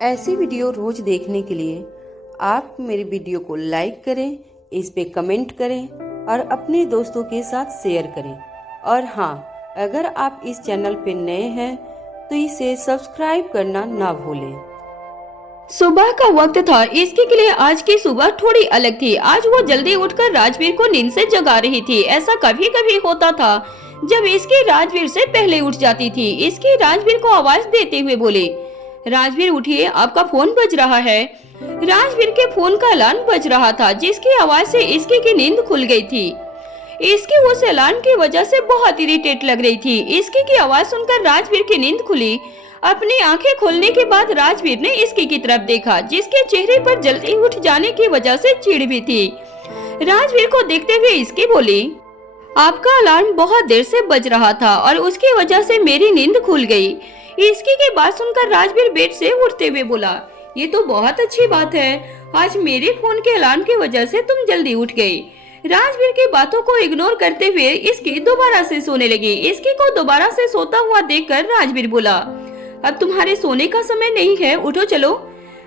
ऐसी वीडियो रोज देखने के लिए आप मेरे वीडियो को लाइक करें, इस पे कमेंट करें और अपने दोस्तों के साथ शेयर करें। और हाँ, अगर आप इस चैनल पे नए हैं तो इसे सब्सक्राइब करना ना भूलें। सुबह का वक्त था। इसके लिए आज की सुबह थोड़ी अलग थी। आज वो जल्दी उठकर राजवीर को नींद से जगा रही थी। ऐसा कभी कभी होता था जब इसकी राजवीर से पहले उठ जाती थी। इसकी राजवीर को आवाज देते हुए बोली, राजवीर उठिए, आपका फोन बज रहा है। राजवीर के फोन का अलार्म बज रहा था, जिसकी आवाज से इसकी की नींद खुल गई थी। इसकी उस अलार्म की वजह से बहुत इरिटेट लग रही थी। इसकी की आवाज सुनकर राजवीर की नींद खुली। अपनी आंखें खोलने के बाद राजवीर ने इसकी की तरफ देखा, जिसके चेहरे पर जल्दी उठ जाने की वजह से चिढ़ भी थी। राजवीर को देखते हुए इसकी बोली, आपका अलार्म बहुत देर से बज रहा था और उसकी वजह से मेरी नींद खुल गई। इसकी की बात सुनकर राजवीर बेड से उठते हुए बोला, ये तो बहुत अच्छी बात है, आज मेरे फोन के अलार्म की वजह से तुम जल्दी उठ गई। राजवीर की बातों को इग्नोर करते हुए इसकी दोबारा से सोने लगी। इसकी को दोबारा से सोता हुआ देखकर राजवीर बोला, अब तुम्हारे सोने का समय नहीं है, उठो चलो।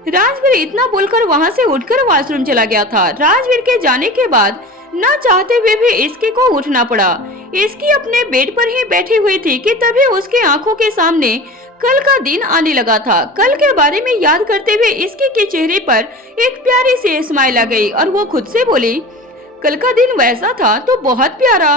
राजवीर इतना बोलकर वहां से उठकर वॉशरूम चला गया था। राजवीर के जाने के बाद ना चाहते हुए भी इसकी को उठना पड़ा। इसकी अपने बेड पर ही बैठी हुई थी कि तभी उसके आंखों के सामने कल का दिन आने लगा था। कल के बारे में याद करते हुए इसके के चेहरे पर एक प्यारी सी स्माइल आ गई और वो खुद से बोली, कल का दिन वैसा था तो बहुत प्यारा।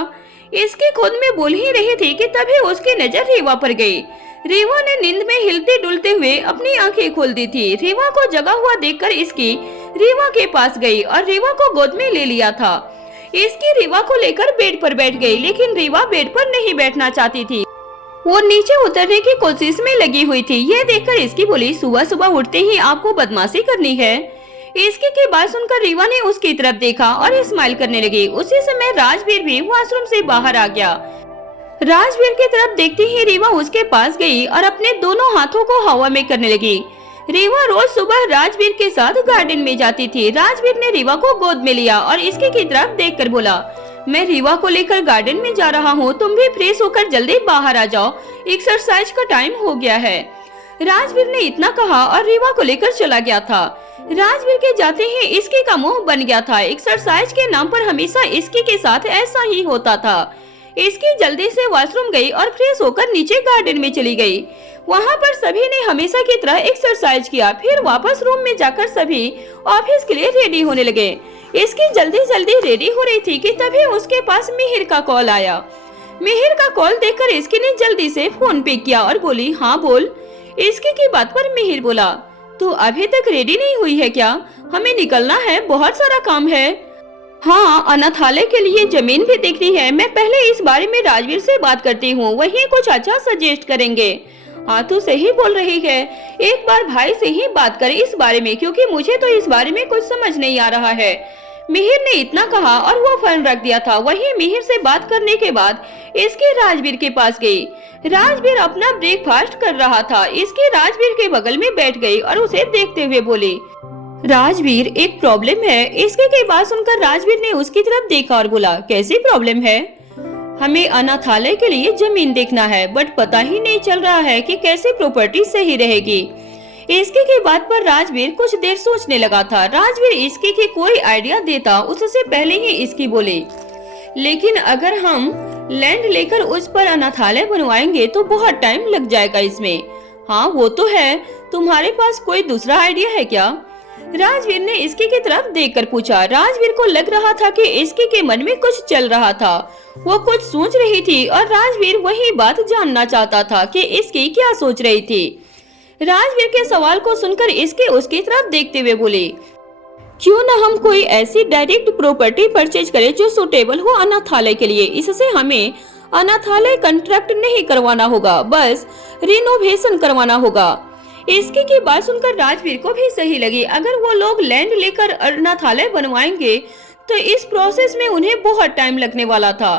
इसकी खुद में बोल ही रही थी कि तभी उसकी नजर रीवा पर गई। रीवा ने नींद में हिलते डुलते हुए अपनी आंखें खोल दी थी। रीवा को जगा हुआ देखकर इसकी रीवा के पास गई और रीवा को गोद में ले लिया था। इसकी रीवा को लेकर बेड पर बैठ गई, लेकिन रीवा बेड पर नहीं बैठना चाहती थी। वो नीचे उतरने की कोशिश में लगी हुई थी। यह देखकर इसकी बोली, सुबह सुबह उठते ही आपको बदमाशी करनी है। इसकी की बात सुनकर रीवा ने उसकी तरफ देखा और स्माइल करने लगी। उसी समय राजवीर भी वॉशरूम से बाहर आ गया। राजवीर की तरफ देखते ही रीवा उसके पास गई और अपने दोनों हाथों को हवा में करने लगी। रीवा रोज सुबह राजवीर के साथ गार्डन में जाती थी। राजवीर ने रीवा को गोद में लिया और इसकी की तरफ देखकर बोला, मैं रीवा को लेकर गार्डन में जा रहा हूँ, तुम भी फ्रेश होकर जल्दी बाहर आ जाओ, एक्सरसाइज का टाइम हो गया है। राजवीर ने इतना कहा और रीवा को लेकर चला गया था। राजवीर के जाते ही इसकी का मुंह बन गया था। एक्सरसाइज के नाम पर हमेशा इसकी के साथ ऐसा ही होता था। इसकी जल्दी से वॉशरूम गई और फ्रेश होकर नीचे गार्डन में चली गई। वहाँ पर सभी ने हमेशा की तरह एक्सरसाइज किया। फिर वापस रूम में जाकर सभी ऑफिस के लिए रेडी होने लगे। इसकी जल्दी जल्दी रेडी हो रही थी कि तभी उसके पास मिहिर का कॉल आया। मिहिर का कॉल देखकर इसकी ने जल्दी से फोन पिक किया और बोली, हाँ बोल। इसकी की बात पर मिहिर बोला, तू अभी तक रेडी नहीं हुई है क्या? हमें निकलना है, बहुत सारा काम है। हाँ, अनाथालय के लिए जमीन भी देखनी है। मैं पहले इस बारे में राजवीर से बात करती हूँ, वही कुछ अच्छा सजेस्ट करेंगे। हाँ, तू सही बोल रही है, एक बार भाई से ही बात करें इस बारे में, क्योंकि मुझे तो इस बारे में कुछ समझ नहीं आ रहा है। मिहिर ने इतना कहा और वो फोन रख दिया था। वही मिहिर से बात करने के बाद इसकी राजवीर के पास गई। राजवीर अपना ब्रेकफास्ट कर रहा था। इसकी राजवीर के बगल में बैठ गई और उसे देखते हुए बोली, राजवीर एक प्रॉब्लम है। इसके की बात सुनकर राजवीर ने उसकी तरफ देखा और बोला, कैसी प्रॉब्लम है? हमें अनाथालय के लिए जमीन देखना है, बट पता ही नहीं चल रहा है कि कैसी प्रॉपर्टी सही रहेगी। इसके की बात पर राजवीर कुछ देर सोचने लगा था। राजवीर इसके की कोई आइडिया देता उससे पहले ही इसकी बोले, लेकिन अगर हम लैंड लेकर उस पर अनाथालय बनवाएंगे तो बहुत टाइम लग जाएगा इसमें। हाँ वो तो है, तुम्हारे पास कोई दूसरा आइडिया है क्या? राजवीर ने इसकी की तरफ देखकर पूछा। राजवीर को लग रहा था कि इसकी के मन में कुछ चल रहा था, वो कुछ सोच रही थी और राजवीर वही बात जानना चाहता था कि इसकी क्या सोच रही थी। राजवीर के सवाल को सुनकर इसके उसकी तरफ देखते हुए बोले, क्यों न हम कोई ऐसी डायरेक्ट प्रॉपर्टी परचेज करें जो सुटेबल हो अनाथालय के लिए। इससे हमें अनाथालय कंट्रैक्ट नहीं करवाना होगा, बस रिनोवेशन करवाना होगा। इसकी की बात सुनकर राजवीर को भी सही लगी। अगर वो लोग लैंड लेकर अनाथालय बनवाएंगे तो इस प्रोसेस में उन्हें बहुत टाइम लगने वाला था।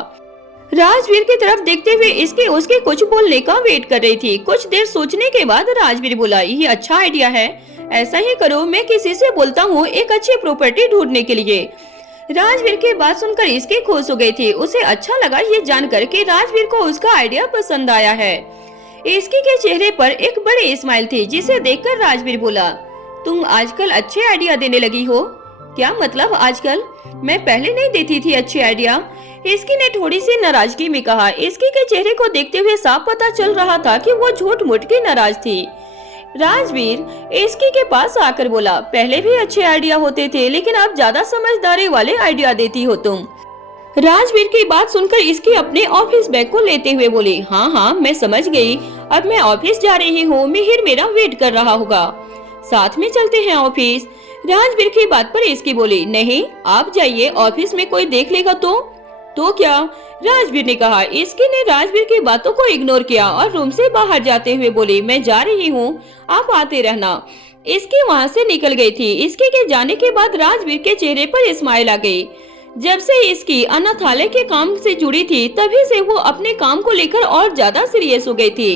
राजवीर की तरफ देखते हुए इसके उसके कुछ बोलने का वेट कर रही थी। कुछ देर सोचने के बाद राजवीर बोला, ये अच्छा आइडिया है, ऐसा ही करो, मैं किसी से बोलता हूँ एक अच्छी प्रॉपर्टी ढूंढने के लिए। राजवीर की बात सुनकर इसके खुश हो गई थी। उसे अच्छा लगा ये जानकर कि राजवीर को उसका आइडिया पसंद आया है। इसकी के चेहरे पर एक बड़ी स्माइल थी, जिसे देखकर राजवीर बोला, तुम आजकल अच्छे आइडिया देने लगी हो। क्या मतलब आजकल? मैं पहले नहीं देती थी अच्छे आइडिया। इसकी ने थोड़ी सी नाराजगी में कहा। इसकी के चेहरे को देखते हुए साफ पता चल रहा था कि वो झूठ मूठ के नाराज थी। राजवीर इसकी के पास आकर बोला, पहले भी अच्छे आइडिया होते थे, लेकिन अब ज्यादा समझदारी वाले आइडिया देती हो तुम। राजवीर की बात सुनकर इसकी अपने ऑफिस बैग को लेते हुए बोली, हाँ हाँ मैं समझ गई, अब मैं ऑफिस जा रही हूँ, मिहिर मेरा वेट कर रहा होगा, साथ में चलते हैं ऑफिस। राजवीर की बात पर इसकी बोली, नहीं आप जाइए, ऑफिस में कोई देख लेगा तो क्या? राजवीर ने कहा। इसकी ने राजवीर की बातों को इग्नोर किया और रूम से बाहर जाते हुए बोली, मैं जा रही हूँ, आप आते रहना। इसकी वहाँ से निकल गई थी। इसके के जाने के बाद राजवीर के चेहरे पर स्माइल आ गई। जब से इसकी अनाथालय के काम से जुड़ी थी, तभी से वो अपने काम को लेकर और ज्यादा सीरियस हो गई थी।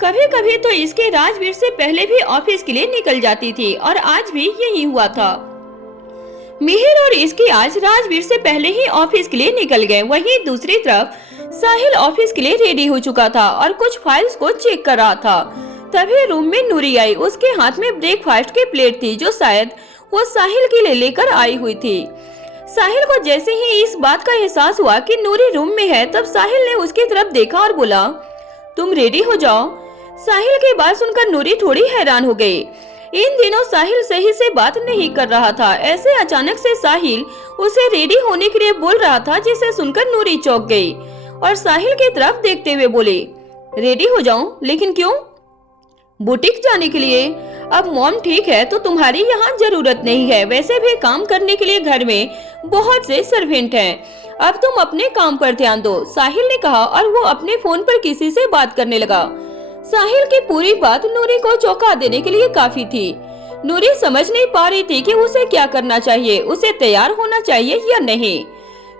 कभी कभी तो इसके राजवीर से पहले भी ऑफिस के लिए निकल जाती थी, और आज भी यही हुआ था। मिहिर और इसकी आज राजवीर से पहले ही ऑफिस के लिए निकल गए। वहीं दूसरी तरफ साहिल ऑफिस के लिए रेडी हो चुका था और कुछ फाइल्स को चेक कर रहा था। तभी रूम में नूरी आई। उसके हाथ में ब्रेकफास्ट की प्लेट थी, जो शायद वो साहिल के लिए लेकर आई हुई थी। साहिल को जैसे ही इस बात का एहसास हुआ कि नूरी रूम में है, तब साहिल ने उसकी तरफ देखा और बोला, तुम रेडी हो जाओ। साहिल की बात सुनकर नूरी थोड़ी हैरान हो गई। इन दिनों साहिल सही से बात नहीं कर रहा था। ऐसे अचानक से साहिल उसे रेडी होने के लिए बोल रहा था, जिसे सुनकर नूरी चौंक गई और साहिल की तरफ देखते हुए बोली, रेडी हो जाऊं? लेकिन क्यों? बुटीक जाने के लिए। अब मॉम ठीक है तो तुम्हारी यहाँ जरूरत नहीं है, वैसे भी काम करने के लिए घर में बहुत से सर्वेंट हैं। अब तुम अपने काम पर ध्यान दो, साहिल ने कहा और वो अपने फोन पर किसी से बात करने लगा। साहिल की पूरी बात नूरी को चौंका देने के लिए काफी थी। नूरी समझ नहीं पा रही थी कि उसे क्या करना चाहिए, उसे तैयार होना चाहिए या नहीं।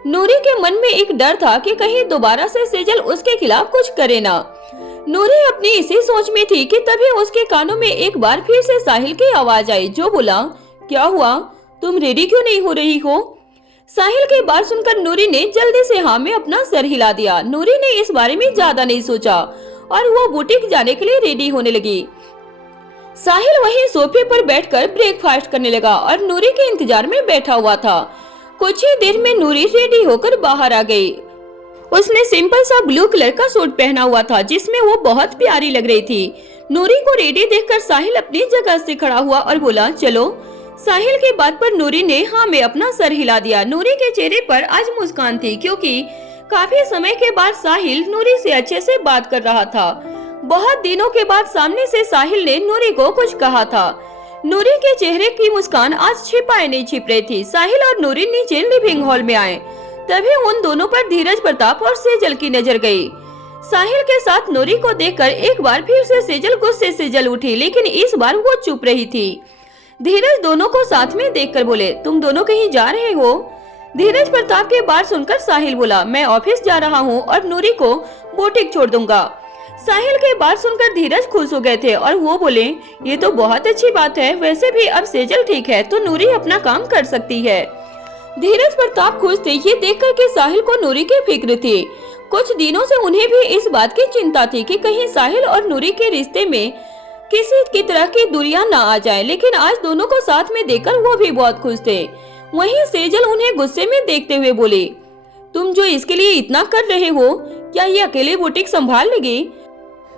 नूरी के मन में एक डर था कि कहीं दोबारा से सेजल उसके खिलाफ कुछ करे ना। नूरी अपनी इसी सोच में थी कि तभी उसके कानों में एक बार फिर से साहिल की आवाज आई, जो बोला, क्या हुआ, तुम रेडी क्यों नहीं हो रही हो? साहिल की बात सुनकर नूरी ने जल्दी से हाँ में अपना सर हिला दिया। नूरी ने इस बारे में ज्यादा नहीं सोचा और वो बुटीक जाने के लिए रेडी होने लगी। साहिल वहीं सोफे पर बैठकर ब्रेकफास्ट करने लगा और नूरी के इंतजार में बैठा हुआ था। कुछ ही देर में नूरी रेडी होकर बाहर आ गई। उसने सिंपल सा ब्लू कलर का सूट पहना हुआ था, जिसमें वो बहुत प्यारी लग रही थी। नूरी को रेडी देखकर साहिल अपनी जगह से खड़ा हुआ और बोला, चलो। साहिल की बात पर नूरी ने हाँ में अपना सर हिला दिया। नूरी के चेहरे पर आज मुस्कान थी, क्योंकि काफी समय के बाद साहिल नूरी से अच्छे से बात कर रहा था। बहुत दिनों के बाद सामने से साहिल ने नूरी को कुछ कहा था। नूरी के चेहरे की मुस्कान आज छिपाए नहीं छिप रही थी। साहिल और नूरी नीचे लिविंग हॉल में आए, तभी उन दोनों पर धीरज प्रताप और सेजल की नजर गई। साहिल के साथ नूरी को देखकर एक बार फिर से सेजल गुस्से से जल उठी, लेकिन इस बार वो चुप रही थी। धीरज दोनों को साथ में देखकर बोले, तुम दोनों कहीं जा रहे हो? धीरज प्रताप की बात सुनकर साहिल बोला, मैं ऑफिस जा रहा हूँ और नूरी को बुटीक छोड़ दूंगा। साहिल की बात सुनकर धीरज खुश हो गए थे और वो बोले, ये तो बहुत अच्छी बात है, वैसे भी अब सेजल ठीक है तो नूरी अपना काम कर सकती है। धीरज प्रताप खुश थे ये देखकर कि साहिल को नूरी की फिक्र थी। कुछ दिनों से उन्हें भी इस बात की चिंता थी कि कहीं साहिल और नूरी के रिश्ते में किसी की तरह की दूरियां न आ जाए, लेकिन आज दोनों को साथ में देखकर वो भी बहुत खुश थे। वहीं सेजल उन्हें गुस्से में देखते हुए बोली, तुम जो इसके लिए इतना कर रहे हो, क्या ये अकेले बुटीक संभाल लेगी?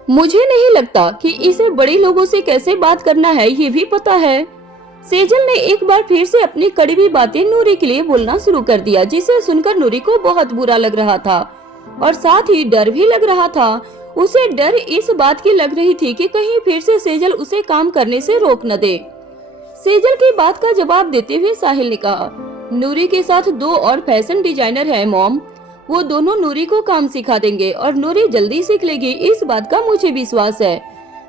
मुझे नहीं लगता कि इसे बड़े लोगों से कैसे बात करना है ये भी पता है। सेजल ने एक बार फिर से अपनी कड़वी बातें नूरी के लिए बोलना शुरू कर दिया, जिसे सुनकर नूरी को बहुत बुरा लग रहा था और साथ ही डर भी लग रहा था। उसे डर इस बात की लग रही थी कि कहीं फिर से सेजल उसे काम करने से रोक न दे। सेजल की बात का जवाब देते हुए साहिल ने कहा, नूरी के साथ 2 और फैशन डिजाइनर है मॉम, वो दोनों नूरी को काम सिखा देंगे और नूरी जल्दी सीख लेगी, इस बात का मुझे विश्वास है।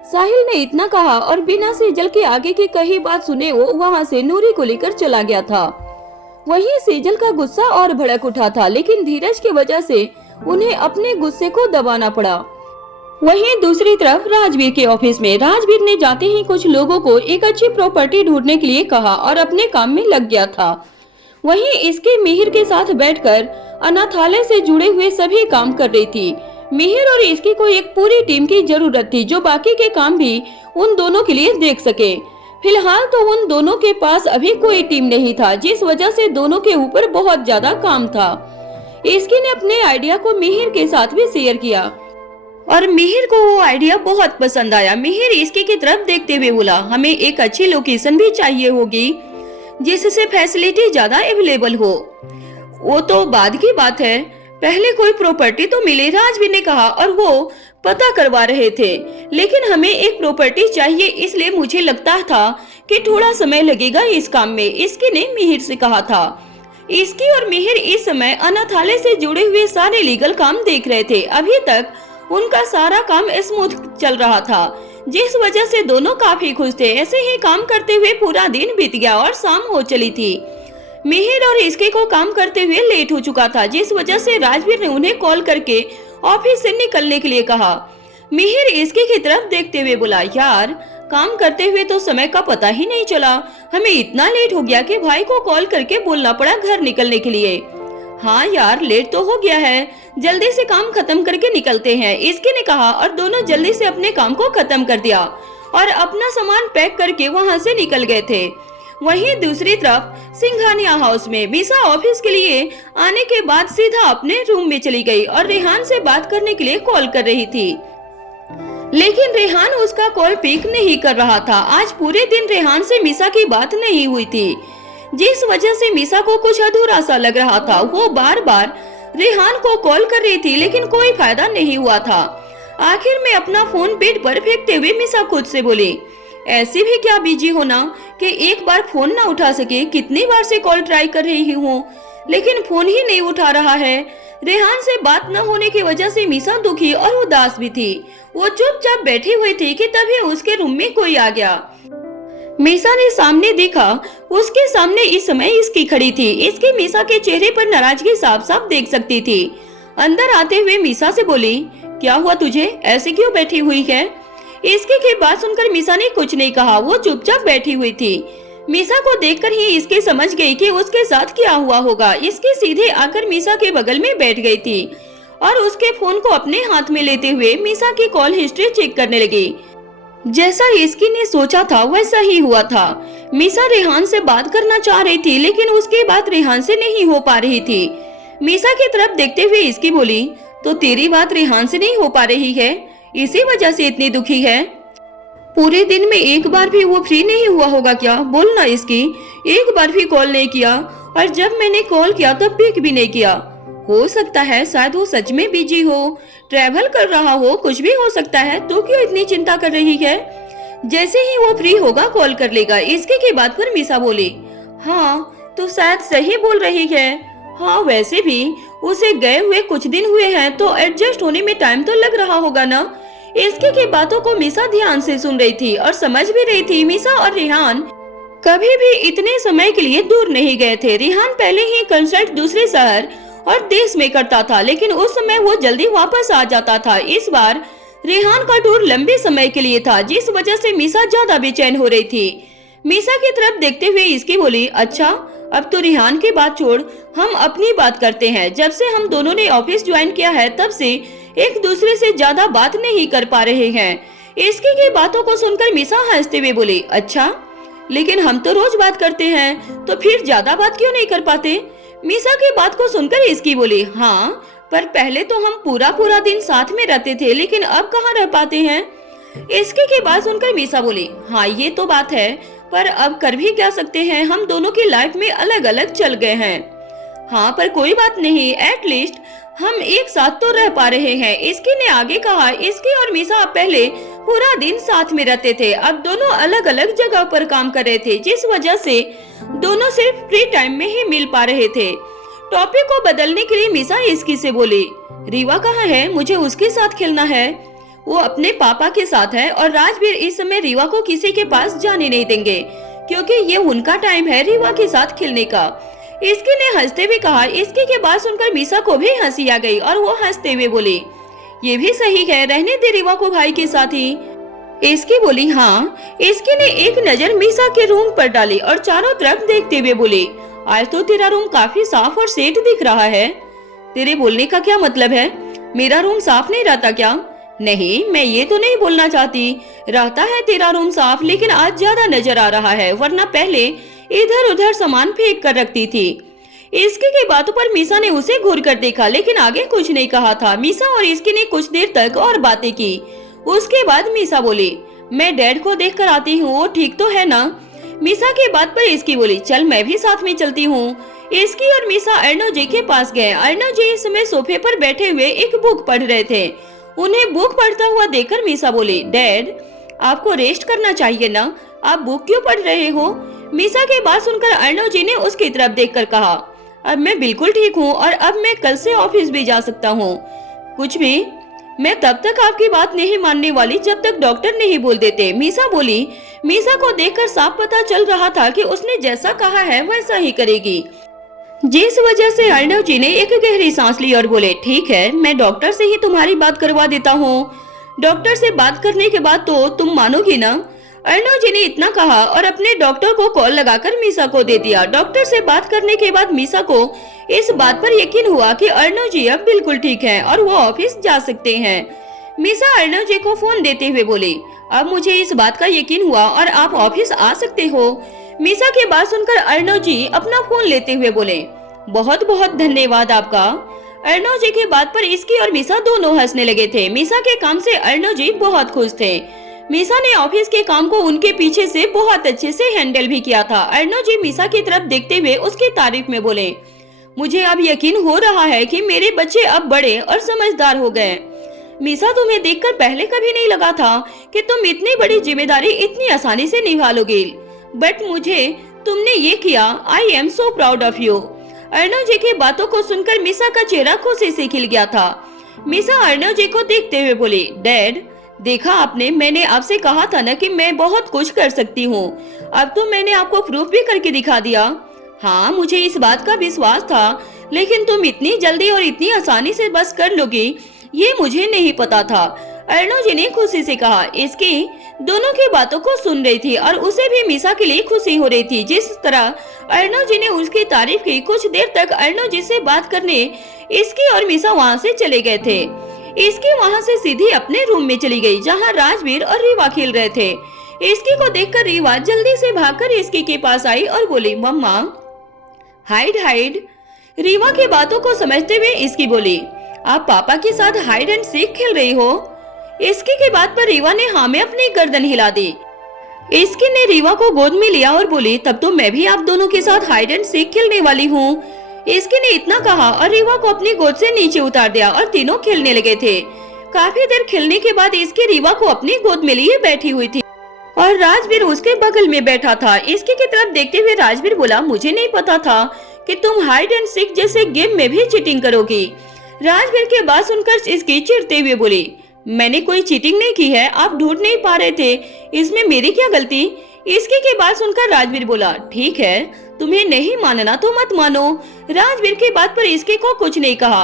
साहिल ने इतना कहा और बिना सेजल के आगे की कही बात सुने वो वहाँ से नूरी को लेकर चला गया था। वहीं सेजल का गुस्सा और भड़क उठा था, लेकिन धीरज की वजह से उन्हें अपने गुस्से को दबाना पड़ा। वहीं दूसरी तरफ राजवीर के ऑफिस में राजवीर ने जाते ही कुछ लोगों को एक अच्छी प्रॉपर्टी ढूंढने के लिए कहा और अपने काम में लग गया था। वहीं इसके मिहिर के साथ बैठकर अनाथालय से जुड़े हुए सभी काम कर रही थी। मिहिर और इसकी को एक पूरी टीम की जरूरत थी जो बाकी के काम भी उन दोनों के लिए देख सके। फिलहाल तो उन दोनों के पास अभी कोई टीम नहीं था, जिस वजह से दोनों के ऊपर बहुत ज्यादा काम था। इसकी ने अपने आइडिया को मिहिर के साथ भी शेयर किया और मिहिर को वो आइडिया बहुत पसंद आया। मिहिर इसकी की तरफ देखते हुए बोला, हमें एक अच्छी लोकेशन भी चाहिए होगी जिससे फैसिलिटी ज्यादा अवेलेबल हो। वो तो बाद की बात है, पहले कोई प्रॉपर्टी तो मिले, राजवीर ने कहा, और वो पता करवा रहे थे। लेकिन हमें एक प्रॉपर्टी चाहिए, इसलिए मुझे लगता था कि थोड़ा समय लगेगा इस काम में, इसकी ने मिहिर से कहा था। इसकी और मिहिर इस समय अनाथालय से जुड़े हुए सारे लीगल काम देख रहे थे। अभी तक उनका सारा काम स्मूथ चल रहा था, जिस वजह से दोनों काफी खुश थे। ऐसे ही काम करते हुए पूरा दिन बीत गया और शाम हो चली थी। मिहिर और इसके को काम करते हुए लेट हो चुका था, जिस वजह से राजवीर ने उन्हें कॉल करके ऑफिस से निकलने के लिए कहा। मिहिर इसके की तरफ देखते हुए बोला, यार काम करते हुए तो समय का पता ही नहीं चला, हमें इतना लेट हो गया कि भाई को कॉल करके बोलना पड़ा घर निकलने के लिए। हाँ यार, लेट तो हो गया है, जल्दी से काम खत्म करके निकलते हैं, इसके ने कहा, और दोनों जल्दी से अपने काम को खत्म कर दिया और अपना सामान पैक करके वहाँ से निकल गए थे। वहीं दूसरी तरफ सिंघानिया हाउस में मीसा ऑफिस के लिए आने के बाद सीधा अपने रूम में चली गई और रेहान से बात करने के लिए कॉल कर रही थी, लेकिन रेहान उसका कॉल पिक नहीं कर रहा था। आज पूरे दिन रेहान से मीसा की बात नहीं हुई थी, जिस वजह से मीसा को कुछ अधूरा सा लग रहा था। वो बार बार रेहान को कॉल कर रही थी, लेकिन कोई फायदा नहीं हुआ था। आखिर में अपना फोन बेड पर फेंकते हुए मीसा खुद से बोली, ऐसे भी क्या बिजी होना कि एक बार फोन ना उठा सके, कितनी बार से कॉल ट्राई कर रही हूँ लेकिन फोन ही नहीं उठा रहा है। रेहान से बात न होने की वजह से मीसा दुखी और उदास भी थी। वो चुपचाप बैठी हुई थी कि तभी उसके रूम में कोई आ गया। मीसा ने सामने देखा, उसके सामने इस समय इसकी खड़ी थी। इसकी मीसा के चेहरे पर नाराजगी साफ साफ देख सकती थी। अंदर आते हुए मीसा से बोली, क्या हुआ तुझे, ऐसे क्यों बैठी हुई है? इसकी की बात सुनकर मीसा ने कुछ नहीं कहा, वो चुपचाप बैठी हुई थी। मीसा को देखकर ही इसके समझ गई कि उसके साथ क्या हुआ होगा। इसके सीधे आकर मीसा के बगल में बैठ गई थी और उसके फोन को अपने हाथ में लेते हुए मीसा की कॉल हिस्ट्री चेक करने लगी। जैसा इसकी ने सोचा था वैसा ही हुआ था। मीसा रेहान से बात करना चाह रही थी, लेकिन उसकी बात रेहान से नहीं हो पा रही थी। मीसा की तरफ देखते हुए इसकी बोली, तो तेरी बात रेहान से नहीं हो पा रही है, इसी वजह से इतनी दुखी है? पूरे दिन में एक बार भी वो फ्री नहीं हुआ होगा क्या? बोलना इसकी, एक बार भी कॉल नहीं किया, और जब मैंने कॉल किया तब पिक भी नहीं किया। हो सकता है शायद वो सच में बिजी हो, ट्रैवल कर रहा हो, कुछ भी हो सकता है। तो क्यों इतनी चिंता कर रही है? जैसे ही वो फ्री होगा कॉल कर लेगा। इसके की बात पर मीसा बोली, हाँ तो शायद सही बोल रही है। हाँ वैसे भी उसे गए हुए कुछ दिन हुए हैं, तो एडजस्ट होने में टाइम तो लग रहा होगा ना। इसके की बातों को मीसा ध्यान से सुन रही थी और समझ भी रही थी। मीसा और रेहान कभी भी इतने समय के लिए दूर नहीं गए थे। रेहान पहले ही कंसल्ट दूसरे शहर और देश में करता था, लेकिन उस समय वो जल्दी वापस आ जाता था। इस बार रेहान का टूर लंबे समय के लिए था, जिस वजह से मीसा ज्यादा बेचैन हो रही थी। मीसा की तरफ देखते हुए इसकी बोली, अच्छा अब तो रेहान की बात छोड़, हम अपनी बात करते हैं। जब से हम दोनों ने ऑफिस ज्वाइन किया है तब से एक दूसरे से ज्यादा बात नहीं कर पा रहे हैं। इसकी की बातों को सुनकर मीसा हंसते हुए बोली, अच्छा लेकिन हम तो रोज बात करते हैं, तो फिर ज्यादा बात क्यों नहीं कर पाते? मीसा की बात को सुनकर इसकी बोली, हाँ पर पहले तो हम पूरा दिन साथ में रहते थे, लेकिन अब कहाँ रह पाते हैं? इसके की बात सुनकर मीसा बोली, हाँ ये तो बात है, पर अब कर भी क्या सकते हैं, हम दोनों की लाइफ में अलग अलग चल गए हैं। हाँ पर कोई बात नहीं, एटलीस्ट हम एक साथ तो रह पा रहे हैं। इसकी ने आगे कहा, इसकी और मीसा पहले पूरा दिन साथ में रहते थे, अब दोनों अलग अलग जगह पर काम कर रहे थे, जिस वजह से दोनों सिर्फ फ्री टाइम में ही मिल पा रहे थे। टॉपिक को बदलने के लिए मीसा इसकी से बोली, रीवा कहाँ है? मुझे उसके साथ खेलना है। वो अपने पापा के साथ है और राजवीर इस समय रीवा को किसी के पास जाने नहीं देंगे, क्योंकि ये उनका टाइम है रीवा के साथ खेलने का। इसकी ने हंसते हुए कहा। इसकी के बात सुनकर मीसा को भी हंसी आ गई और वो हंसते हुए बोली, ये भी सही है, रहने दे रीवा को भाई के साथ ही। इसकी बोली, हाँ। इसकी ने एक नजर मीसा के रूम पर डाली और चारों तरफ देखते हुए बोली, आज तो तेरा रूम काफी साफ और सेट दिख रहा है। तेरे बोलने का क्या मतलब है? मेरा रूम साफ नहीं रहता क्या? नहीं, मैं ये तो नहीं बोलना चाहती, रहता है तेरा रूम साफ, लेकिन आज ज्यादा नजर आ रहा है, वरना पहले इधर उधर सामान फेंक कर रखती थी। इसकी की बातों पर मीसा ने उसे घूर कर देखा, लेकिन आगे कुछ नहीं कहा था। मीसा और इसकी ने कुछ देर तक और बातें की। उसके बाद मीसा बोली, मैं डैड को देख कर आती हूँ, वो ठीक तो है ना? मीसा के बात पर इसकी बोली, चल मैं भी साथ में चलती हूँ। इसकी और मीसा अर्णव जी के पास गए। अर्णव जी इस समय सोफे पर बैठे हुए एक बुक पढ़ रहे थे। उन्हें बुक पढ़ता हुआ देखकर मीसा बोली, डैड आपको रेस्ट करना चाहिए ना, आप बुक क्यों पढ़ रहे हो? मीसा के बात सुनकर अर्णव जी ने उसकी तरफ देखकर कहा, अब मैं बिल्कुल ठीक हूँ और अब मैं कल से ऑफिस भी जा सकता हूँ। कुछ भी, मैं तब तक आपकी बात नहीं मानने वाली जब तक डॉक्टर नहीं बोल देते, मीसा बोली। मीसा को देखकर साफ पता चल रहा था कि उसने जैसा कहा है वैसा ही करेगी, जिस वजह से अर्णव जी ने एक गहरी सांस ली और बोले, ठीक है, मैं डॉक्टर से ही तुम्हारी बात करवा देता हूँ। डॉक्टर से बात करने के बाद तो तुम मानोगी ना? अर्णव जी ने इतना कहा और अपने डॉक्टर को कॉल लगाकर मीसा को दे दिया। डॉक्टर से बात करने के बाद मीसा को इस बात पर यकीन हुआ कि अर्णव जी अब बिल्कुल ठीक है और वो ऑफिस जा सकते हैं। मीसा अर्णव जी को फोन देते हुए बोली, अब मुझे इस बात का यकीन हुआ और आप ऑफिस आ सकते हो। मीसा की बात सुनकर अर्णव जी अपना फोन लेते हुए बोले, बहुत बहुत धन्यवाद आपका। अर्णव जी की बात पर इसकी और मीसा दोनों हंसने लगे थे। मीसा के काम से अर्णव जी बहुत खुश थे। मीसा ने ऑफिस के काम को उनके पीछे से बहुत अच्छे से हैंडल भी किया था। अर्णव जी मीसा की तरफ देखते हुए उसकी तारीफ में बोले, मुझे अब यकीन हो रहा है कि मेरे बच्चे अब बड़े और समझदार हो गए। मीसा, तुम्हें देखकर पहले कभी नहीं लगा था कि तुम इतनी बड़ी जिम्मेदारी इतनी आसानी से निभा लोगे, बट मुझे तुमने ये किया। I am so proud of you. Arnav ji की बातों को सुनकर मीसा का चेहरा खुशी से खिल गया था। मीसा अर्णव जी को देखते हुए बोली, डैड देखा आपने, मैंने आपसे कहा था ना कि मैं बहुत कुछ कर सकती हूँ, अब तो मैंने आपको प्रूफ भी करके दिखा दिया। हाँ, मुझे इस बात का विश्वास था, लेकिन तुम इतनी जल्दी और इतनी आसानी से बस कर लोगी ये मुझे नहीं पता था। अर्णव जी ने खुशी से कहा। इसकी दोनों की बातों को सुन रही थी और उसे भी मीसा के लिए खुशी हो रही थी। जिस तरह अर्णव जी ने उसकी तारीफ की, कुछ देर तक अर्णव जी से बात करने इसकी और मीसा वहाँ से चले गए थे। इसकी वहाँ से सीधी अपने रूम में चली गई, जहाँ राजवीर और रीवा खेल रहे थे। इसकी को देखकर रीवा जल्दी से भागकर इसकी के पास आई और बोली, मम्मा हाइड हाइड। रीवा की बातों को समझते हुए इसकी बोली, आप पापा के साथ हाइड एंड सीक खेल रही हो? इसकी की बात पर रीवा ने हाँ में अपनी गर्दन हिला दी। इसकी ने रीवा को गोद में लिया और बोली, तब तो मैं भी आप दोनों के साथ हाइड एंड सीक खेलने वाली हूँ। इसकी ने इतना कहा और रीवा को अपनी गोद से नीचे उतार दिया और तीनों खेलने लगे थे। काफी देर खेलने के बाद इसकी रीवा को अपनी गोद में लिए बैठी हुई थी और राजवीर उसके बगल में बैठा था। इसकी की तरफ देखते हुए राजवीर बोला, मुझे नहीं पता था कि तुम हाइड एंड सीक जैसे गेम में भी चीटिंग करोगी। राजवीर के बात सुनकर इसकी चिढ़ते हुए बोली, मैंने कोई चीटिंग नहीं की है, आप ढूंढ नहीं पा रहे थे, इसमें मेरी क्या गलती? इसकी की बात सुनकर राजवीर बोला, ठीक है, तुम्हें नहीं मानना तो मत मानो। राजवीर की बात पर इसके को कुछ नहीं कहा।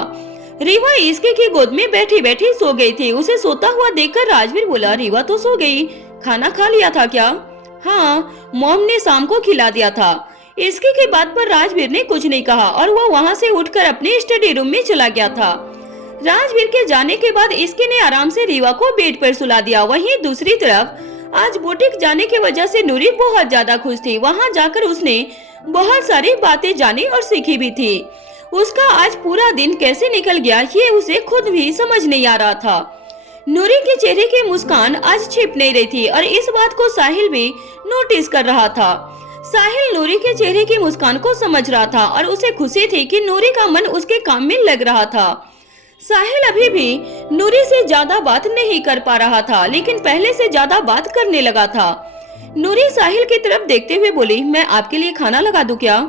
रीवा इसके की गोद में बैठी बैठी सो गई थी। उसे सोता हुआ देखकर राजवीर बोला, रीवा तो सो गई, खाना खा लिया था क्या? हाँ, मॉम ने शाम को खिला दिया था। इसकी की बात पर राजवीर ने कुछ नहीं कहा और वह वहाँ से उठकर अपने स्टडी रूम में चला गया था। राजवीर के जाने के बाद इसकी ने आराम से रीवा को बेड पर सुला दिया। वहीं दूसरी तरफ आज बुटीक जाने की वजह से नूरी बहुत ज्यादा खुश थी। वहाँ जाकर उसने बहुत सारी बातें जानी और सीखी भी थी। उसका आज पूरा दिन कैसे निकल गया ये उसे खुद भी समझ नहीं आ रहा था। नूरी के चेहरे की मुस्कान आज छिप नहीं रही थी और इस बात को साहिल भी नोटिस कर रहा था। साहिल नूरी के चेहरे की मुस्कान को समझ रहा था और उसे खुशी थी कि नूरी का मन उसके काम में लग रहा था। साहिल अभी भी नूरी से ज्यादा बात नहीं कर पा रहा था, लेकिन पहले से ज्यादा बात करने लगा था। नूरी साहिल की तरफ देखते हुए बोली, मैं आपके लिए खाना लगा दूं क्या?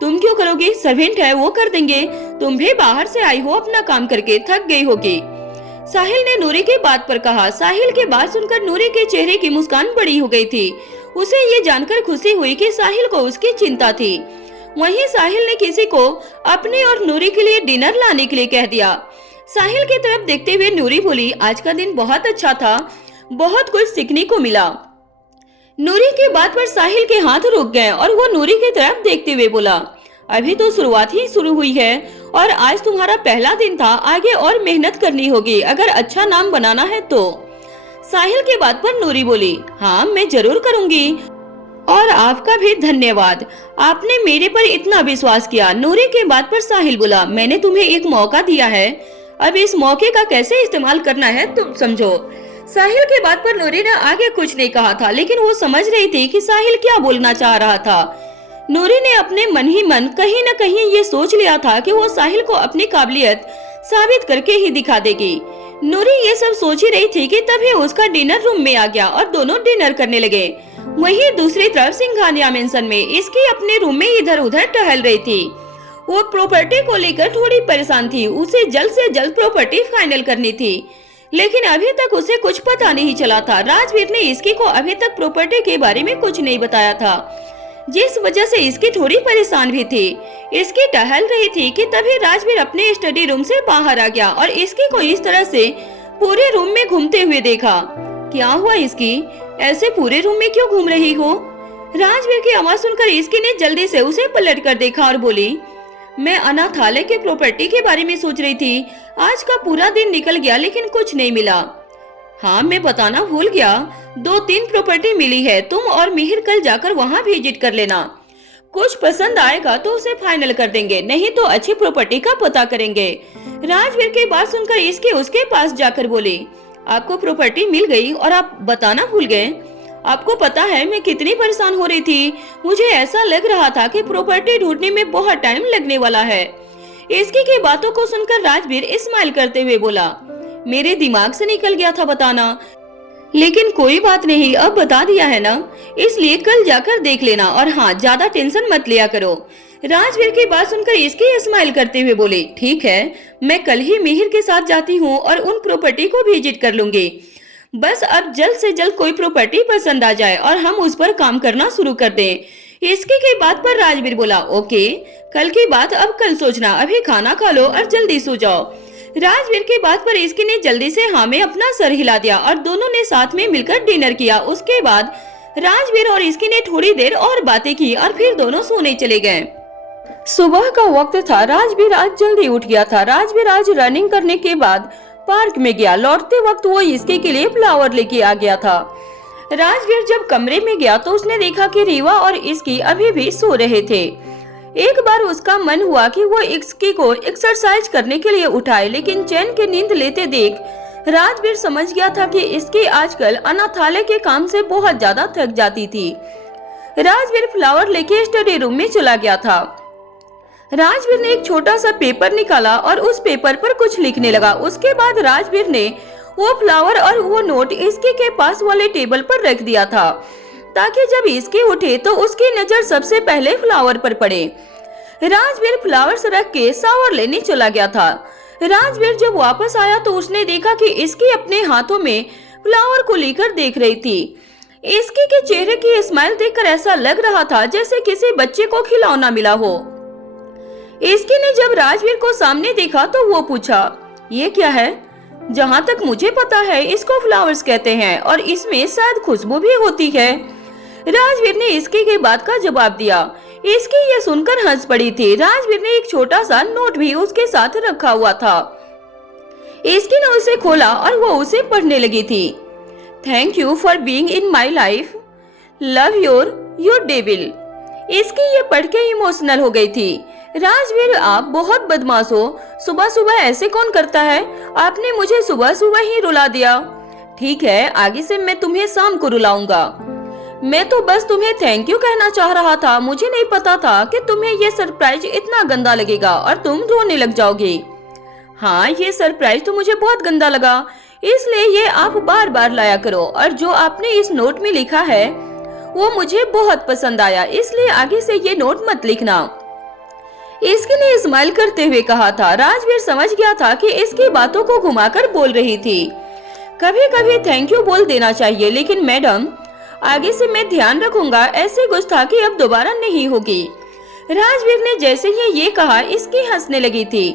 तुम क्यों करोगी, सर्वेंट है वो कर देंगे, तुम भी बाहर से आई हो अपना काम करके, थक गई होगी। साहिल ने नूरी की बात पर कहा। साहिल की बात सुनकर नूरी के चेहरे की मुस्कान बड़ी हो गई थी। उसे ये जानकर खुशी हुई कि साहिल को उसकी चिंता थी। वहीं साहिल ने किसी को अपने और नूरी के लिए डिनर लाने के लिए कह दिया। साहिल की तरफ देखते हुए नूरी बोली, आज का दिन बहुत अच्छा था, बहुत कुछ सीखने को मिला। नूरी की बात पर साहिल के हाथ रुक गए और वो नूरी की तरफ देखते हुए बोला, अभी तो शुरुआत ही शुरू हुई है और आज तुम्हारा पहला दिन था, आगे और मेहनत करनी होगी अगर अच्छा नाम बनाना है तो। साहिल की बात पर नूरी बोली, हाँ मैं जरूर करूंगी और आपका भी धन्यवाद, आपने मेरे पर इतना विश्वास किया। नूरी की बात पर साहिल बोला, मैंने तुम्हें एक मौका दिया है, अब इस मौके का कैसे इस्तेमाल करना है तुम समझो। साहिल की बात पर नूरी ने आगे कुछ नहीं कहा था, लेकिन वो समझ रही थी कि साहिल क्या बोलना चाह रहा था। नूरी ने अपने मन ही मन कहीं न कहीं ये सोच लिया था कि वो साहिल को अपनी काबिलियत साबित करके ही दिखा देगी। नूरी ये सब सोच ही रही थी कि तभी उसका डिनर रूम में आ गया और दोनों डिनर करने लगे। वहीं दूसरी तरफ सिंघानिया मेंशन में इसकी अपने रूम में इधर उधर टहल रही थी। वो प्रॉपर्टी को लेकर थोड़ी परेशान थी, उसे जल्द से जल्द प्रॉपर्टी फाइनल करनी थी, लेकिन अभी तक उसे कुछ पता नहीं चला था। राजवीर ने इसकी को अभी तक प्रॉपर्टी के बारे में कुछ नहीं बताया था, जिस वजह से इसकी थोड़ी परेशान भी थी। इसकी टहल रही थी कि तभी राजवीर अपने स्टडी रूम से बाहर आ गया और इसकी को इस तरह से पूरे रूम में घूमते हुए देखा। क्या हुआ इसकी, ऐसे पूरे रूम में क्यों घूम रही हो? राजवीर की आवाज सुनकर इसकी ने जल्दी से उसे पलट कर देखा और बोली, मैं अनाथालय के प्रॉपर्टी के बारे में सोच रही थी, आज का पूरा दिन निकल गया लेकिन कुछ नहीं मिला। हाँ मैं बताना भूल गया, 2-3 प्रॉपर्टी मिली है, तुम और मिहिर कल जाकर वहाँ विजिट कर लेना, कुछ पसंद आएगा तो उसे फाइनल कर देंगे, नहीं तो अच्छी प्रॉपर्टी का पता करेंगे। राजवीर की बात सुनकर इसके उसके पास जाकर बोली, आपको प्रॉपर्टी मिल गई और आप बताना भूल गए? आपको पता है मैं कितनी परेशान हो रही थी, मुझे ऐसा लग रहा था कि प्रॉपर्टी ढूंढने में बहुत टाइम लगने वाला है। इसकी की बातों को सुनकर राजवीर स्माइल करते हुए बोला, मेरे दिमाग से निकल गया था बताना, लेकिन कोई बात नहीं, अब बता दिया है ना, इसलिए कल जाकर देख लेना और हाँ ज्यादा टेंशन मत लिया करो। राजवीर की बात सुनकर इसकी स्माइल करते हुए बोले, ठीक है मैं कल ही मिहिर के साथ जाती हूँ और उन प्रॉपर्टी को विजिट कर लूंगी, बस अब जल्द से जल्द कोई प्रॉपर्टी पसंद आ जाए और हम उस पर काम करना शुरू कर दें। इसकी की बात पर राजवीर बोला, ओके कल की बात अब कल सोचना, अभी खाना खा लो और जल्दी सो जाओ। राजवीर की बात पर इसकी ने जल्दी से हाँ में अपना सर हिला दिया और दोनों ने साथ में मिलकर डिनर किया। उसके बाद राजवीर और इसकी ने थोड़ी देर और बातें की और फिर दोनों सोने चले गए। सुबह का वक्त था, राजवीर आज जल्दी उठ गया था। राजवीर आज रनिंग करने के बाद पार्क में गया, लौटते वक्त वो इसके के लिए फ्लावर लेके आ गया था। राजवीर जब कमरे में गया तो उसने देखा कि रीवा और इसकी अभी भी सो रहे थे। एक बार उसका मन हुआ कि वो इसकी को एक्सरसाइज करने के लिए उठाए, लेकिन चैन की नींद लेते देख राजवीर समझ गया था कि इसकी आजकल अनाथालय के काम से बहुत ज्यादा थक जाती थी। राजवीर फ्लावर लेके स्टडी रूम में चला गया था। राजवीर ने एक छोटा सा पेपर निकाला और उस पेपर पर कुछ लिखने लगा। उसके बाद राजवीर ने वो फ्लावर और वो नोट इसके के पास वाले टेबल पर रख दिया था, ताकि जब इसके उठे तो उसकी नजर सबसे पहले फ्लावर पर पड़े। राजवीर फ्लावर्स रख के शावर लेने चला गया था। राजवीर जब वापस आया तो उसने देखा कि इसकी अपने हाथों में फ्लावर को लेकर देख रही थी। इसकी के चेहरे की स्माइल देखकर ऐसा लग रहा था जैसे किसी बच्चे को खिलौना मिला हो। इसकी ने जब राजवीर को सामने देखा तो वो पूछा, ये क्या है? जहाँ तक मुझे पता है इसको फ्लावर्स कहते हैं और इसमें शायद खुशबू भी होती है। राजवीर ने इसकी के बात का जवाब दिया। इसकी ये सुनकर हंस पड़ी थी। राजवीर ने एक छोटा सा नोट भी उसके साथ रखा हुआ था। इसकी ने उसे खोला और वो उसे पढ़ने लगी थी। Thank you for being in my life, love your devil. इसकी ये पढ़ के इमोशनल हो गई थी। राजवीर आप बहुत बदमाश हो, सुबह सुबह ऐसे कौन करता है? आपने मुझे सुबह सुबह ही रुला दिया। ठीक है, आगे से मैं तुम्हें शाम को रुलाऊंगा। मैं तो बस तुम्हें थैंक यू कहना चाह रहा था, मुझे नहीं पता था कि तुम्हें ये सरप्राइज इतना गंदा लगेगा और तुम रोने लग जाओगे। हाँ, ये सरप्राइज तो मुझे बहुत गंदा लगा, इसलिए ये आप बार बार लाया करो। और जो आपने इस नोट में लिखा है वो मुझे बहुत पसंद आया, इसलिए आगे से ये नोट मत लिखना। इसकी ने स्माइल करते हुए कहा था। राजवीर समझ गया था कि इसकी बातों को घुमाकर बोल रही थी। कभी कभी थैंक यू बोल देना चाहिए, लेकिन मैडम आगे से मैं ध्यान रखूंगा, ऐसी गुस्ताखी अब दोबारा नहीं होगी। राजवीर ने जैसे ही ये कहा इसकी हंसने लगी थी।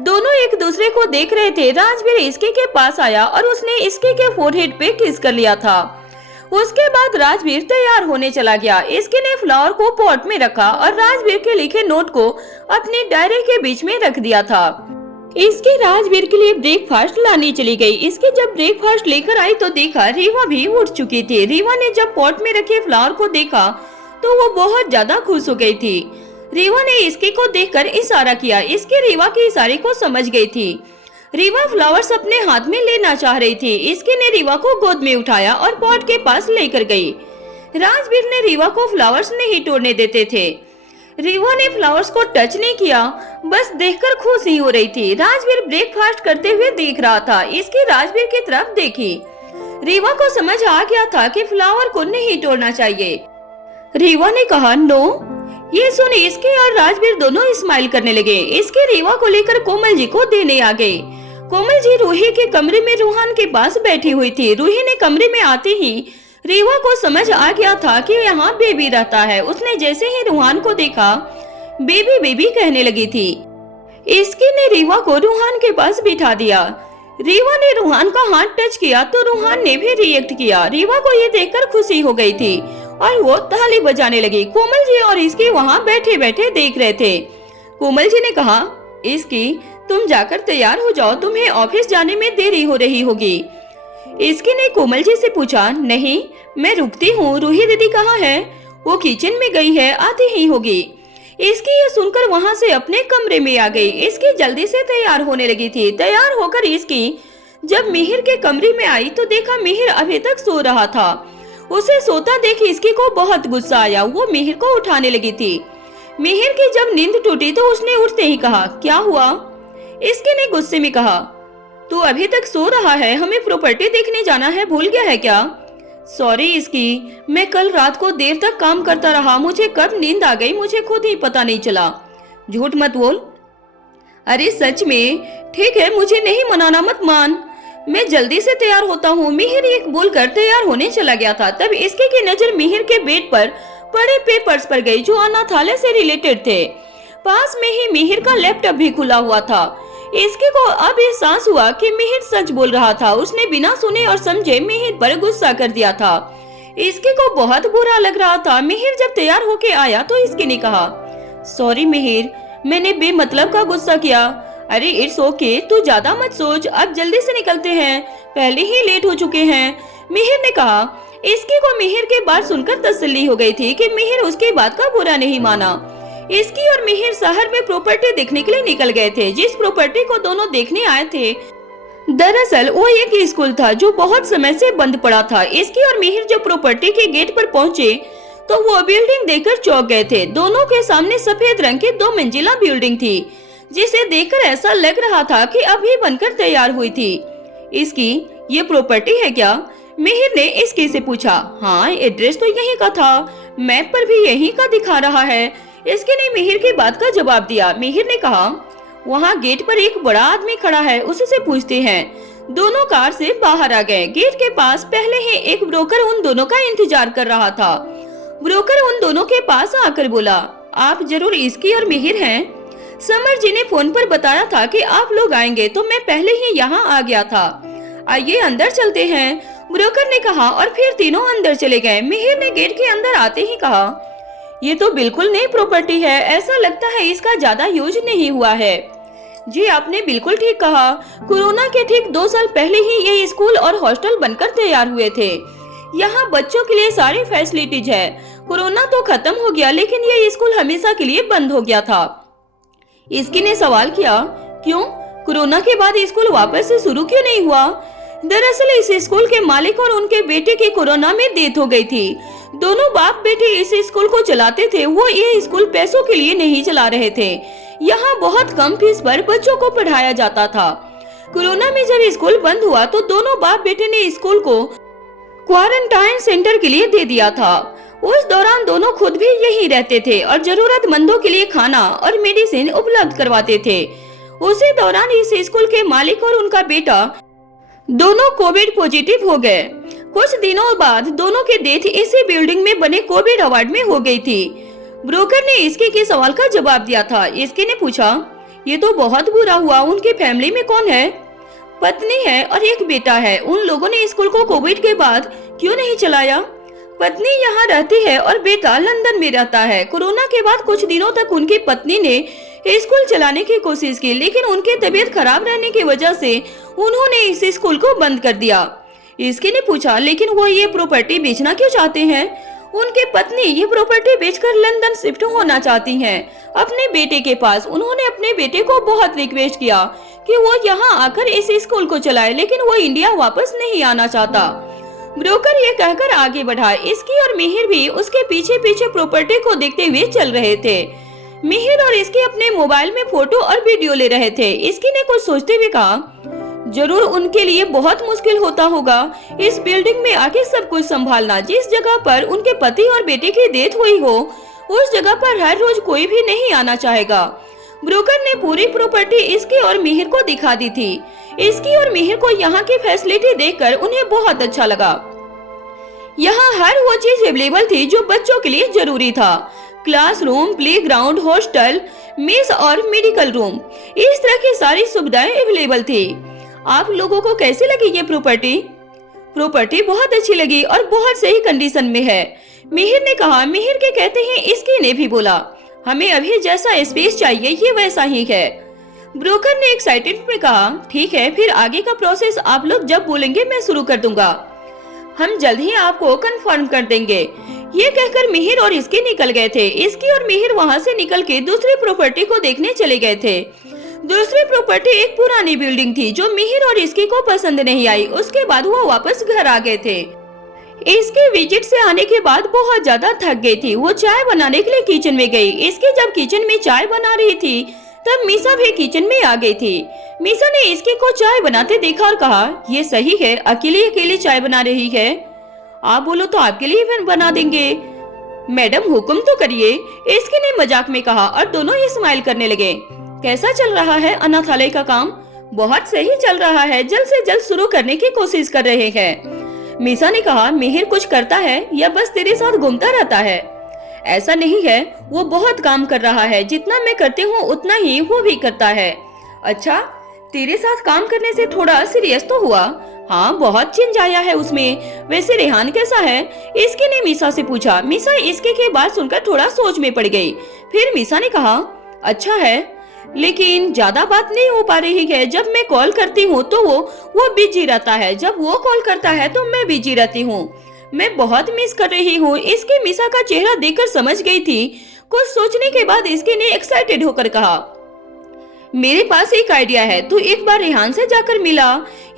दोनों एक दूसरे को देख रहे थे। राजवीर इसके के पास आया और उसने इसके के फोरहेड पे किस कर लिया था। उसके बाद राजवीर तैयार होने चला गया। इसकी ने फ्लावर को पॉट में रखा और राजवीर के लिखे नोट को अपनी डायरी के बीच में रख दिया था। इसके राजवीर के लिए ब्रेकफास्ट लाने चली गई। इसके जब ब्रेकफास्ट लेकर आई तो देखा रीवा भी उठ चुकी थी। रीवा ने जब पॉट में रखे फ्लावर को देखा तो वो बहुत ज्यादा खुश हो गई थी। रीवा ने इसके को देखकर इशारा किया। इसके रीवा के इशारे को समझ गई थी। रीवा फ्लावर्स अपने हाथ में लेना चाह रही थी। इसके ने रीवा को गोद में उठाया और पॉट के पास लेकर गई। राजवीर ने रीवा को फ्लावर्स नहीं तोड़ने देते थे। रीवा ने फ्लावर्स को टच नहीं किया, बस देखकर खुशी हो रही थी। राजवीर ब्रेकफास्ट करते हुए देख रहा था। इसकी राजवीर की तरफ देखी। रीवा को समझ आ गया था कि फ्लावर को नहीं तोड़ना चाहिए। रीवा ने कहा नो। ये सुन इसके और राजवीर दोनों स्माइल करने लगे। इसके रीवा को लेकर कोमल जी को देने आ गए। कोमल जी रूही के कमरे में रूहान के पास बैठी हुई थी। रूही ने कमरे में आते ही रीवा को समझ आ गया था कि यहाँ बेबी रहता है। उसने जैसे ही रूहान को देखा बेबी बेबी कहने लगी थी। इसकी ने रीवा को रूहान के पास बिठा दिया। रीवा ने रूहान का हाथ टच किया तो रूहान ने भी रिएक्ट किया। रीवा को ये देखकर खुशी हो गई थी और वो ताली बजाने लगी। कोमल जी और इसकी वहाँ बैठे बैठे देख रहे थे। कोमल जी ने कहा इसकी तुम जाकर तैयार हो जाओ, तुम्हें ऑफिस जाने में देरी हो रही होगी। इसकी ने कोमल जी से पूछा नहीं मैं रुकती हूँ, रूही दीदी कहाँ है? वो किचन में गई है, आती ही होगी। इसकी ये सुनकर वहाँ से अपने कमरे में आ गई। इसकी जल्दी से तैयार होने लगी थी। तैयार होकर इसकी जब मिहिर के कमरे में आई तो देखा मिहिर अभी तक सो रहा था। उसे सोता देख इसकी को बहुत गुस्सा आया। वो मिहिर को उठाने लगी थी। मिहिर की जब नींद टूटी तो उसने उठते ही कहा क्या हुआ? इसकी ने गुस्से में कहा तू अभी तक सो रहा है, हमें प्रॉपर्टी देखने जाना है, भूल गया है क्या? सॉरी इसकी, मैं कल रात को देर तक काम करता रहा, मुझे कब नींद आ गई मुझे खुद ही पता नहीं चला। झूठ मत बोल। अरे सच में। ठीक है मुझे नहीं मनाना मत मान, मैं जल्दी से तैयार होता हूँ। मिहिर एक बोलकर तैयार होने चला गया था। तब इसके की नजर मिहिर के बेड पर पड़े पेपर्स पर गई जो अनाथालय से रिलेटेड थे। पास में ही मिहिर का लैपटॉप भी खुला हुआ था। इसके को अब एहसास हुआ कि मिहिर सच बोल रहा था। उसने बिना सुने और समझे मिहिर पर गुस्सा कर दिया था। इसके को बहुत बुरा लग रहा था। मिहिर जब तैयार होके आया तो इसके ने कहा सॉरी मिहिर, मैंने बेमतलब का गुस्सा किया। अरे इट्स ओके, तू ज्यादा मत सोच, अब जल्दी से निकलते हैं, पहले ही लेट हो चुके हैं, मिहिर ने कहा। इसकी को मिहिर के बात सुनकर तसल्ली हो गई थी कि मिहिर उसकी बात का बुरा नहीं माना। इसकी और मिहिर शहर में प्रॉपर्टी देखने के लिए निकल गए थे। जिस प्रॉपर्टी को दोनों देखने आए थे दरअसल वो एक स्कूल था जो बहुत समय से बंद पड़ा था। इसकी और मिहिर जब प्रॉपर्टी के गेट पर पहुंचे तो वो बिल्डिंग देखकर चौंक गए थे। दोनों के सामने सफेद रंग की 2 मंजिला बिल्डिंग थी जिसे देखकर ऐसा लग रहा था कि अभी बनकर तैयार हुई थी। इसकी ये प्रॉपर्टी है क्या? मिहिर ने इसकी से पूछा। हाँ एड्रेस तो यहीं का था, मैप पर भी यहीं का दिखा रहा है। इसके ने मिहिर की बात का जवाब दिया। मिहिर ने कहा वहाँ गेट पर एक बड़ा आदमी खड़ा है, उसी से पूछते हैं। दोनों कार से बाहर आ गए। गेट के पास पहले ही एक ब्रोकर उन दोनों का इंतजार कर रहा था। ब्रोकर उन दोनों के पास आकर बोला आप जरूर इसकी और मिहिर हैं? समर जी ने फोन पर बताया था कि आप लोग आएंगे तो मैं पहले ही यहाँ आ गया था। आइए अंदर चलते हैं, ब्रोकर ने कहा और फिर तीनों अंदर चले गए। मिहिर ने गेट के अंदर आते ही कहा ये तो बिल्कुल नई प्रॉपर्टी है, ऐसा लगता है इसका ज्यादा यूज नहीं हुआ है। जी आपने बिल्कुल ठीक कहा, कोरोना के ठीक 2 साल पहले ही ये स्कूल और हॉस्टल बनकर तैयार हुए थे। यहाँ बच्चों के लिए सारी फैसिलिटीज है। कोरोना तो खत्म हो गया लेकिन ये स्कूल हमेशा के लिए बंद हो गया था। इसकी ने सवाल किया क्यों? कोरोना के बाद स्कूल वापस से शुरू क्यों नहीं हुआ? दरअसल इस स्कूल के मालिक और उनके बेटे की कोरोना में डेथ हो गई थी। दोनों बाप बेटे इस स्कूल को चलाते थे। वो ये स्कूल पैसों के लिए नहीं चला रहे थे। यहाँ बहुत कम फीस पर बच्चों को पढ़ाया जाता था। कोरोना में जब स्कूल बंद हुआ तो दोनों बाप बेटे ने स्कूल को क्वारंटाइन सेंटर के लिए दे दिया था। उस दौरान दोनों खुद भी यहीं रहते थे और जरूरतमंदों के लिए खाना और मेडिसिन उपलब्ध करवाते थे। उसी दौरान इस स्कूल के मालिक और उनका बेटा दोनों कोविड पॉजिटिव हो गए। कुछ दिनों बाद दोनों की डेथ इसी बिल्डिंग में बने कोविड वार्ड में हो गई थी। ब्रोकर ने इसके के सवाल का जवाब दिया था। इसके ने पूछा ये तो बहुत बुरा हुआ, उनकी फैमिली में कौन है? पत्नी है और एक बेटा है। उन लोगों ने स्कूल को कोविड के बाद क्यों नहीं चलाया? पत्नी यहाँ रहती है और बेटा लंदन में रहता है। कोरोना के बाद कुछ दिनों तक उनकी पत्नी ने स्कूल चलाने की कोशिश की, लेकिन उनकी तबीयत खराब रहने की वजह से उन्होंने इस स्कूल को बंद कर दिया। इसकी ने पूछा, लेकिन वो ये प्रॉपर्टी बेचना क्यों चाहते हैं? उनकी पत्नी ये प्रॉपर्टी बेचकर लंदन शिफ्ट होना चाहती हैं अपने बेटे के पास। उन्होंने अपने बेटे को बहुत रिक्वेस्ट किया कि वो यहाँ आकर इस स्कूल को चलाए, लेकिन वो इंडिया वापस नहीं आना चाहता। ब्रोकर ये कहकर आगे बढ़ा। इसकी और मिहिर भी उसके पीछे पीछे प्रॉपर्टी को देखते हुए चल रहे थे। मिहिर और इसके अपने मोबाइल में फोटो और वीडियो ले रहे थे। इसकी ने कुछ सोचते हुए कहा, जरूर उनके लिए बहुत मुश्किल होता होगा इस बिल्डिंग में आके सब कुछ संभालना। जिस जगह पर उनके पति और बेटे की डेथ हुई हो, उस जगह पर हर रोज कोई भी नहीं आना चाहेगा। ब्रोकर ने पूरी प्रॉपर्टी इसकी और मिहिर को दिखा दी थी। इसकी और मिहिर को यहाँ की फैसिलिटी देखकर उन्हें बहुत अच्छा लगा। यहाँ हर वो चीज अवेलेबल थी जो बच्चों के लिए जरूरी था। क्लासरूम, प्लेग्राउंड, हॉस्टल, मेस और मेडिकल रूम, इस तरह की सारी सुविधाएं अवेलेबल थी। आप लोगों को कैसी लगी ये प्रॉपर्टी? प्रॉपर्टी बहुत अच्छी लगी और बहुत सही कंडीशन में है, मिहिर ने कहा। मिहिर के कहते हैं इसकी ने भी बोला, हमें अभी जैसा स्पेस चाहिए ये वैसा ही है। ब्रोकर ने एक्साइटेड में कहा, ठीक है, फिर आगे का प्रोसेस आप लोग जब बोलेंगे मैं शुरू कर दूंगा। हम जल्द ही आपको कंफर्म कर देंगे। ये कहकर मिहिर और इसकी निकल गए थे। इसकी और मिहिर वहाँ से निकल के दूसरी प्रॉपर्टी को देखने चले गए थे। दूसरी प्रॉपर्टी एक पुरानी बिल्डिंग थी जो मिहिर और इसकी को पसंद नहीं आई। उसके बाद वो वापस घर आ गए थे। इसके विजिट से आने के बाद बहुत ज्यादा थक गई थी। वो चाय बनाने के लिए किचन में गई। इसकी जब किचन में चाय बना रही थी तब मीसा भी किचन में आ गई थी। मीसा ने इसकी को चाय बनाते देखा और कहा, ये सही है, अकेले अकेले चाय बना रही है। आप बोलो तो आपके लिए भी बना देंगे। मैडम हुक्म तो करिए, इसकी ने मजाक में कहा और दोनों ही स्माइल करने लगे। कैसा चल रहा है अनाथालय का काम? बहुत सही चल रहा है, जल्द से जल्द शुरू करने की कोशिश कर रहे हैं। मीसा ने कहा, मिहिर कुछ करता है या बस तेरे साथ घूमता रहता है? ऐसा नहीं है, वो बहुत काम कर रहा है। जितना मैं करती हूँ उतना ही वो भी करता है। अच्छा, तेरे साथ काम करने से थोड़ा सीरियस तो हुआ? हाँ, बहुत चेंज आया है उसमें। वैसे रेहान कैसा है? इसकी ने मीसा से पूछा। मीसा इसके के बात सुनकर थोड़ा सोच में पड़ गई। फिर मीसा ने कहा, अच्छा है, लेकिन ज्यादा बात नहीं हो पा रही है। जब मैं कॉल करती हूँ तो वो बिजी रहता है, जब वो कॉल करता है तो मैं बिजी रहती हूँ। मैं बहुत मिस कर रही हूँ। इसकी मीसा का चेहरा देखकर समझ गई थी। कुछ सोचने के बाद इसकी ने एक्साइटेड होकर कहा, मेरे पास एक आइडिया है, तू एक बार रेहान से जाकर मिला।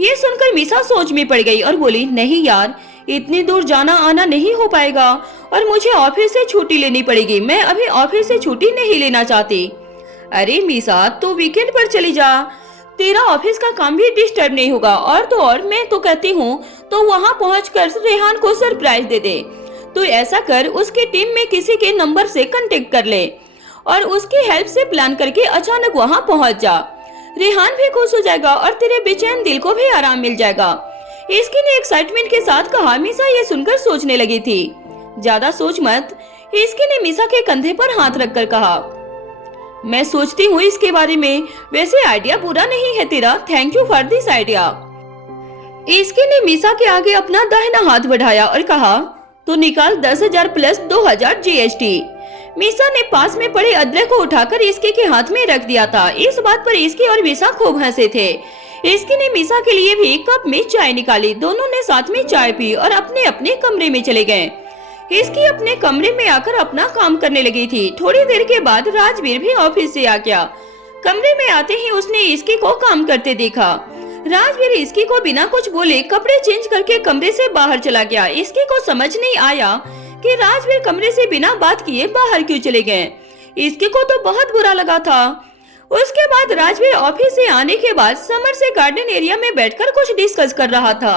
ये सुनकर मीसा सोच में पड़ गई और बोली, नहीं यार, इतनी दूर जाना आना नहीं हो पाएगा और मुझे ऑफिस से छुट्टी लेनी पड़ेगी। मैं अभी ऑफिस से छुट्टी नहीं लेना चाहती। अरे मीसा, तो वीकेंड पर चली जा, तेरा ऑफिस का काम भी डिस्टर्ब नहीं होगा। और तो और मैं तो कहती हूँ तो वहाँ पहुँचकर रेहान को सरप्राइज दे दे। तो ऐसा कर, उसकी टीम में किसी के नंबर से कांटेक्ट कर ले और उसकी हेल्प से प्लान करके अचानक वहाँ पहुँच जा। रेहान भी खुश हो जाएगा और तेरे बेचैन दिल को भी आराम मिल जाएगा। इसकी ने एक्साइटमेंट के साथ कहा। मीसा ये सुनकर सोचने लगी थी। ज्यादा सोच मत। इसकी ने मीसा के कंधे पर हाथ रखकर कहा, मैं सोचती हूँ इसके बारे में। वैसे आइडिया बुरा नहीं है तेरा, thank you for this idea. इसकी ने मीसा के आगे अपना दाहिना हाथ बढ़ाया और कहा, तो निकाल 10,000 प्लस 2,000 GST। मीसा ने पास में पड़े अदरक को उठाकर इसके के हाथ में रख दिया था। इस बात पर इसकी और मीसा खूब हंसे थे। इसकी ने मीसा के लिए भी कप में चाय निकाली। दोनों ने साथ में चाय पी और अपने अपने कमरे में चले गए। इसकी अपने कमरे में आकर अपना काम करने लगी थी। थोड़ी देर के बाद राजवीर भी ऑफिस से आ गया। कमरे में आते ही उसने इसकी को काम करते देखा। राजवीर इसकी को बिना कुछ बोले कपड़े चेंज करके कमरे से बाहर चला गया। इसकी को समझ नहीं आया कि राजवीर कमरे से बिना बात किए बाहर क्यों चले गए। इसकी को तो बहुत बुरा लगा था। उसके बाद राजवीर ऑफिस से आने के बाद समर से गार्डन एरिया में बैठकर कुछ डिस्कस कर रहा था।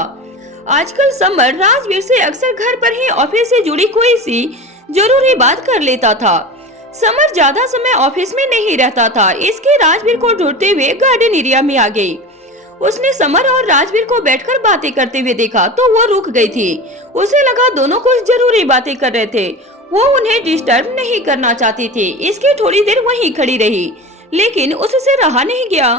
आजकल समर राजवीर से अक्सर घर पर ही ऑफिस से जुड़ी कोई सी जरूरी बात कर लेता था। समर ज्यादा समय ऑफिस में नहीं रहता था। इसके राजवीर को ढूंढते हुए गार्डन एरिया में आ गई। उसने समर और राजवीर को बैठकर बातें करते हुए देखा तो वो रुक गई थी। उसे लगा दोनों कुछ जरूरी बातें कर रहे थे। वो उन्हें डिस्टर्ब नहीं करना चाहती थी। इसकी थोड़ी देर वहीं खड़ी रही, लेकिन उससे रहा नहीं गया।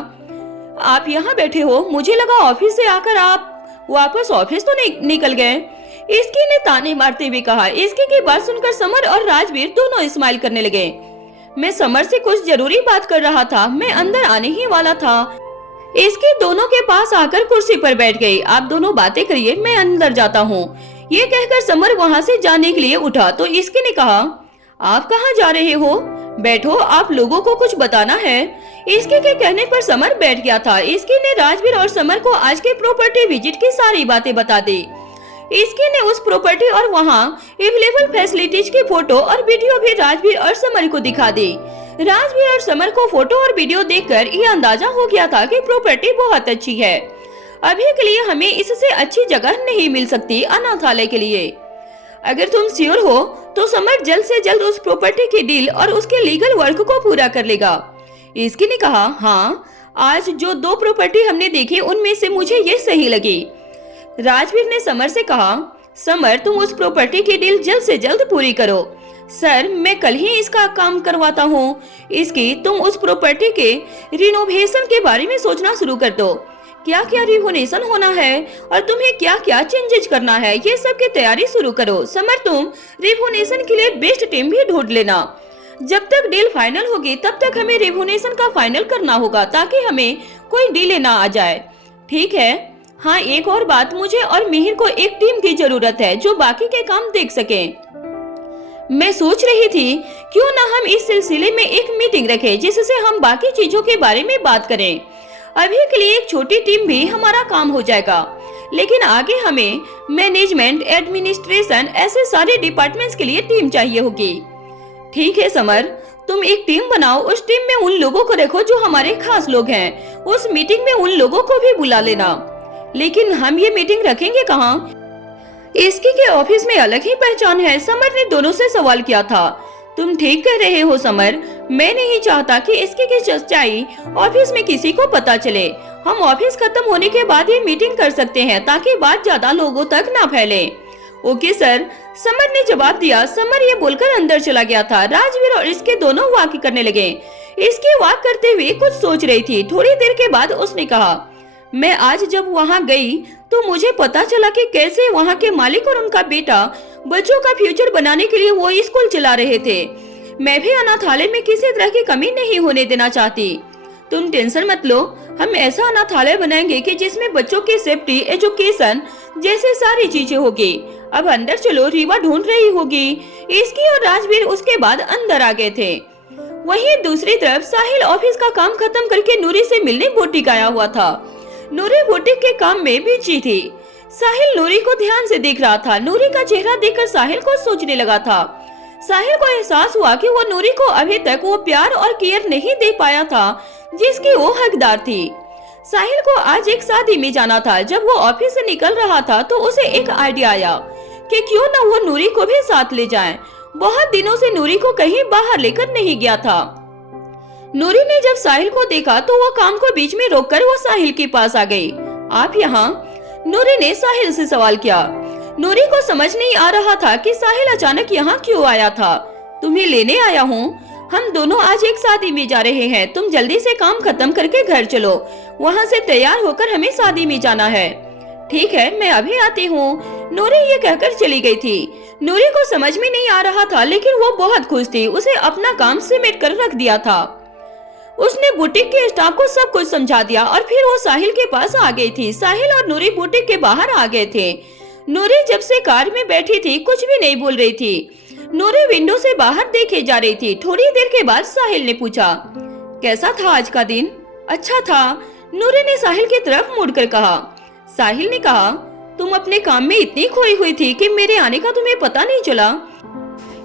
आप यहाँ बैठे हो, मुझे लगा ऑफिस से आकर आप वापस ऑफिस तो नहीं निकल गए। इसकी ने ताने मारते हुए कहा। इसकी की बात सुनकर समर और राजवीर दोनों स्माइल करने लगे। मैं समर से कुछ जरूरी बात कर रहा था, मैं अंदर आने ही वाला था। इसके दोनों के पास आकर कुर्सी पर बैठ गई। आप दोनों बातें करिए, मैं अंदर जाता हूँ। ये कहकर समर वहाँ से जाने के लिए उठा तो इसकी ने कहा, आप कहाँ जा रहे हो? बैठो, आप लोगों को कुछ बताना है। इसके के कहने पर समर बैठ गया था। इसकी ने राजवीर और समर को आज के प्रॉपर्टी विजिट की सारी बातें बता दी। इसकी ने उस प्रॉपर्टी और वहाँ अवेलेबल फैसिलिटीज की फोटो और वीडियो भी राजवीर और समर को दिखा दी। राजवीर और समर को फोटो और वीडियो देखकर ये अंदाजा हो गया था कि प्रॉपर्टी बहुत अच्छी है। अभी के लिए हमें इससे अच्छी जगह नहीं मिल सकती अनाथालय के लिए। अगर तुम श्योर हो तो समर जल्द से जल्द उस प्रॉपर्टी की डील और उसके लीगल वर्क को पूरा कर लेगा। इसकी ने कहा, हाँ, आज जो 2 प्रॉपर्टी हमने देखी उनमें से मुझे ये सही लगी। राजवीर ने समर से कहा, समर तुम उस प्रॉपर्टी की डील जल्द से जल्द पूरी करो। सर मैं कल ही इसका काम करवाता हूँ। इसकी तुम उस प्रॉपर्टी के रिनोवेशन के बारे में सोचना शुरू कर दो। क्या क्या रिनोवेशन होना है और तुम्हें क्या क्या चेंजेस करना है, ये सब की तैयारी शुरू करो। समर तुम रिनोवेशन के लिए बेस्ट टीम भी ढूंढ लेना। जब तक डील फाइनल होगी तब तक हमें रिनोवेशन का फाइनल करना होगा ताकि हमें कोई डिले ना आ जाए। ठीक है? हाँ, एक और बात, मुझे और मिहिर को एक टीम की जरूरत है जो बाकी के काम देख सके। मैं सोच रही थी क्यों ना हम इस सिलसिले में एक मीटिंग रखें जिससे हम बाकी चीजों के बारे में बात करें। अभी के लिए एक छोटी टीम भी हमारा काम हो जाएगा, लेकिन आगे हमें मैनेजमेंट, एडमिनिस्ट्रेशन, ऐसे सारे डिपार्टमेंट्स के लिए टीम चाहिए होगी। ठीक है समर, तुम एक टीम बनाओ। उस टीम में उन लोगों को रखो जो हमारे खास लोग हैं। उस मीटिंग में उन लोगों को भी बुला लेना। लेकिन हम ये मीटिंग रखेंगे कहाँ? इसकी के ऑफिस में अलग ही पहचान है। समर ने दोनों से सवाल किया था। तुम ठीक कह रहे हो समर, मैं नहीं चाहता कि इसकी की सच्चाई ऑफिस में किसी को पता चले। हम ऑफिस खत्म होने के बाद ये मीटिंग कर सकते हैं ताकि बात ज्यादा लोगों तक ना फैले। ओके सर, समर ने जवाब दिया। समर ये बोलकर अंदर चला गया था। राजवीर और इसके दोनों वॉक करने लगे। इसकी वॉक करते हुए कुछ सोच रही थी। थोड़ी देर के बाद उसने कहा, मैं आज जब वहाँ गई तो मुझे पता चला कि कैसे वहाँ के मालिक और उनका बेटा बच्चों का फ्यूचर बनाने के लिए वो स्कूल चला रहे थे। मैं भी अनाथालय में किसी तरह की कमी नहीं होने देना चाहती। तुम टेंशन मत लो, हम ऐसा अनाथालय बनाएंगे कि जिसमें बच्चों की सेफ्टी, एजुकेशन जैसे सारी चीजें होगी। अब अंदर चलो, रीवा ढूंढ रही होगी। इसकी और राजवीर उसके बाद अंदर आ गए थे। वहीं दूसरी तरफ साहिल ऑफिस का काम खत्म करके नूरी से मिलने बुटीक आया हुआ था। नूरी बुटीक के काम में बिजी थी। साहिल नूरी को ध्यान से देख रहा था। नूरी का चेहरा देखकर साहिल को सोचने लगा था। साहिल को एहसास हुआ कि वो नूरी को अभी तक वो प्यार और केयर नहीं दे पाया था जिसकी वो हकदार थी। साहिल को आज एक शादी में जाना था। जब वो ऑफिस से निकल रहा था तो उसे एक आइडिया आया कि क्यों न वो नूरी को भी साथ ले जाए। बहुत दिनों से नूरी को कहीं बाहर लेकर नहीं गया था। नूरी ने जब साहिल को देखा तो वो काम को बीच में रोककर वो साहिल के पास आ गई। आप यहाँ? नूरी ने साहिल से सवाल किया। नूरी को समझ नहीं आ रहा था कि साहिल अचानक यहाँ क्यों आया था। तुम्हें लेने आया हूँ। हम दोनों आज एक शादी में जा रहे हैं। तुम जल्दी से काम खत्म करके घर चलो। वहाँ से तैयार होकर हमें शादी में जाना है। ठीक है, मैं अभी आती हूँ। नूरी ये कहकर चली गई थी। नूरी को समझ में नहीं आ रहा था, लेकिन वो बहुत खुश थी। उसे अपना काम समेट कर रख दिया था। उसने बुटीक के स्टाफ को सब कुछ समझा दिया और फिर वो साहिल के पास आ गई थी। साहिल और नूरी बुटीक के बाहर आ गए थे। नूरी जब से कार में बैठी थी कुछ भी नहीं बोल रही थी। नूरी विंडो से बाहर देखे जा रही थी। थोड़ी देर के बाद साहिल ने पूछा, कैसा था आज का दिन? अच्छा था, नूरी ने साहिल की तरफ मुड़कर कहा। साहिल ने कहा, तुम अपने काम में इतनी खोई हुई थी कि मेरे आने का तुम्हें पता नहीं चला।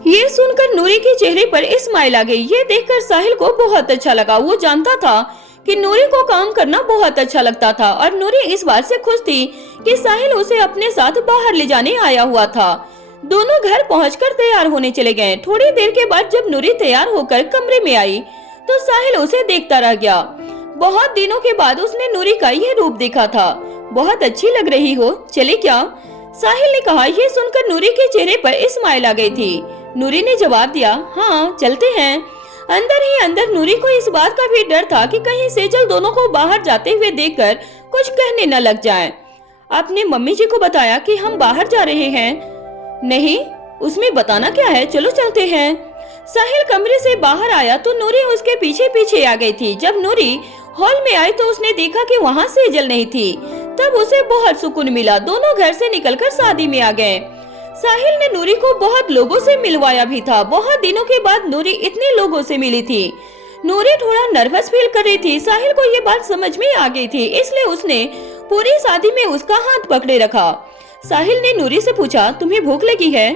ये सुनकर नूरी के चेहरे पर स्माइल आ गई। ये देखकर साहिल को बहुत अच्छा लगा। वो जानता था कि नूरी को काम करना बहुत अच्छा लगता था और नूरी इस बात से खुश थी कि साहिल उसे अपने साथ बाहर ले जाने आया हुआ था। दोनों घर पहुंचकर तैयार होने चले गए। थोड़ी देर के बाद जब नूरी तैयार होकर कमरे में आई तो साहिल उसे देखता रह गया। बहुत दिनों के बाद उसने नूरी का यह रूप देखा था। बहुत अच्छी लग रही हो, चले क्या? साहिल ने कहा। यह सुनकर नूरी के चेहरे पर स्माइल आ गई थी। नूरी ने जवाब दिया, हाँ चलते हैं। अंदर ही अंदर नूरी को इस बात का भी डर था कि कहीं सेजल दोनों को बाहर जाते हुए देखकर कुछ कहने न लग जाए। अपने मम्मी जी को बताया कि हम बाहर जा रहे हैं। नहीं, उसमें बताना क्या है, चलो चलते हैं। साहिल कमरे से बाहर आया तो नूरी उसके पीछे पीछे आ गई थी। जब नूरी हॉल में आई तो उसने देखा कि वहाँ सेजल नहीं थी। तब उसे बहुत सुकून मिला। दोनों घर से निकलकर शादी में आ गए। साहिल ने नूरी को बहुत लोगों से मिलवाया भी था। बहुत दिनों के बाद नूरी इतने लोगों से मिली थी। नूरी थोड़ा नर्वस फील कर रही थी। साहिल को ये बात समझ में आ गई थी, इसलिए उसने पूरी शादी में उसका हाथ पकड़े रखा। साहिल ने नूरी से पूछा, तुम्हें भूख लगी है?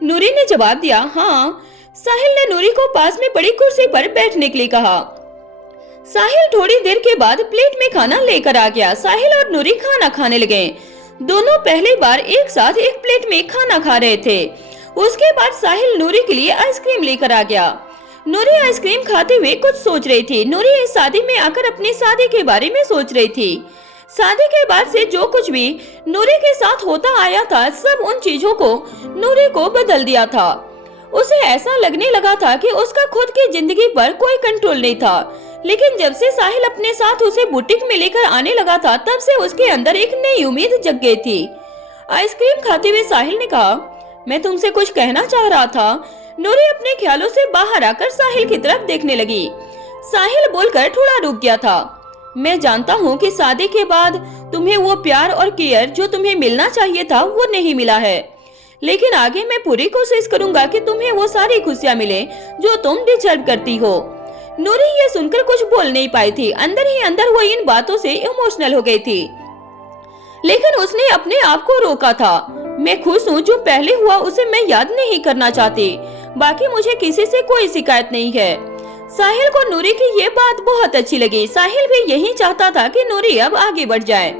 नूरी ने जवाब दिया, हाँ। साहिल ने नूरी को पास में पड़ी कुर्सी पर बैठने के लिए कहा। साहिल थोड़ी देर के बाद प्लेट में खाना लेकर आ गया। साहिल और नूरी खाना खाने लगे। दोनों पहली बार एक साथ एक प्लेट में खाना खा रहे थे। उसके बाद साहिल नूरी के लिए आइसक्रीम लेकर आ गया। नूरी आइसक्रीम खाते हुए कुछ सोच रही थी। नूरी इस शादी में आकर अपनी शादी के बारे में सोच रही थी। शादी के बाद से जो कुछ भी नूरी के साथ होता आया था, सब उन चीजों को नूरी को बदल दिया था। उसे ऐसा लगने लगा था कि उसका खुद की जिंदगी पर कोई कंट्रोल नहीं था। लेकिन जब से साहिल अपने साथ उसे बुटीक में लेकर आने लगा था, तब से उसके अंदर एक नई उम्मीद जग गई थी। आइसक्रीम खाते हुए साहिल ने कहा, मैं तुमसे कुछ कहना चाह रहा था। नूरी अपने ख्यालों से बाहर आकर साहिल की तरफ देखने लगी। साहिल बोलकर थोड़ा रुक गया था। मैं जानता हूँ कि शादी के बाद तुम्हें वो प्यार और केयर जो तुम्हें मिलना चाहिए था वो नहीं मिला है, लेकिन आगे मैं पूरी कोशिश करूंगा कि तुम्हें वो सारी खुशियाँ मिले जो तुम डिजर्व करती हो। नूरी ये सुनकर कुछ बोल नहीं पाई थी। अंदर ही अंदर वो इन बातों से इमोशनल हो गई थी, लेकिन उसने अपने आप को रोका था। मैं खुश हूँ, जो पहले हुआ उसे मैं याद नहीं करना चाहती। बाकी मुझे किसी से कोई शिकायत नहीं है। साहिल को नूरी की ये बात बहुत अच्छी लगी। साहिल भी यही चाहता था कि नूरी अब आगे बढ़ जाए।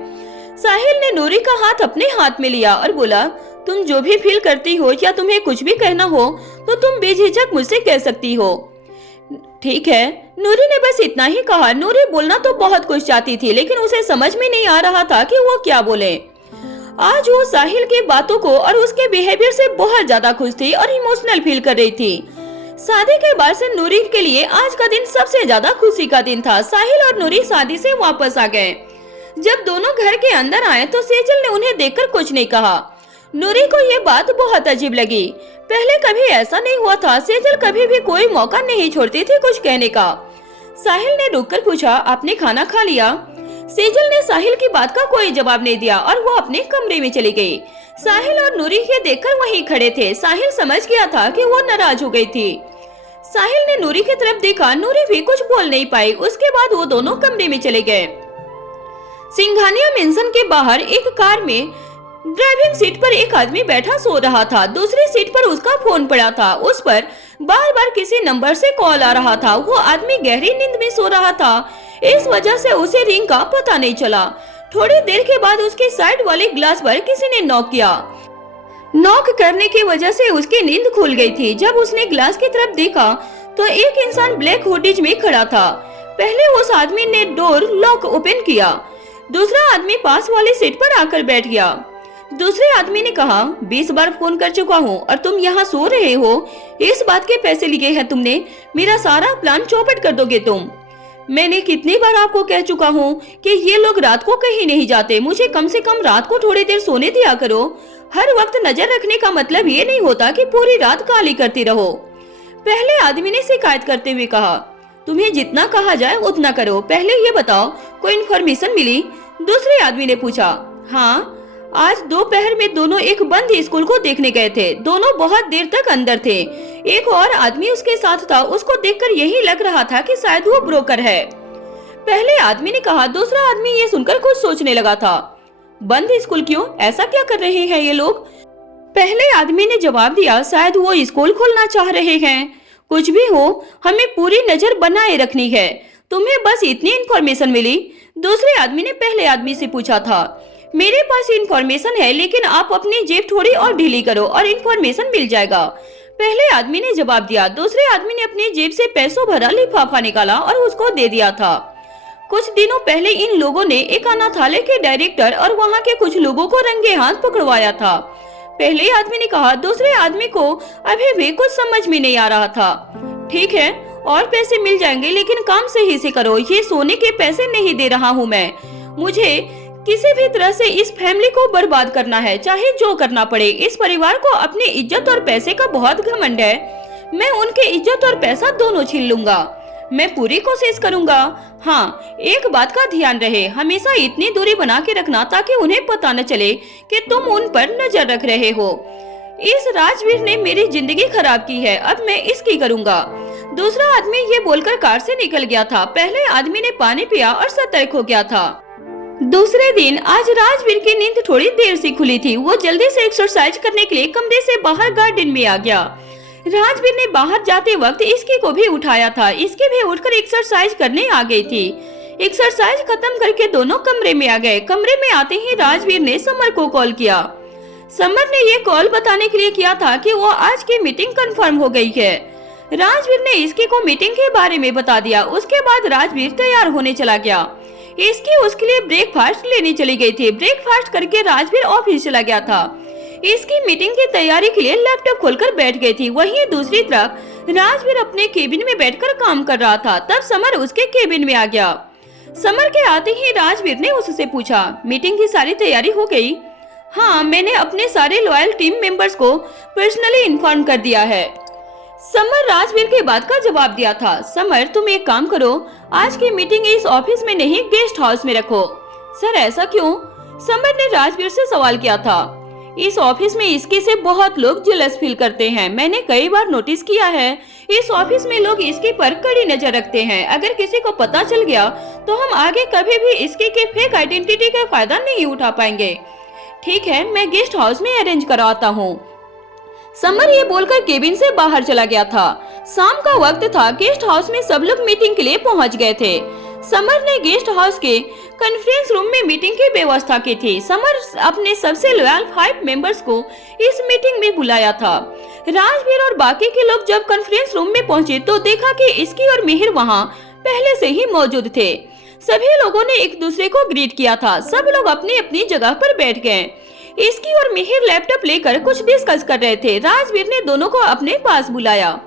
साहिल ने नूरी का हाथ अपने हाथ में लिया और बोला, तुम जो भी फील करती हो या तुम्हें कुछ भी कहना हो तो तुम बेझिझक मुझसे कह सकती हो। ठीक है, नूरी ने बस इतना ही कहा। नूरी बोलना तो बहुत कुछ चाहती थी, लेकिन उसे समझ में नहीं आ रहा था कि वो क्या बोले। आज वो साहिल की बातों को और उसके बिहेवियर से बहुत ज्यादा खुश थी और इमोशनल फील कर रही थी। शादी के बाद से नूरी के लिए आज का दिन सबसे ज्यादा खुशी का दिन था। साहिल और नूरी शादी से वापस आ गए। जब दोनों घर के अंदर आए तो सेजल ने उन्हें देखकर कुछ नहीं कहा। नूरी को ये बात बहुत अजीब लगी। पहले कभी ऐसा नहीं हुआ था। सेजल कभी भी कोई मौका नहीं छोड़ती थी कुछ कहने का। साहिल ने रुककर पूछा, आपने खाना खा लिया? सेजल ने साहिल की बात का कोई जवाब नहीं दिया और वो अपने कमरे में चली गई। साहिल और नूरी ये देखकर वहीं खड़े थे। साहिल समझ गया था कि वो नाराज हो गई थी। साहिल ने नूरी की तरफ देखा। नूरी भी कुछ बोल नहीं पाई। उसके बाद वो दोनों कमरे में चले गए। सिंघानिया मेंशन के बाहर एक कार में ड्राइविंग सीट पर एक आदमी बैठा सो रहा था। दूसरी सीट पर उसका फोन पड़ा था। उस पर बार बार किसी नंबर से कॉल आ रहा था। वो आदमी गहरी नींद में सो रहा था, इस वजह से उसे रिंग का पता नहीं चला। थोड़ी देर के बाद उसके साइड वाले ग्लास पर किसी ने नॉक किया। नॉक करने की वजह से उसकी नींद खुल गई थी। जब उसने ग्लास की तरफ देखा तो एक इंसान ब्लैक हुडीज में खड़ा था। पहले उस आदमी ने डोर लॉक ओपन किया। दूसरा आदमी पास वाली सीट पर आकर बैठ गया। दूसरे आदमी ने कहा, 20 बार फोन कर चुका हूँ और तुम यहाँ सो रहे हो। इस बात के पैसे लिए हैं तुमने। मेरा सारा प्लान चौपट कर दोगे तुम। मैंने कितनी बार आपको कह चुका हूँ कि ये लोग रात को कहीं नहीं जाते। मुझे कम से कम रात को थोड़ी देर सोने दिया करो। हर वक्त नजर रखने का मतलब ये नहीं होता कि पूरी रात काली करती रहो। पहले आदमी ने शिकायत करते हुए कहा, तुम्हें जितना कहा जाए उतना करो। पहले ये बताओ, कोई इन्फॉर्मेशन मिली? दूसरे आदमी ने पूछा। हाँ, आज दोपहर में दोनों एक बंद स्कूल को देखने गए थे। दोनों बहुत देर तक अंदर थे। एक और आदमी उसके साथ था। उसको देखकर यही लग रहा था कि शायद वो ब्रोकर है। पहले आदमी ने कहा। दूसरा आदमी ये सुनकर कुछ सोचने लगा था। बंद स्कूल क्यों? ऐसा क्या कर रहे हैं ये लोग? पहले आदमी ने जवाब दिया, शायद वो स्कूल खोलना चाह रहे हैं। कुछ भी हो, हमें पूरी नजर बनाए रखनी है। तुम्हें बस इतनी इन्फॉर्मेशन मिली? दूसरे आदमी ने पहले आदमी से पूछा था। मेरे पास इन्फॉर्मेशन है, लेकिन आप अपनी जेब थोड़ी और ढीली करो और इन्फॉर्मेशन मिल जाएगा। पहले आदमी ने जवाब दिया। दूसरे आदमी ने अपनी जेब से पैसों भरा लिफाफा निकाला और उसको दे दिया था। कुछ दिनों पहले इन लोगों ने एक अनाथालय के डायरेक्टर और वहाँ के कुछ लोगों को रंगे हाथ पकड़वाया था। पहले आदमी ने कहा। दूसरे आदमी को अभी भी कुछ समझ में नहीं आ रहा था। ठीक है, और पैसे मिल जाएंगे, लेकिन काम सही से करो। ये सोने के पैसे नहीं दे रहा हूँ मैं। मुझे किसी भी तरह से इस फैमिली को बर्बाद करना है, चाहे जो करना पड़े। इस परिवार को अपनी इज्जत और पैसे का बहुत घमंड है। मैं उनके इज्जत और पैसा दोनों छीन लूंगा। मैं पूरी कोशिश करूंगा। हाँ, एक बात का ध्यान रहे, हमेशा इतनी दूरी बना के रखना ताकि उन्हें पता न चले कि तुम उन पर नजर रख रहे हो। इस राजवीर ने मेरी जिंदगी खराब की है, अब मैं इसकी करूंगा। दूसरा आदमी ये बोलकर कार से निकल गया था। पहले आदमी ने पानी पिया और सतर्क हो गया था। दूसरे दिन आज राजवीर की नींद थोड़ी देर से खुली थी। वो जल्दी से एक्सरसाइज करने के लिए कमरे से बाहर गार्डन में आ गया। राजवीर ने बाहर जाते वक्त इसकी को भी उठाया था। इसकी भी उठकर एक्सरसाइज करने आ गई थी। एक्सरसाइज खत्म करके दोनों कमरे में आ गए। कमरे में आते ही राजवीर ने समर को कॉल किया। समर ने ये कॉल बताने के लिए किया था कि वो आज की मीटिंग कंफर्म हो गई है। राजवीर ने इसकी को मीटिंग के बारे में बता दिया। उसके बाद राजवीर तैयार होने चला गया। इसकी उसके लिए ब्रेकफास्ट लेने चली गई थी। ब्रेकफास्ट करके राजवीर ऑफिस चला गया था। इसकी मीटिंग की तैयारी के लिए लैपटॉप खोलकर बैठ गई थी। वहीं दूसरी तरफ राजवीर अपने केबिन में बैठकर काम कर रहा था। तब समर उसके केबिन में आ गया। समर के आते ही राजवीर ने उससे पूछा, मीटिंग की सारी तैयारी हो गई? हाँ, मैंने अपने सारे लॉयल टीम मेंबर्स को पर्सनली इन्फॉर्म कर दिया है। समर राजवीर के बात का जवाब दिया था। समर, तुम एक काम करो, आज की मीटिंग इस ऑफिस में नहीं गेस्ट हाउस में रखो। सर, ऐसा क्यों? समर ने राजवीर से सवाल किया था। इस ऑफिस में इसके से बहुत लोग जेलस फील करते हैं। मैंने कई बार नोटिस किया है, इस ऑफिस में लोग इसके पर कड़ी नजर रखते हैं। अगर किसी को पता चल गया तो हम आगे कभी भी इसके के फेक आइडेंटिटी का फायदा नहीं उठा पाएंगे। ठीक है, मैं गेस्ट हाउस में अरेंज करवाता हूँ। समर ये बोलकर केबिन से बाहर चला गया था। शाम का वक्त था। गेस्ट हाउस में सब लोग मीटिंग के लिए पहुंच गए थे। समर ने गेस्ट हाउस के कॉन्फ्रेंस रूम में मीटिंग की व्यवस्था की थी। समर अपने सबसे लॉयल 5 मेंबर्स को इस मीटिंग में बुलाया था। राजवीर और बाकी के लोग जब कॉन्फ्रेंस रूम में पहुंचे तो देखा कि इसकी और मिहिर वहां पहले से ही मौजूद थे। सभी लोगों ने एक दूसरे को ग्रीट किया था। सब लोग अपनी अपनी जगह पर बैठ गए। इसकी और मिहिर लैपटॉप लेकर कुछ डिस्कस कर रहे थे। राजवीर ने दोनों को अपने पास बुलाया।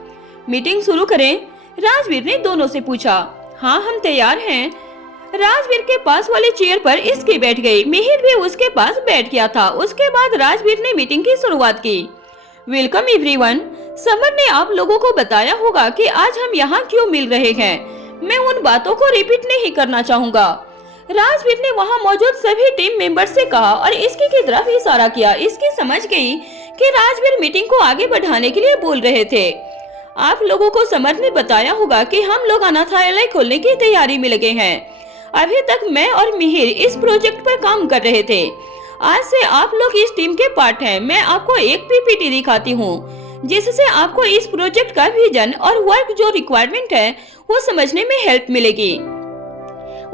मीटिंग शुरू करें? राजवीर ने दोनों से पूछा। हाँ, हम तैयार हैं। राजवीर के पास वाली चेयर पर इसकी बैठ गई। मिहिर भी उसके पास बैठ गया था। उसके बाद राजवीर ने मीटिंग की शुरुआत की। Welcome everyone. समर ने आप लोगों को बताया होगा कि आज हम यहाँ क्यों मिल रहे हैं। मैं उन बातों को रिपीट नहीं करना चाहूँगा। राजवीर ने वहाँ मौजूद सभी टीम मेंबर से कहा और इसकी की तरफ इशारा किया। इसकी समझ गई कि राजवीर मीटिंग को आगे बढ़ाने के लिए बोल रहे थे। आप लोगों को समर ने बताया होगा कि हम लोग अनाथालय खोलने की तैयारी में लगे हैं। अभी तक मैं और मिहिर इस प्रोजेक्ट पर काम कर रहे थे। आज से आप लोग इस टीम के पार्ट हैं। मैं आपको एक पीपीटी दिखाती हूँ जिससे आपको इस प्रोजेक्ट का विजन और वर्क जो रिक्वायरमेंट है वो समझने में हेल्प मिलेगी।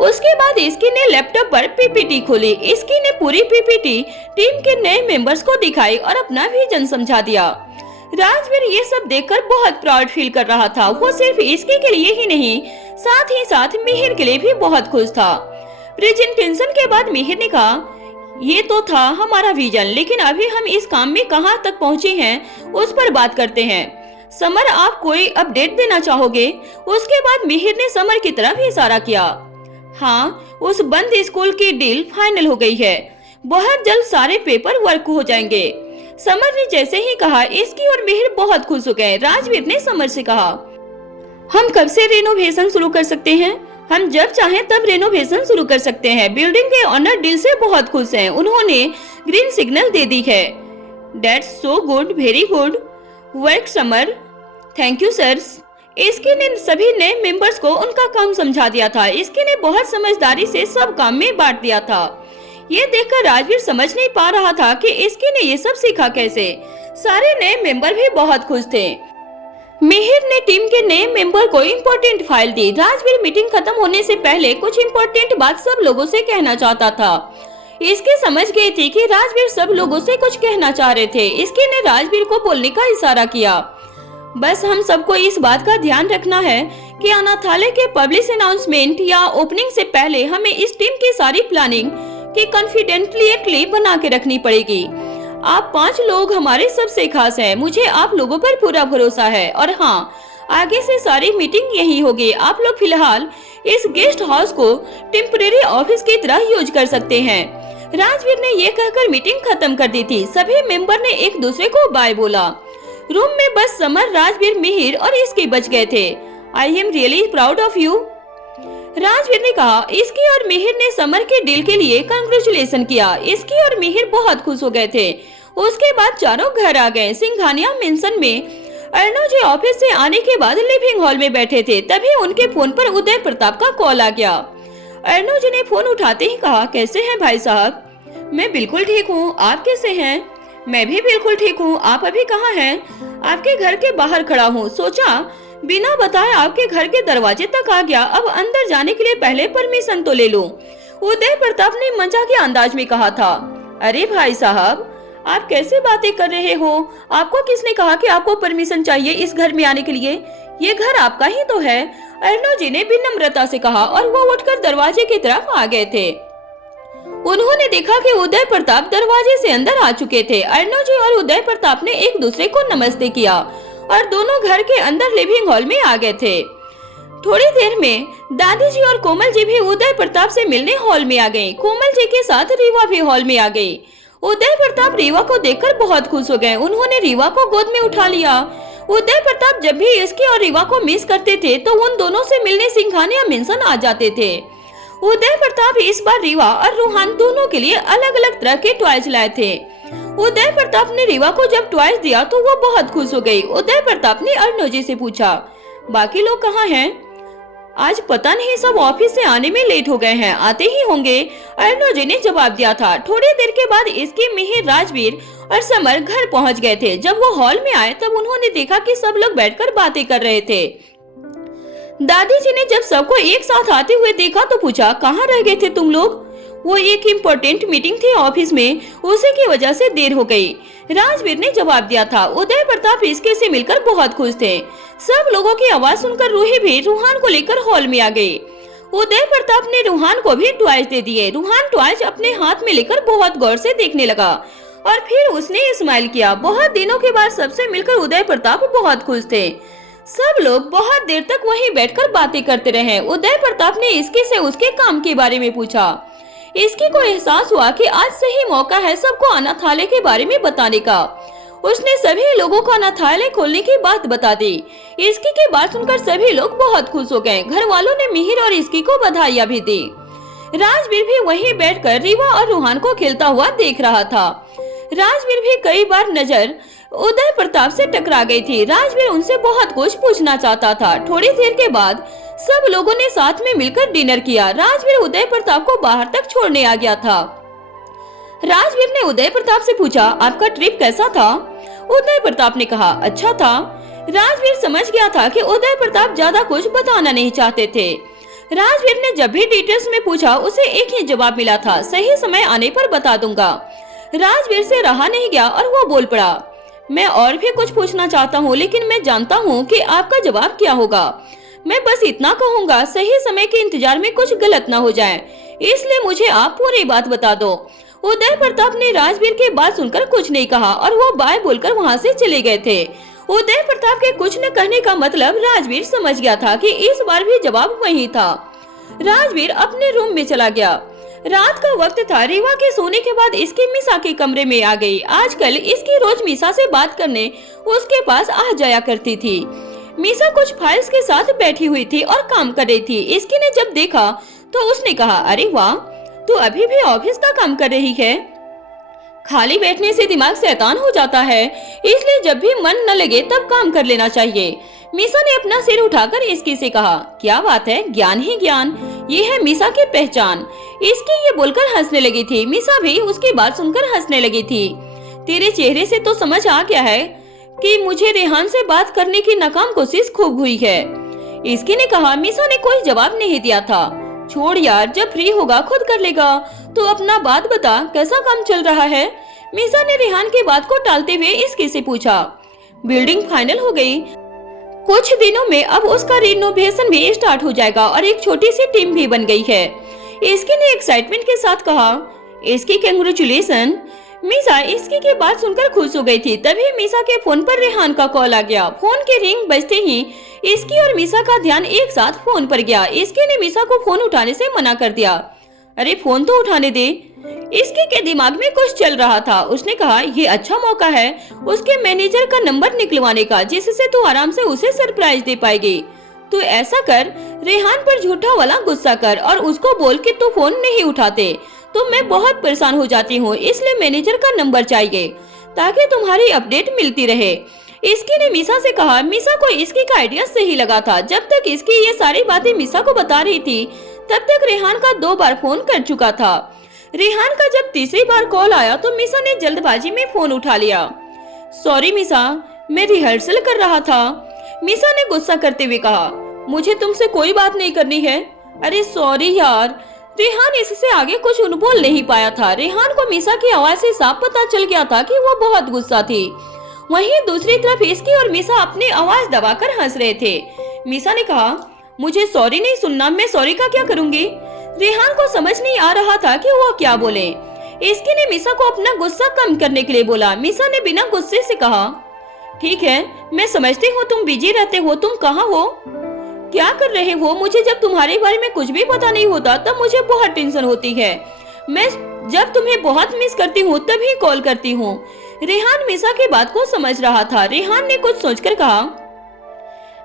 उसके बाद इसकी ने लैपटॉप पर पीपीटी खोली। इसकी ने पूरी पीपीटी टीम के नए मेंबर्स को दिखाई और अपना विजन समझा दिया। राजवीर ये सब देखकर बहुत प्राउड फील कर रहा था। वो सिर्फ इसके के लिए ही नहीं, साथ ही साथ मिहिर के लिए भी बहुत खुश था। प्रेजेंटेशन के बाद मिहिर ने कहा, ये तो था हमारा विजन, लेकिन अभी हम इस काम में कहाँ तक पहुँचे हैं उस पर बात करते हैं। समर, आप कोई अपडेट देना चाहोगे? उसके बाद मिहिर ने समर की तरफ इशारा किया। हाँ, उस बंद स्कूल की डील फाइनल हो गई है। बहुत जल्द सारे पेपर वर्क हो जाएंगे। समर ने जैसे ही कहा, इसकी और मिहिर बहुत खुश हो गए। राजवीर ने समर से कहा, हम कब से रेनोवेशन शुरू कर सकते हैं? हम जब चाहें तब रेनोवेशन शुरू कर सकते हैं। बिल्डिंग के ओनर डील से बहुत खुश हैं। उन्होंने ग्रीन सिग्नल दे दी है। That's so good, very good work summer. Thank you sir. इसकी ने सभी नए मेंबर्स को उनका काम समझा दिया था। इसकी ने बहुत समझदारी से सब काम में बांट दिया था। ये देखकर राजवीर समझ नहीं पा रहा था कि इसकी ने ये सब सीखा कैसे। सारे नए मेंबर भी बहुत खुश थे। मिहिर ने टीम के नए मेंबर को इम्पोर्टेंट फाइल दी। राजवीर मीटिंग खत्म होने से पहले कुछ इम्पोर्टेंट बात सब लोगों से कहना चाहता था। इसकी समझ गई थी कि राजवीर सब लोगों से कुछ कहना चाह रहे थे। इसकी ने राजवीर को बोलने का इशारा किया। बस हम सबको इस बात का ध्यान रखना है कि अनाथालय के पब्लिक अनाउंसमेंट या ओपनिंग से पहले हमें इस टीम की सारी प्लानिंग की कॉन्फिडेंशियली बना के रखनी पड़ेगी। आप 5 लोग हमारे सबसे खास हैं। मुझे आप लोगों पर पूरा भरोसा है। और हाँ, आगे से सारी मीटिंग यही होगी। आप लोग फिलहाल इस गेस्ट हाउस को टेम्परेरी ऑफिस की तरह यूज कर सकते हैं। राजवीर ने ये कहकर मीटिंग खत्म कर दी थी। सभी मेंबर ने एक दूसरे को बाय बोला। रूम में बस समर, राजवीर, मिहिर और इसकी बच गए थे। I am really proud of you, Rajveer ने कहा। इसकी और मिहिर ने समर के डील के लिए कांग्रेचुलेशन किया। इसकी और मिहिर बहुत खुश हो गए थे। उसके बाद चारों घर आ गए। सिंघानिया मेंशन में अर्णव जी ऑफिस से आने के बाद लिविंग हॉल में बैठे थे। तभी उनके फोन पर उदय प्रताप का कॉल आ गया। अर्णव जी ने फोन उठाते ही कहा, कैसे हैं भाई साहब? मैं बिल्कुल ठीक हूँ, आप कैसे हैं? मैं भी बिल्कुल ठीक हूँ। आप अभी कहाँ हैं? आपके घर के बाहर खड़ा हूँ। सोचा बिना बताए आपके घर के दरवाजे तक आ गया। अब अंदर जाने के लिए पहले परमिशन तो ले लूं। उदय प्रताप ने मजाक के अंदाज में कहा था। अरे भाई साहब, आप कैसे बातें कर रहे हो? आपको किसने कहा कि आपको परमिशन चाहिए इस घर में आने के लिए? ये घर आपका ही तो है, अर्णव जी ने विनम्रता से कहा और वो उठकर दरवाजे की तरफ आ गए थे। उन्होंने देखा कि उदय प्रताप दरवाजे से अंदर आ चुके थे। अर्णव जी और उदय प्रताप ने एक दूसरे को नमस्ते किया और दोनों घर के अंदर लिविंग हॉल में आ गए थे। थोड़ी देर में दादी जी और कोमल जी भी उदय प्रताप से मिलने हॉल में आ गए। कोमल जी के साथ रीवा भी हॉल में आ गई। उदय प्रताप रीवा को देखकर बहुत खुश हो गए। उन्होंने रीवा को गोद में उठा लिया। उदय प्रताप जब भी इसके और रीवा को मिस करते थे तो उन दोनों से मिलने सिंघानिया मेंशन आ जाते थे। उदय प्रताप इस बार रीवा और रूहान दोनों के लिए अलग अलग तरह के टॉयज लाए थे। उदय प्रताप ने रीवा को जब टॉयज दिया तो वो बहुत खुश हो गई। उदय प्रताप ने अर्णव जी से पूछा, बाकी लोग कहाँ हैं? आज पता नहीं, सब ऑफिस से आने में लेट हो गए हैं, आते ही होंगे, अर्णव जी ने जवाब दिया था। थोड़ी देर के बाद इसके मिहिर, राजवीर और समर घर पहुंच गए थे। जब वो हॉल में आए तब उन्होंने देखा कि सब लोग बैठकर बातें कर रहे थे। दादी जी ने जब सबको एक साथ आते हुए देखा तो पूछा, कहाँ रह गए थे तुम लोग? वो एक इम्पोर्टेंट मीटिंग थी ऑफिस में, उसी की वजह से देर हो गई, राजवीर ने जवाब दिया था। उदय प्रताप इसके से मिलकर बहुत खुश थे। सब लोगों की आवाज सुनकर रूही भी रूहान को लेकर हॉल में आ गई। उदय प्रताप ने रूहान को भी टॉयज दे दिए। रूहान टॉयज अपने हाथ में लेकर बहुत गौर से देखने लगा और फिर उसने स्माइल किया। बहुत दिनों के बाद सबसे मिलकर उदय प्रताप बहुत खुश थे। सब लोग बहुत देर तक वहीं बैठकर बातें करते रहे। उदय प्रताप ने इसके से उसके काम के बारे में पूछा। इसकी को एहसास हुआ कि आज सही मौका है सबको अनाथालय के बारे में बताने का। उसने सभी लोगों को अनाथालय खोलने की बात बता दी। इसकी की बात सुनकर सभी लोग बहुत खुश हो गए। घर वालों ने मिहिर और इसकी को बधाइयां भी दी। राजवीर भी वहीं बैठकर रीवा और रूहान को खेलता हुआ देख रहा था। राजवीर भी कई बार नजर उदय प्रताप से टकरा गई थी। राजवीर उनसे बहुत कुछ पूछना चाहता था। थोड़ी देर के बाद सब लोगों ने साथ में मिलकर डिनर किया। राजवीर उदय प्रताप को बाहर तक छोड़ने आ गया था। राजवीर ने उदय प्रताप से पूछा, आपका ट्रिप कैसा था? उदय प्रताप ने कहा, अच्छा था। राजवीर समझ गया था कि उदय प्रताप ज्यादा कुछ बताना नहीं चाहते थे। राजवीर ने जब भी डिटेल्स में पूछा उसे एक ही जवाब मिला था, सही समय आने पर बता दूंगा। राजवीर से रहा नहीं गया और वो बोल पड़ा, मैं और भी कुछ पूछना चाहता हूँ लेकिन मैं जानता हूँ कि आपका जवाब क्या होगा। मैं बस इतना कहूँगा, सही समय के इंतजार में कुछ गलत ना हो जाए, इसलिए मुझे आप पूरी बात बता दो। उदय प्रताप ने राजवीर की बात सुनकर कुछ नहीं कहा और वो बाय बोलकर वहाँ से चले गए थे। उदय प्रताप के कुछ न कहने का मतलब राजवीर समझ गया था कि इस बार भी जवाब वही था। राजवीर अपने रूम में चला गया। रात का वक्त था। रीवा के सोने के बाद इसकी मीसा के कमरे में आ गई। आजकल इसकी रोज मीसा से बात करने उसके पास आ जाया करती थी। मीसा कुछ फाइल्स के साथ बैठी हुई थी और काम कर रही थी। इसकी ने जब देखा तो उसने कहा, अरे वाह, तू अभी भी ऑफिस का काम कर रही है। खाली बैठने से दिमाग शैतान हो जाता है, इसलिए जब भी मन न लगे तब काम कर लेना चाहिए। मीसा ने अपना सिर उठाकर इसकी से कहा, क्या बात है, ज्ञान ही ज्ञान, ये है मीसा की पहचान। इसकी ये बोलकर हंसने लगी थी। मीसा भी उसकी बात सुनकर हंसने लगी थी। तेरे चेहरे से तो समझ आ गया है कि मुझे रेहान से बात करने की नाकाम कोशिश खूब हुई है, इसकी ने कहा। मीसा ने कोई जवाब नहीं दिया था। छोड़ यार, जब फ्री होगा खुद कर लेगा। तो अपना बात बता, कैसा काम चल रहा है? मीसा ने रेहान की बात को टालते हुए इसकी से पूछा। बिल्डिंग फाइनल हो गई, कुछ दिनों में अब उसका रिनोवेशन भी स्टार्ट हो जाएगा और एक छोटी सी टीम भी बन गई है, इसकी ने एक्साइटमेंट के साथ कहा। इसकी कंग्रेचुलेशन। मीसा इसकी की बात सुनकर खुश हो गई थी। तभी मीसा के फोन पर रेहान का कॉल आ गया। फोन के रिंग बजते ही इसकी और मीसा का ध्यान एक साथ फोन पर गया। इसकी ने मीसा को फोन उठाने से मना कर दिया। अरे फोन तो उठाने दे। इसकी के दिमाग में कुछ चल रहा था। उसने कहा ये अच्छा मौका है उसके मैनेजर का नंबर निकलवाने का, जिससे तू आराम से उसे सरप्राइज दे पाएगी। तू ऐसा कर, रेहान पर झूठा वाला गुस्सा कर और उसको बोल कि तू फोन नहीं उठाते तो मैं बहुत परेशान हो जाती हूँ, इसलिए मैनेजर का नंबर चाहिए ताकि तुम्हारी अपडेट मिलती रहे। इसकी ने मीसा से कहा। मीसा को इसकी का आइडिया सही लगा था। जब तक इसकी ये सारी बातें मीसा को बता रही थी तब तक रेहान का 2 बार फोन कर चुका था। रेहान का जब तीसरी बार कॉल आया तो मीसा ने जल्दबाजी में फोन उठा लिया। सॉरी मीसा, मैं रिहर्सल कर रहा था। मीसा ने गुस्सा करते हुए कहा, मुझे तुमसे कोई बात नहीं करनी है। अरे सॉरी यार। रेहान इससे आगे कुछ बोल नहीं पाया था। रेहान को मीसा की आवाज से साफ पता चल गया था कि वो बहुत गुस्सा थी। वहीं दूसरी तरफ इसकी और मीसा अपनी आवाज दबाकर हंस रहे थे। मीसा ने कहा, मुझे सॉरी नहीं सुनना, मैं सॉरी का क्या करूंगी। रेहान को समझ नहीं आ रहा था कि वो क्या बोले। इसकी ने मीसा को अपना गुस्सा कम करने के लिए बोला। मीसा ने बिना गुस्से से कहा, ठीक है, मैं समझती हूँ तुम बिजी रहते हो, तुम कहाँ हो, क्या कर रहे हो। मुझे जब तुम्हारे बारे में कुछ भी पता नहीं होता तब मुझे बहुत टेंशन होती है। मैं जब तुम्हें बहुत मिस करती हूँ तभी कॉल करती हूँ। रेहान मीसा की बात को समझ रहा था। रेहान ने कुछ सोचकर कहा,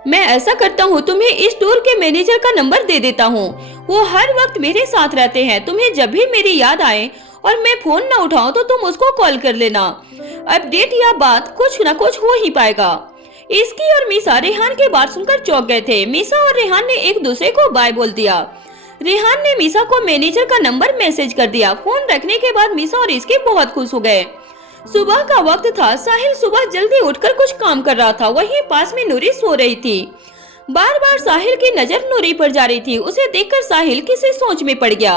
मैं ऐसा करता हूँ, तुम्हें इस टूर के मैनेजर का नंबर दे देता हूँ। वो हर वक्त मेरे साथ रहते हैं। तुम्हें जब भी मेरी याद आए और मैं फोन न उठाऊं तो तुम उसको कॉल कर लेना। अपडेट या बात कुछ न कुछ हो ही पाएगा। इसकी और मीसा रेहान की बात सुनकर चौंक गए थे। मीसा और रेहान ने एक दूसरे को बाय बोल दिया। रेहान ने मीसा को मैनेजर का नंबर मैसेज कर दिया। फोन रखने के बाद मीसा और इसके बहुत खुश हो गए। सुबह का वक्त था। साहिल सुबह जल्दी उठकर कुछ काम कर रहा था। वहीं पास में नूरी सो रही थी। बार बार साहिल की नजर नूरी पर जा रही थी। उसे देखकर साहिल किसी सोच में पड़ गया।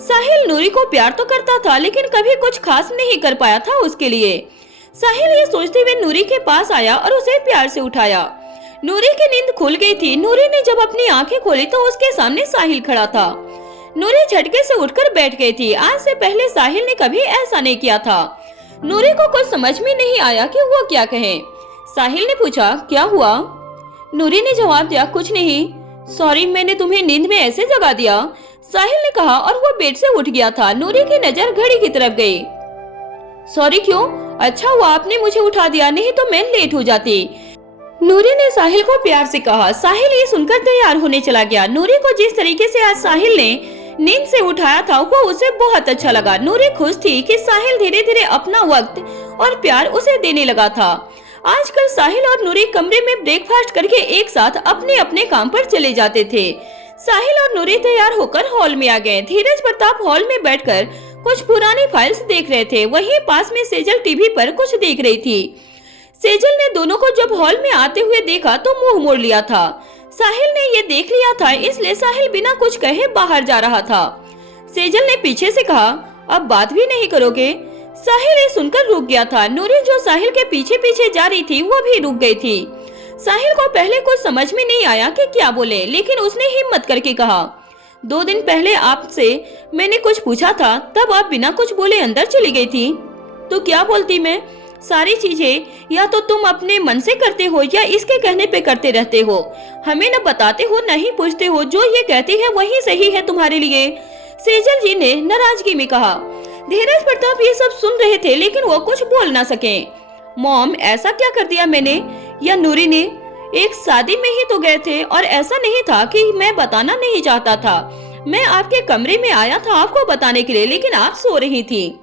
साहिल नूरी को प्यार तो करता था लेकिन कभी कुछ खास नहीं कर पाया था उसके लिए। साहिल ये सोचते हुए नूरी के पास आया और उसे प्यार से उठाया। नूरी की नींद खुल गई थी। नूरी ने जब अपनी आंखें खोली तो उसके सामने साहिल खड़ा था। नूरी झटके से उठकर बैठ गई थी। आज से पहले साहिल ने कभी ऐसा नहीं किया था। नूरी को कुछ समझ में नहीं आया कि वो क्या कहे। साहिल ने पूछा, क्या हुआ। नूरी ने जवाब दिया, कुछ नहीं। सॉरी, मैंने तुम्हें नींद में ऐसे जगा दिया, साहिल ने कहा और वो बेड से उठ गया था। नूरी की नजर घड़ी की तरफ गई। सॉरी क्यों? अच्छा हुआ आपने मुझे उठा दिया, नहीं तो मैं लेट हो जाती। नूरी ने साहिल को प्यार से कहा। साहिल ये सुनकर तैयार होने चला गया। नूरी को जिस तरीके से आज साहिल ने नींद से उठाया था वो उसे बहुत अच्छा लगा। नूरी खुश थी कि साहिल धीरे धीरे अपना वक्त और प्यार उसे देने लगा था। आजकल साहिल और नूरी कमरे में ब्रेकफास्ट करके एक साथ अपने अपने काम पर चले जाते थे। साहिल और नूरी तैयार होकर हॉल में आ गए। धीरज प्रताप हॉल में बैठकर कुछ पुरानी फाइल्स देख रहे थे। वहीं पास में सेजल टीवी पर कुछ देख रही थी। सेजल ने दोनों को जब हॉल में आते हुए देखा तो मुंह मोड़ लिया था। साहिल ने ये देख लिया था, इसलिए साहिल बिना कुछ कहे बाहर जा रहा था। सेजल ने पीछे से कहा, अब बात भी नहीं करोगे? साहिल ये सुनकर रुक गया था। नूरी जो साहिल के पीछे पीछे जा रही थी वो भी रुक गई थी। साहिल को पहले कुछ समझ में नहीं आया कि क्या बोले, लेकिन उसने हिम्मत करके कहा, 2 दिन पहले आपसे मैंने कुछ पूछा था, तब आप बिना कुछ बोले अंदर चली गई थी। तो क्या बोलती मैं? सारी चीजें या तो तुम अपने मन से करते हो या इसके कहने पे करते रहते हो। हमें न बताते हो न ही पूछते हो। जो ये कहती है वही सही है तुम्हारे लिए, सेजल जी ने नाराजगी में कहा। धीरज प्रताप ये सब सुन रहे थे लेकिन वो कुछ बोल ना सके। मॉम, ऐसा क्या कर दिया मैंने या नूरी ने? एक शादी में ही तो गए थे और ऐसा नहीं था कि मैं बताना नहीं चाहता था। मैं आपके कमरे में आया था आपको बताने के लिए, लेकिन आप सो रही थी,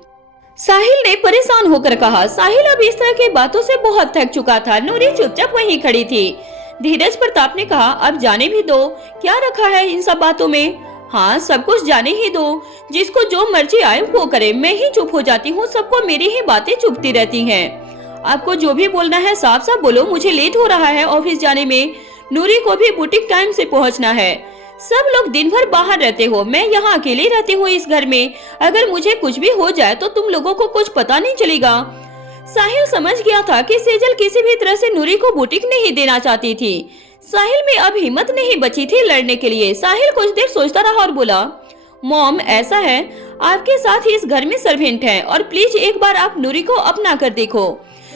साहिल ने परेशान होकर कहा। साहिल अब इस तरह की बातों से बहुत थक चुका था। नूरी चुपचाप वहीं खड़ी थी। धीरज प्रताप ने कहा, अब जाने भी दो, क्या रखा है इन सब बातों में? हाँ, सब कुछ जाने ही दो, जिसको जो मर्जी आए वो करे। मैं ही चुप हो जाती हूँ, सबको मेरी ही बातें चुभती रहती हैं। आपको जो भी बोलना है साफ साफ बोलो, मुझे लेट हो रहा है ऑफिस जाने में। नूरी को भी बुटीक टाइम से पहुँचना है। सब लोग दिन भर बाहर रहते हो, मैं यहाँ अकेले रहती हूँ इस घर में। अगर मुझे कुछ भी हो जाए तो तुम लोगों को कुछ पता नहीं चलेगा। साहिल समझ गया था कि सेजल किसी भी तरह से नूरी को बुटीक नहीं देना चाहती थी। साहिल में अब हिम्मत नहीं बची थी लड़ने के लिए। साहिल कुछ देर सोचता रहा और बोला, मॉम, ऐसा है, आपके साथ ही इस घर में सर्वेंट है और प्लीज एक बार आप नूरी को अपना कर देखो।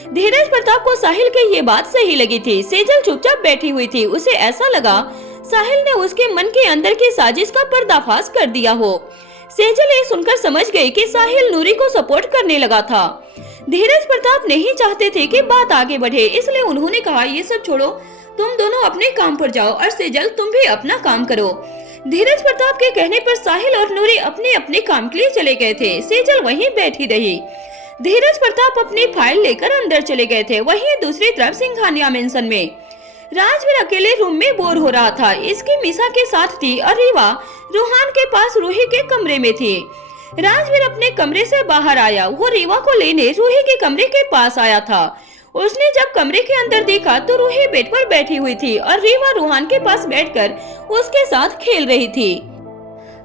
धीरज प्रताप को साहिल की ये बात सही लगी थी। सेजल चुपचाप बैठी हुई थी। उसे ऐसा लगा साहिल ने उसके मन के अंदर की साजिश का पर्दाफाश कर दिया हो। सेजल ये सुनकर समझ गई कि साहिल नूरी को सपोर्ट करने लगा था। धीरज प्रताप नहीं चाहते थे कि बात आगे बढ़े, इसलिए उन्होंने कहा, ये सब छोड़ो, तुम दोनों अपने काम पर जाओ और सेजल तुम भी अपना काम करो। धीरज प्रताप के कहने पर साहिल और नूरी अपने अपने काम के लिए चले गए थे। सेजल वहीं बैठी रही। धीरज प्रताप अपनी फाइल लेकर अंदर चले गए थे। वहीं दूसरी तरफ सिंघानिया मेंशन में राजवीर अकेले रूम में बोर हो रहा था। इसकी मिसा के साथ थी और रीवा रूहान के पास रूही के कमरे में थी। राजवीर अपने कमरे से बाहर आया। वो रीवा को लेने रूही के कमरे के पास आया था। उसने जब कमरे के अंदर देखा तो रूही बेड पर बैठी हुई थी और रीवा रूहान के पास बैठकर उसके साथ खेल रही थी।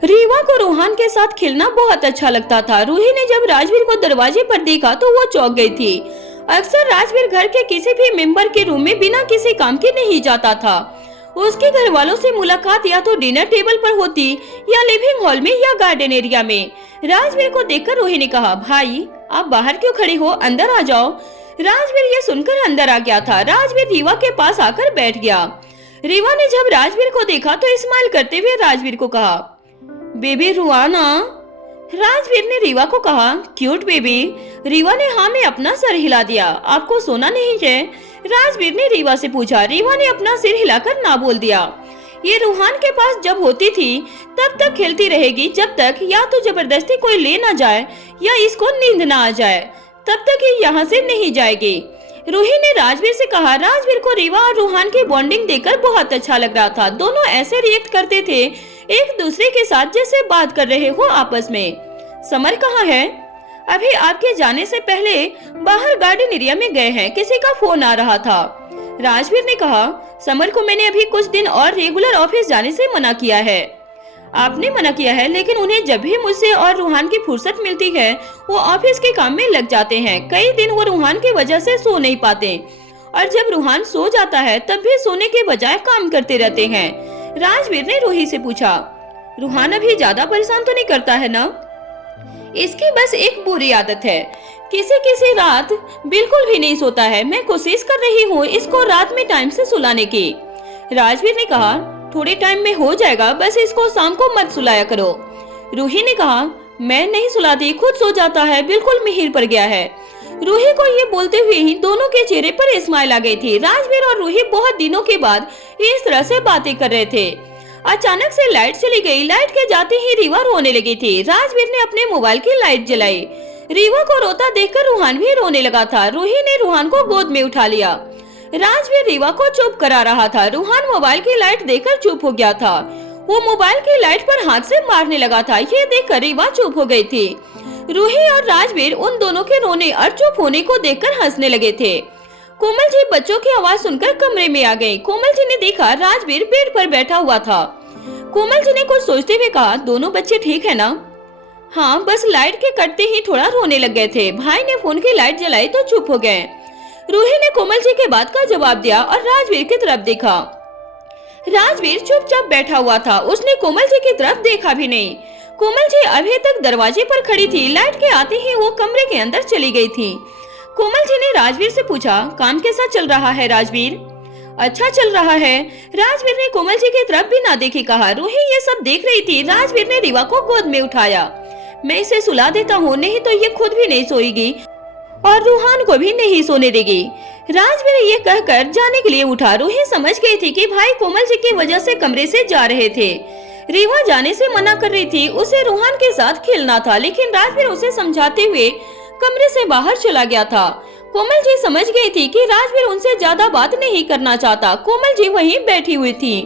रीवा को रूहान के साथ खेलना बहुत अच्छा लगता था। रूही ने जब राजवीर को दरवाजे पर देखा तो वो चौंक गई थी। अक्सर राजवीर घर के किसी भी मेंबर के रूम में बिना किसी काम के नहीं जाता था। उसके घर वालों से मुलाकात या तो डिनर टेबल पर होती या लिविंग हॉल में या गार्डन एरिया में। राजवीर को देखकर रूही ने कहा, भाई आप बाहर क्यों खड़े हो, अंदर आ जाओ। राजवीर ये सुनकर अंदर आ गया था। राजवीर रीवा के पास आकर बैठ गया। रीवा ने जब राजवीर को देखा तो स्माइल करते हुए राजवीर को कहा, बेबी रुआना। राजवीर ने रीवा को कहा, क्यूट बेबी। रीवा ने हाँ में अपना सर हिला दिया। आपको सोना नहीं है? राजवीर ने रीवा से पूछा। रीवा ने अपना सिर हिलाकर ना बोल दिया। ये रूहान के पास जब होती थी तब तक खेलती रहेगी जब तक या तो जबरदस्ती कोई ले ना जाए या इसको नींद ना आ जाए, तब तक ये यहाँ से नहीं जाएगी। रूही ने राजवीर से कहा। राजवीर को रीवा और रूहान की बॉन्डिंग देखकर बहुत अच्छा लग रहा था। दोनों ऐसे रिएक्ट करते थे एक दूसरे के साथ जैसे बात कर रहे हो आपस में। समर कहाँ है? अभी आपके जाने से पहले बाहर गार्डन एरिया में गए हैं। किसी का फोन आ रहा था। राजवीर ने कहा, समर को मैंने अभी कुछ दिन और रेगुलर ऑफिस जाने से मना किया है। आपने मना किया है, लेकिन उन्हें जब भी मुझसे और रूहान की फुर्सत मिलती है वो ऑफिस के काम में लग जाते हैं। कई दिन वो रूहान की वजह से सो नहीं पाते और जब रूहान सो जाता है तब भी सोने के बजाय काम करते रहते हैं। राजवीर ने रूही से पूछा, रूहान अभी ज्यादा परेशान तो नहीं करता है ना? इसकी बस एक बुरी आदत है, किसी रात बिल्कुल भी नहीं सोता है। मैं कोशिश कर रही हूँ इसको रात में टाइम से सुलाने की। राजवीर ने कहा, थोड़े टाइम में हो जाएगा, बस इसको शाम को मत सुलाया करो। रूही ने कहा, मैं नहीं सुलाती, खुद सो जाता है, बिल्कुल मिहिर पड़ गया है। रूही को ये बोलते हुए ही दोनों के चेहरे पर स्माइल आ गई थी। राजवीर और रूही बहुत दिनों के बाद इस तरह से बातें कर रहे थे। अचानक से लाइट चली गई। लाइट के जाते ही रीवा रोने लगी थी। राजवीर ने अपने मोबाइल की लाइट जलाई। रीवा को रोता देखकर रूहान भी रोने लगा था। रूही ने रूहान को गोद में उठा लिया। राजवीर रीवा को चुप करा रहा था। रूहान मोबाइल की लाइट देखकर चुप हो गया था। वो मोबाइल की लाइट पर हाथ से मारने लगा था। ये देखकर रीवा चुप हो गई थी। रूही और राजवीर उन दोनों के रोने और चुप होने को देखकर हंसने लगे थे। कोमल जी बच्चों की आवाज सुनकर कमरे में आ गई। कोमल जी ने देखा राजवीर बेड पर बैठा हुआ था। कोमल जी ने कुछ सोचते हुए कहा, दोनों बच्चे ठीक है ना? हाँ, बस लाइट के कटते ही थोड़ा रोने लग गए थे। भाई ने फोन की लाइट जलाई तो चुप हो गए। रूही ने कोमल जी के बात का जवाब दिया और राजवीर की तरफ देखा। राजवीर चुपचाप बैठा हुआ था। उसने कोमल जी की तरफ देखा भी नहीं। कोमल जी अभी तक दरवाजे पर खड़ी थी। लाइट के आते ही वो कमरे के अंदर चली गई थी। कोमल जी ने राजवीर से पूछा, काम कैसा चल रहा है राजवीर? अच्छा चल रहा है। राजवीर ने कोमल जी की तरफ भी ना देखी कहा। रूही ये सब देख रही थी। राजवीर ने रीवा को गोद में उठाया। मैं इसे सुला देता हूँ, नहीं तो ये खुद भी नहीं सोएगी और रूहान को भी नहीं सोने देगी। राजवीर ये कहकर जाने के लिए उठा। रूही समझ गई थी कि भाई कोमल जी की वजह से कमरे से जा रहे थे। रीवा जाने से मना कर रही थी। उसे रूहान के साथ खेलना था, लेकिन राजवीर उसे समझाते हुए कमरे से बाहर चला गया था। कोमल जी समझ गई थी कि राजवीर उनसे ज्यादा बात नहीं करना चाहता। कोमल जी वहीं बैठी हुई थी।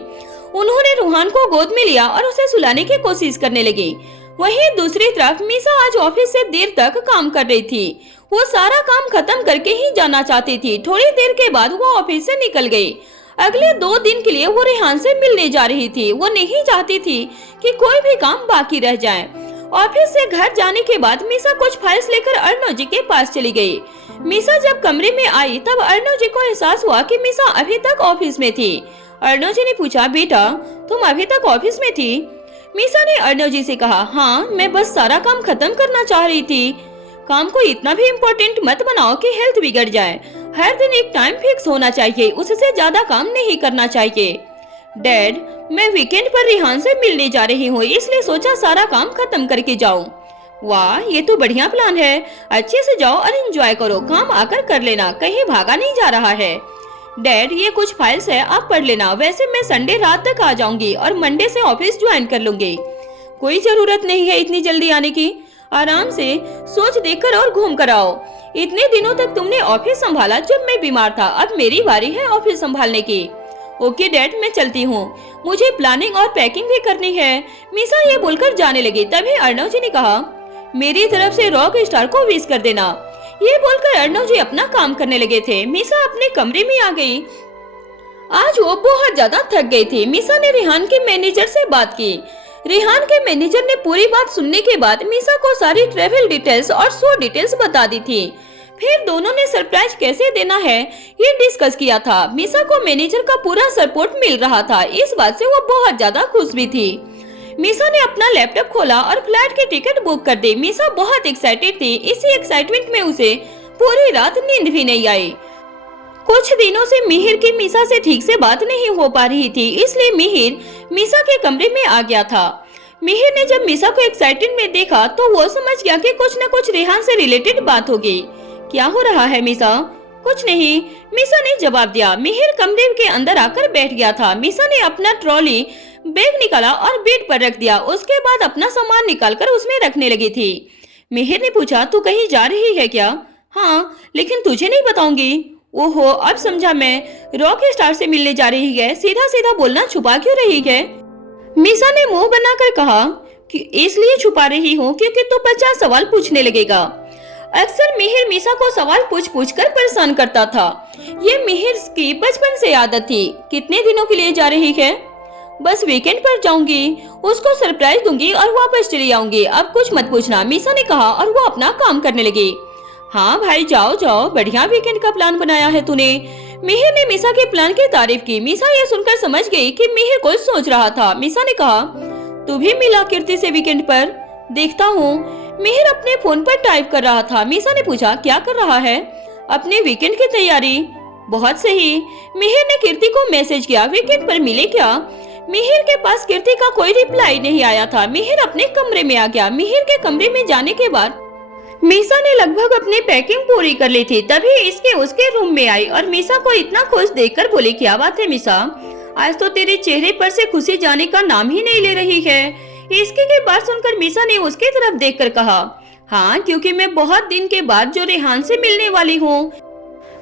उन्होंने रूहान को गोद में लिया और उसे सुलाने की कोशिश करने लगी। वहीं दूसरी तरफ मीसा आज ऑफिस से देर तक काम कर रही थी। वो सारा काम खत्म करके ही जाना चाहती थी। थोड़ी देर के बाद वो ऑफिस से निकल गई। अगले 2 दिन के लिए वो रेहान से मिलने जा रही थी। वो नहीं चाहती थी कि कोई भी काम बाकी रह जाए। ऑफिस से घर जाने के बाद मीसा कुछ फाइल्स लेकर अर्णव जी के पास चली गई। मीसा जब कमरे में आई तब अर्णव जी को एहसास हुआ कि मीसा अभी तक ऑफिस में थी। अर्णव जी ने पूछा, बेटा तुम अभी तक ऑफिस में थी? मीसा ने अर्णव जी से कहा, हाँ मैं बस सारा काम खत्म करना चाह रही थी। काम को इतना भी इम्पोर्टेंट मत बनाओ कि हेल्थ बिगड़ जाए। हर दिन एक टाइम फिक्स होना चाहिए, उससे ज्यादा काम नहीं करना चाहिए। डैड, मैं वीकेंड पर रिहान से मिलने जा रही हूँ, इसलिए सोचा सारा काम खत्म करके जाऊँ। वाह, ये तो बढ़िया प्लान है। अच्छे से जाओ और एंजॉय करो, काम आकर कर लेना, कहीं भागा नहीं जा रहा है। डैड, ये कुछ फाइल्स है, आप पढ़ लेना। वैसे मैं संडे रात तक आ जाऊंगी और मंडे से ऑफिस ज्वाइन कर लूंगी। कोई जरूरत नहीं है इतनी जल्दी आने की, आराम से सोच देखकर और घूम कर आओ। इतने दिनों तक तुमने ऑफिस संभाला जब मैं बीमार था, अब मेरी बारी है ऑफिस संभालने की। ओके डैड, मैं चलती हूँ, मुझे प्लानिंग और पैकिंग भी करनी है। मीसा ये बोलकर जाने लगी। तभी अर्णव जी ने कहा, मेरी तरफ से रॉक स्टार को विश कर देना। ये बोलकर अर्णव जी अपना काम करने लगे थे। मीसा अपने कमरे में आ गई। आज वो बहुत ज्यादा थक गई थी। मीसा ने रिहान के मैनेजर से बात की। रिहान के मैनेजर ने पूरी बात सुनने के बाद मीसा को सारी ट्रेवल डिटेल्स और शो डिटेल्स बता दी थी। फिर दोनों ने सरप्राइज कैसे देना है ये डिस्कस किया था। मीसा को मैनेजर का पूरा सपोर्ट मिल रहा था, इस बात से वो बहुत ज्यादा खुश भी थी। मीसा ने अपना लैपटॉप खोला और फ्लाइट की टिकट बुक कर दी। मीसा बहुत एक्साइटेड थी, इसी एक्साइटमेंट में उसे पूरी रात नींद भी नहीं आई। कुछ दिनों से मिहिर की मीसा से ठीक से बात नहीं हो पा रही थी, इसलिए मिहिर मीसा के कमरे में आ गया था। मिहिर ने जब मीसा को एक्साइटेड में देखा तो वो समझ गया कि कुछ न कुछ रिहान से रिलेटेड बात होगी। क्या हो रहा है मीसा? कुछ नहीं, मीसा ने जवाब दिया। मिहिर कमरे के अंदर आकर बैठ गया था। मीसा ने अपना ट्रॉली बैग निकाला और बेड पर रख दिया। उसके बाद अपना सामान निकालकर उसमें रखने लगी थी। मिहिर ने पूछा, तू कहीं जा रही है क्या? हाँ, लेकिन तुझे नहीं बताऊंगी। ओहो, अब समझा मैं, रॉक स्टार से मिलने जा रही है। सीधा सीधा बोलना छुपा क्यों रही है? मीसा ने मुंह बनाकर कहा कि इसलिए छुपा रही हूँ क्योंकि तू 50 सवाल पूछने लगेगा। अक्सर मिहिर मीसा को सवाल पूछ कर परेशान करता था। ये मिहिर की बचपन से आदत थी। कितने दिनों के लिए जा रही है? बस वीकेंड पर जाऊंगी, उसको सरप्राइज दूंगी और वापस चली आऊंगी। अब कुछ मत पूछना, मीसा ने कहा और वो अपना काम करने लगी। हाँ भाई, जाओ जाओ, बढ़िया वीकेंड का प्लान बनाया है तूने। मिहिर ने मीसा के प्लान की तारीफ की। मीसा ये सुनकर समझ गई कि मिहिर कुछ सोच रहा था। मीसा ने कहा, तू भी मिला कीर्ति से वीकेंड पर? देखता हूँ। मिहिर अपने फोन पर टाइप कर रहा था। मीसा ने पूछा, क्या कर रहा है? अपने वीकेंड की तैयारी। बहुत सही। मिहिर ने कीर्ति को मैसेज किया, वीकेंड पर मिले क्या? मिहिर के पास कीर्ति का कोई रिप्लाई नहीं आया था। मिहिर अपने कमरे में आ गया। मिहिर के कमरे में जाने के बाद मीसा ने लगभग अपनी पैकिंग पूरी कर ली थी। तभी इसके उसके रूम में आई और मीसा को इतना खुश देखकर बोली, क्या बात है मीसा, आज तो तेरे चेहरे पर से खुशी जाने का नाम ही नहीं ले रही है। इसके की बात सुनकर मीसा ने उसकी तरफ देखकर कहा, हाँ, क्योंकि मैं बहुत दिन के बाद जो रेहान से मिलने वाली हूँ।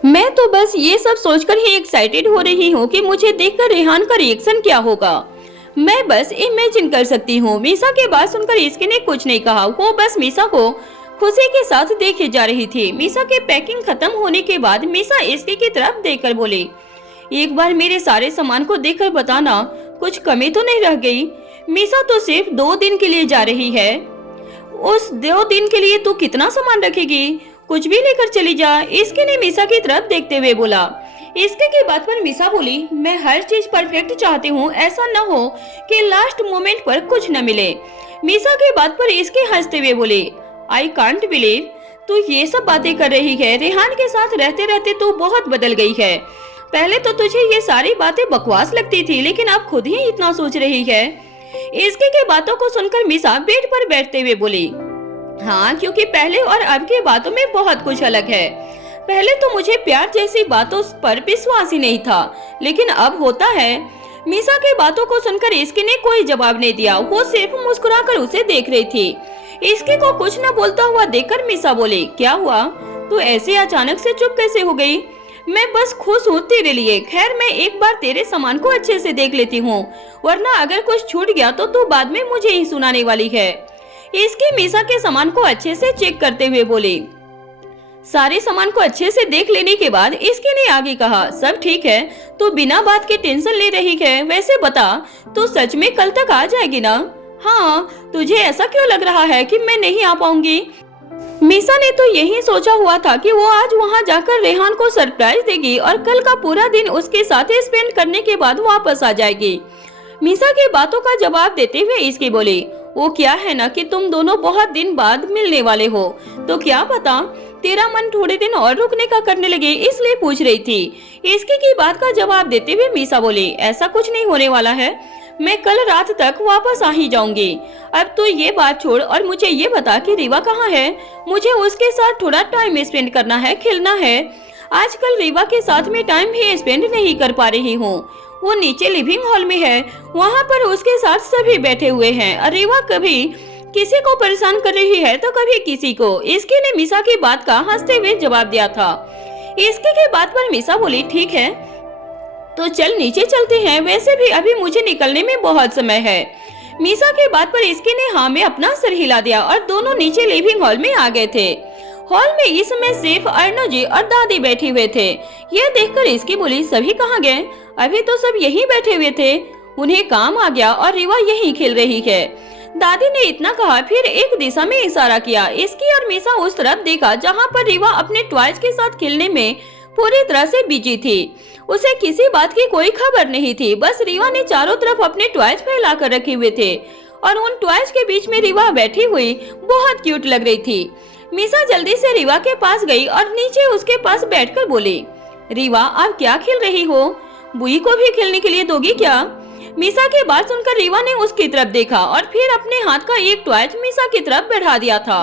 मैं तो बस ये सब सोचकर ही एक्साइटेड हो रही हूँ कि मुझे देखकर रेहान का रिएक्शन क्या होगा। मैं बस इमेजिन कर सकती हूँ। मीसा की बात सुनकर इसके ने कुछ नहीं कहा। वो बस मीसा को खुशी के साथ देखे जा रही थी। मीसा के पैकिंग खत्म होने के बाद मीसा इसके की तरफ देखकर बोली, एक बार मेरे सारे सामान को देखकर बताना, कुछ कमी तो नहीं रह गई। मीसा तो सिर्फ 2 दिन के लिए जा रही है। उस 2 दिन के लिए तू कितना सामान रखेगी? कुछ भी लेकर चली जा। इसके ने मीसा की तरफ देखते हुए बोला। इसके की बात पर मीसा बोली, मैं हर चीज परफेक्ट चाहती हूँ, ऐसा न हो कि लास्ट मोमेंट पर कुछ न मिले। मीसा की बात पर इसके हंसते हुए बोले, आई कांट बिलीव तू ये सब बातें कर रही है। रेहान के साथ रहते रहते तू बहुत बदल गई है। पहले तो तुझे ये सारी बातें बकवास लगती थी, लेकिन अब खुद ही इतना सोच रही है। इसके की बातों को सुनकर मीसा बेड पर बैठते हुए बोली, हाँ, क्योंकि पहले और अब की बातों में बहुत कुछ अलग है। पहले तो मुझे प्यार जैसी बातों पर विश्वास ही नहीं था, लेकिन अब होता है। मीसा की बातों को सुनकर इसके ने कोई जवाब नहीं दिया। वो सिर्फ मुस्कुराकर उसे देख रही थी। इसके को कुछ न बोलता हुआ देखकर मीसा बोली, क्या हुआ, तू ऐसे अचानक से चुप कैसे हो गई? मैं बस खुश हूँ तेरे लिए। खैर, मैं एक बार तेरे सामान को अच्छे से देख लेती हूँ, वरना अगर कुछ छूट गया तो तू बाद में मुझे ही सुनाने वाली है। इसकी मीसा के सामान को अच्छे से चेक करते हुए बोली। सारे सामान को अच्छे से देख लेने के बाद इसके ने आगे कहा, सब ठीक है, तो बिना बात के टेंशन ले रही है। वैसे बता, तो सच में कल तक आ जाएगी ना? हाँ, तुझे ऐसा क्यों लग रहा है कि मैं नहीं आ पाऊंगी? मीसा ने तो यही सोचा हुआ था कि वो आज वहाँ जाकर रेहान को सरप्राइज देगी और कल का पूरा दिन उसके साथ स्पेंड करने के बाद वापस आ जाएगी। मीसा की बातों का जवाब देते हुए इसकी बोली, वो क्या है ना कि तुम दोनों बहुत दिन बाद मिलने वाले हो, तो क्या पता तेरा मन थोड़े दिन और रुकने का करने लगे, इसलिए पूछ रही थी। इसकी की बात का जवाब देते हुए मीसा बोली, ऐसा कुछ नहीं होने वाला है, मैं कल रात तक वापस आ ही जाऊंगी। अब तो ये बात छोड़ और मुझे ये बता कि रीवा कहाँ है। मुझे उसके साथ थोड़ा टाइम स्पेंड करना है, खेलना है। आजकल रीवा के साथ में टाइम भी स्पेंड नहीं कर पा रही हूँ। वो नीचे लिविंग हॉल में है, वहाँ पर उसके साथ सभी बैठे हुए हैं और रीवा कभी किसी को परेशान कर रही है तो कभी किसी को। इसके ने मीसा की बात का हंसते हुए जवाब दिया था। इसके की बात पर मीसा बोली, ठीक है तो चल नीचे चलते हैं, वैसे भी अभी मुझे निकलने में बहुत समय है। मीसा के बात पर इसके ने हाँ में अपना सिर हिला दिया और दोनों नीचे लिविंग हॉल में आ गए थे। हॉल में इस समय सिर्फ अर्णव जी और दादी बैठे हुए थे। यह देखकर इसकी बोली, सभी कहाँ गए? अभी तो सब यहीं बैठे हुए थे, उन्हें काम आ गया और रीवा यहीं खेल रही है। दादी ने इतना कहा, फिर एक दिशा में इशारा किया। इसकी और मीसा उस तरफ देखा जहाँ पर रीवा अपने टॉयज के साथ खेलने में पूरी तरह से बिजी थी। उसे किसी बात की कोई खबर नहीं थी, बस रीवा ने चारों तरफ अपने टॉयज फैला कर रखे हुए थे और उन टॉयज के बीच में रीवा बैठी हुई बहुत क्यूट लग रही थी। मीसा जल्दी से रीवा के पास गई और नीचे उसके पास बैठकर बोली, रीवा आप क्या खेल रही हो? बुई को भी खेलने के लिए दोगी क्या? मीसा की बात सुनकर रीवा ने उसकी तरफ देखा और फिर अपने हाथ का एक टॉयज मीसा की तरफ बढ़ा दिया था।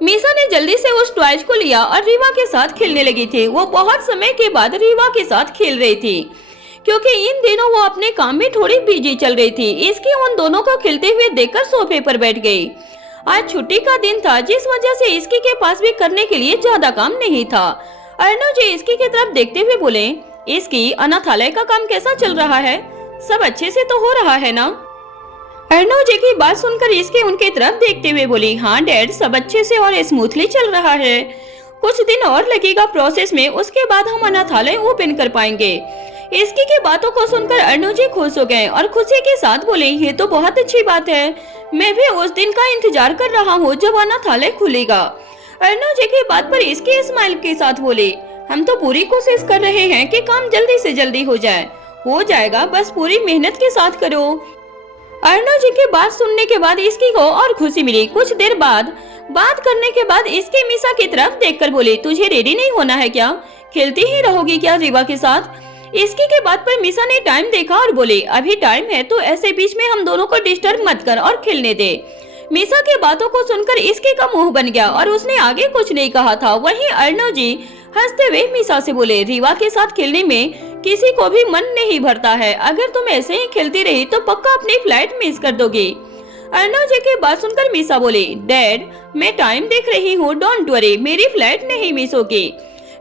मीसा ने जल्दी से उस टॉयज को लिया और रीवा के साथ खेलने लगी थी। वो बहुत समय के बाद रीवा के साथ खेल रही थी क्योंकि इन दिनों वो अपने काम में थोड़ी बिजी चल रही थी। इसकी उन दोनों को खेलते हुए देखकर सोफे पर बैठ गई। आज छुट्टी का दिन था, जिस वजह से इसकी के पास भी करने के लिए ज्यादा काम नहीं था। अर्णव जी इसकी की तरफ देखते हुए बोले, इसकी अनाथालय का काम कैसा चल रहा है? सब अच्छे से तो हो रहा है ना? अर्णव जी की बात सुनकर इसकी उनके तरफ देखते हुए बोली, हाँ डैड, सब अच्छे से और स्मूथली चल रहा है। कुछ दिन और लगेगा प्रोसेस में, उसके बाद हम अनाथालय ओपन कर पाएंगे। इसकी की बातों को सुनकर अर्णव जी खुश हो गए और खुशी के साथ बोले, ये तो बहुत अच्छी बात है, मैं भी उस दिन का इंतजार कर रहा हूँ जब अनाथालय खुलेगा। अर्णव जी की बात पर इसकी स्माइल के साथ बोले, हम तो पूरी कोशिश कर रहे हैं कि काम जल्दी से जल्दी हो जाए। हो जाएगा, बस पूरी मेहनत के साथ करो। अर्णव जी की बात सुनने के बाद इसकी को और खुशी मिली। कुछ देर बाद बात करने के बाद इसकी मीसा की तरफ देखकर बोली, तुझे रेडी नहीं होना है क्या? खेलती ही रहोगी क्या रीवा के साथ? इसकी के बात पर मीसा ने टाइम देखा और बोले, अभी टाइम है तो ऐसे बीच में हम दोनों को डिस्टर्ब मत कर और खेलने दे। मीसा की बातों को सुनकर इसके का मुंह बन गया और उसने आगे कुछ नहीं कहा था। वहीं अर्णव जी हंसते हुए मीसा से बोले, रीवा के साथ खेलने में किसी को भी मन नहीं भरता है, अगर तुम ऐसे ही खेलती रही तो पक्का अपनी फ्लाइट मिस कर दोगी। अर्णव जी की बात सुनकर मीसा बोली, डैड मैं टाइम देख रही हूँ, डोंट वरी, मेरी फ्लाइट नहीं मिस होगी।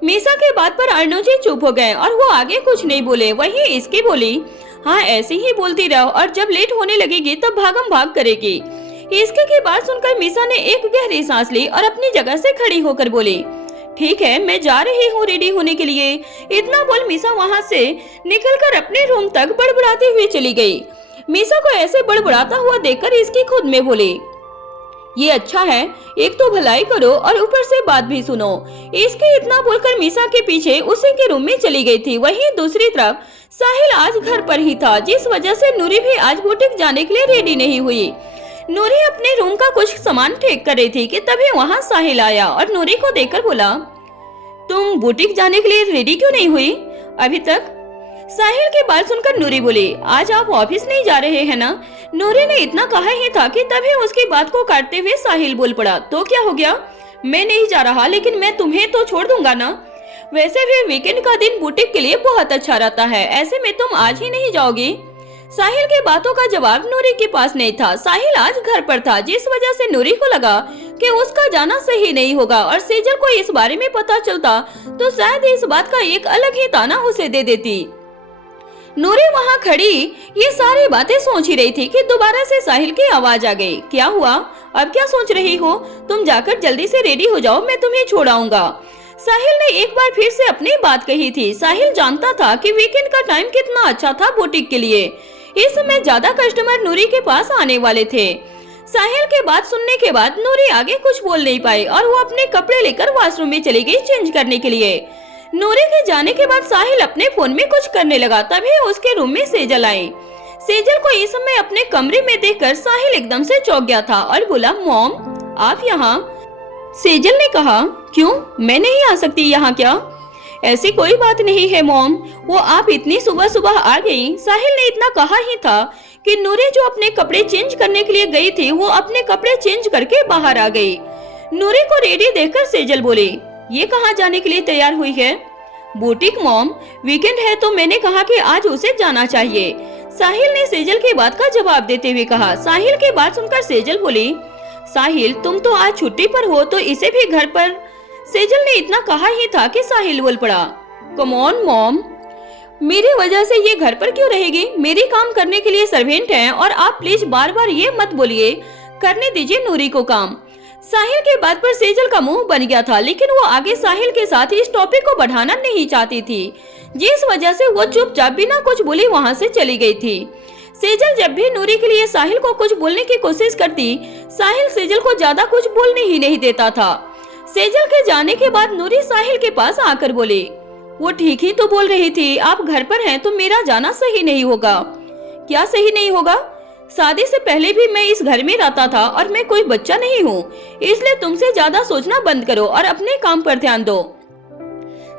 मीसा के बात पर अर्णव जी चुप हो गए और वो आगे कुछ नहीं बोले। वहीं इसकी बोली, हाँ ऐसे ही बोलती रहो और जब लेट होने लगेगी तब भागम भाग करेगी। इसके की बात सुनकर मीसा ने एक गहरी सांस ली और अपनी जगह से खड़ी होकर बोली, ठीक है मैं जा रही हूँ रेडी होने के लिए। इतना बोल मीसा वहाँ से निकलकर अपने रूम तक बड़बड़ाते हुए चली गई। मीसा को ऐसे बड़बड़ाता हुआ देखकर इसकी खुद में बोली, ये अच्छा है, एक तो भलाई करो और ऊपर से बात भी सुनो। इसके इतना बोलकर मीसा के पीछे उसी के रूम में चली गई थी। वहीं दूसरी तरफ साहिल आज घर पर ही था, जिस वजह से नूरी भी आज बुटीक जाने के लिए रेडी नहीं हुई। नूरी अपने रूम का कुछ सामान ठीक कर रही थी कि तभी वहाँ साहिल आया और नूरी को देखकर बोला, तुम बुटीक जाने के लिए रेडी क्यों नहीं हुई अभी तक? साहिल की बात सुनकर नूरी बोली, आज आप ऑफिस नहीं जा रहे हैं ना? नूरी ने इतना कहा ही था कि तभी उसकी बात को काटते हुए साहिल बोल पड़ा, तो क्या हो गया? मैं नहीं जा रहा, लेकिन मैं तुम्हें तो छोड़ दूंगा ना। वैसे भी वीकेंड का दिन बुटीक के लिए बहुत अच्छा रहता है, ऐसे में तुम आज ही नहीं जाओगी? साहिल की बातों का जवाब नूरी के पास नहीं था। साहिल आज घर पर था, जिस वजह से नूरी को लगा कि उसका जाना सही नहीं होगा और सेजल को इस बारे में पता चलता तो शायद इस बात का एक अलग ही ताना उसे दे देती। नूरी वहाँ खड़ी ये सारी बातें सोच ही रही थी कि दोबारा से साहिल की आवाज आ गई, क्या हुआ? अब क्या सोच रही हो? तुम जाकर जल्दी से रेडी हो जाओ, मैं तुम्हें छोड़ाऊंगा। साहिल ने एक बार फिर से अपनी बात कही थी। साहिल जानता था कि वीकेंड का टाइम कितना अच्छा था बुटीक के लिए। इस समय ज्यादा कस्टमर नूरी के पास आने वाले थे। साहिल के बात सुनने के बाद नूरी आगे कुछ बोल नहीं पाई और वो अपने कपड़े लेकर वॉशरूम में चली गई चेंज करने के लिए। नूरी के जाने के बाद साहिल अपने फोन में कुछ करने लगा, तभी उसके रूम में सेजल आई। सेजल को इस समय अपने कमरे में देखकर साहिल एकदम से चौंक गया था और बोला, मॉम आप यहाँ? सेजल ने कहा, क्यों, मैं नहीं आ सकती यहाँ क्या? ऐसी कोई बात नहीं है मॉम, वो आप इतनी सुबह सुबह आ गई। साहिल ने इतना कहा ही था कि नूरी जो अपने कपड़े चेंज करने के लिए गई थी वो अपने कपड़े चेंज करके बाहर आ गई। नूरी को रेडी देखकर सेजल बोली, ये कहाँ जाने के लिए तैयार हुई है? बुटीक मॉम, वीकेंड है तो मैंने कहा कि आज उसे जाना चाहिए। साहिल ने सेजल की बात का जवाब देते हुए कहा। साहिल की बात सुनकर सेजल बोली, साहिल तुम तो आज छुट्टी पर हो तो इसे भी घर पर। सेजल ने इतना कहा ही था कि साहिल बोल पड़ा, कम ऑन मॉम, मेरी वजह से ये घर पर क्यों रहेगी? मेरी काम करने के लिए सर्वेंट हैं और आप प्लीज बार बार ये मत बोलिए, करने दीजिए नूरी को काम। साहिल के बात पर सेजल का मुंह बन गया था, लेकिन वो आगे साहिल के साथ इस टॉपिक को बढ़ाना नहीं चाहती थी, जिस वजह से वो चुपचाप बिना कुछ बोली वहाँ से चली गई थी। सेजल जब भी नूरी के लिए साहिल को कुछ बोलने की कोशिश करती, साहिल सेजल को ज्यादा कुछ बोलने ही नहीं देता था। सेजल के जाने के बाद नूरी साहिल के पास आकर बोली, वो ठीक ही तो बोल रही थी, आप घर पर हैं तो मेरा जाना सही नहीं होगा। क्या सही नहीं होगा? शादी से पहले भी मैं इस घर में रहता था और मैं कोई बच्चा नहीं हूँ, इसलिए तुमसे ज्यादा सोचना बंद करो और अपने काम पर ध्यान दो।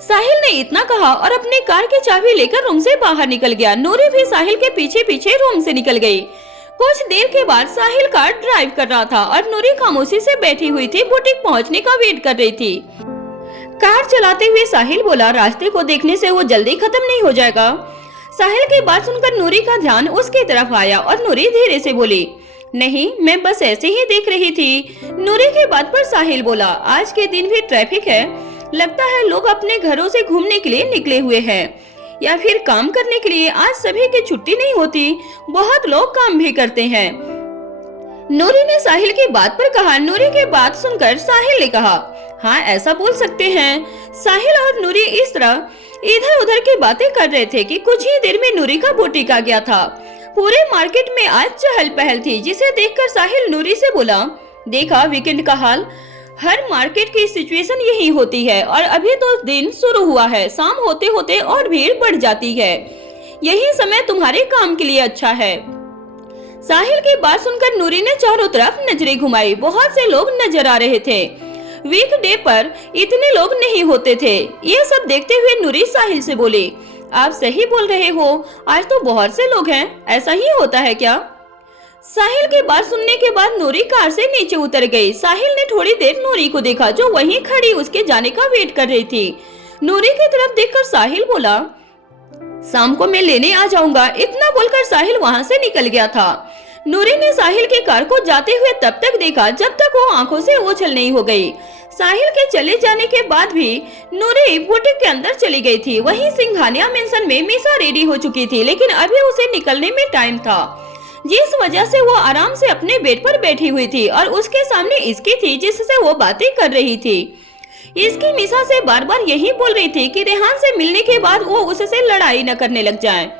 साहिल ने इतना कहा और अपने कार की चाबी लेकर रूम से बाहर निकल गया। नूरी भी साहिल के पीछे पीछे रूम से निकल गई। कुछ देर के बाद साहिल कार ड्राइव कर रहा था और नूरी खामोशी से बैठी हुई थी, बुटीक पहुंचने का वेट कर रही थी। कार चलाते हुए साहिल बोला, रास्ते को देखने से वो जल्दी खत्म नहीं हो जाएगा। साहिल की बात सुनकर नूरी का ध्यान उसकी तरफ आया और नूरी धीरे से बोली, नहीं मैं बस ऐसे ही देख रही थी। नूरी की बात पर साहिल बोला, आज के दिन भी ट्रैफिक है, लगता है लोग अपने घरों से घूमने के लिए निकले हुए हैं या फिर काम करने के लिए। आज सभी की छुट्टी नहीं होती, बहुत लोग काम भी करते हैं। नूरी ने साहिल की बात पर कहा। नूरी की बात सुनकर साहिल ने कहा, हाँ ऐसा बोल सकते हैं। साहिल और नूरी इस तरह इधर उधर की बातें कर रहे थे कि कुछ ही देर में नूरी का बुटीक आ गया था। पूरे मार्केट में आज चहल पहल थी, जिसे देखकर साहिल नूरी से बोला, देखा वीकेंड का हाल, हर मार्केट की सिचुएशन यही होती है और अभी तो दिन शुरू हुआ है, शाम होते होते और भीड़ बढ़ जाती है, यही समय तुम्हारे काम के लिए अच्छा है। साहिल की बात सुनकर नूरी ने चारों तरफ नजरें घुमाई। बहुत से लोग नजर आ रहे थे, वीकडे पर इतने लोग नहीं होते थे। ये सब देखते हुए नूरी साहिल से बोली, आप सही बोल रहे हो, आज तो बहुत से लोग हैं, ऐसा ही होता है क्या? साहिल की बात सुनने के बाद नूरी कार से नीचे उतर गई। साहिल ने थोड़ी देर नूरी को देखा, जो वहीं खड़ी उसके जाने का वेट कर रही थी। नूरी की तरफ देखकर साहिल बोला, शाम को मैं लेने आ जाऊंगा। इतना बोलकर साहिल वहां से निकल गया था। नूरी ने साहिल की कार को जाते हुए तब तक देखा जब तक वो आंखों से ओझल नहीं हो गई। साहिल के चले जाने के बाद भी नूरी बुटीक के अंदर चली गई थी। वहीं सिंघानिया मेंशन में मिसा रेडी हो चुकी थी, लेकिन अभी उसे निकलने में टाइम था, जिस वजह से वो आराम से अपने बेड पर बैठी हुई थी और उसके सामने इसकी थी, जिससे वो बातें कर रही थी। इसकी मिसा से बार बार यही बोल रही थी कि रेहान से मिलने के बाद वो उससे लड़ाई न करने लग जाए।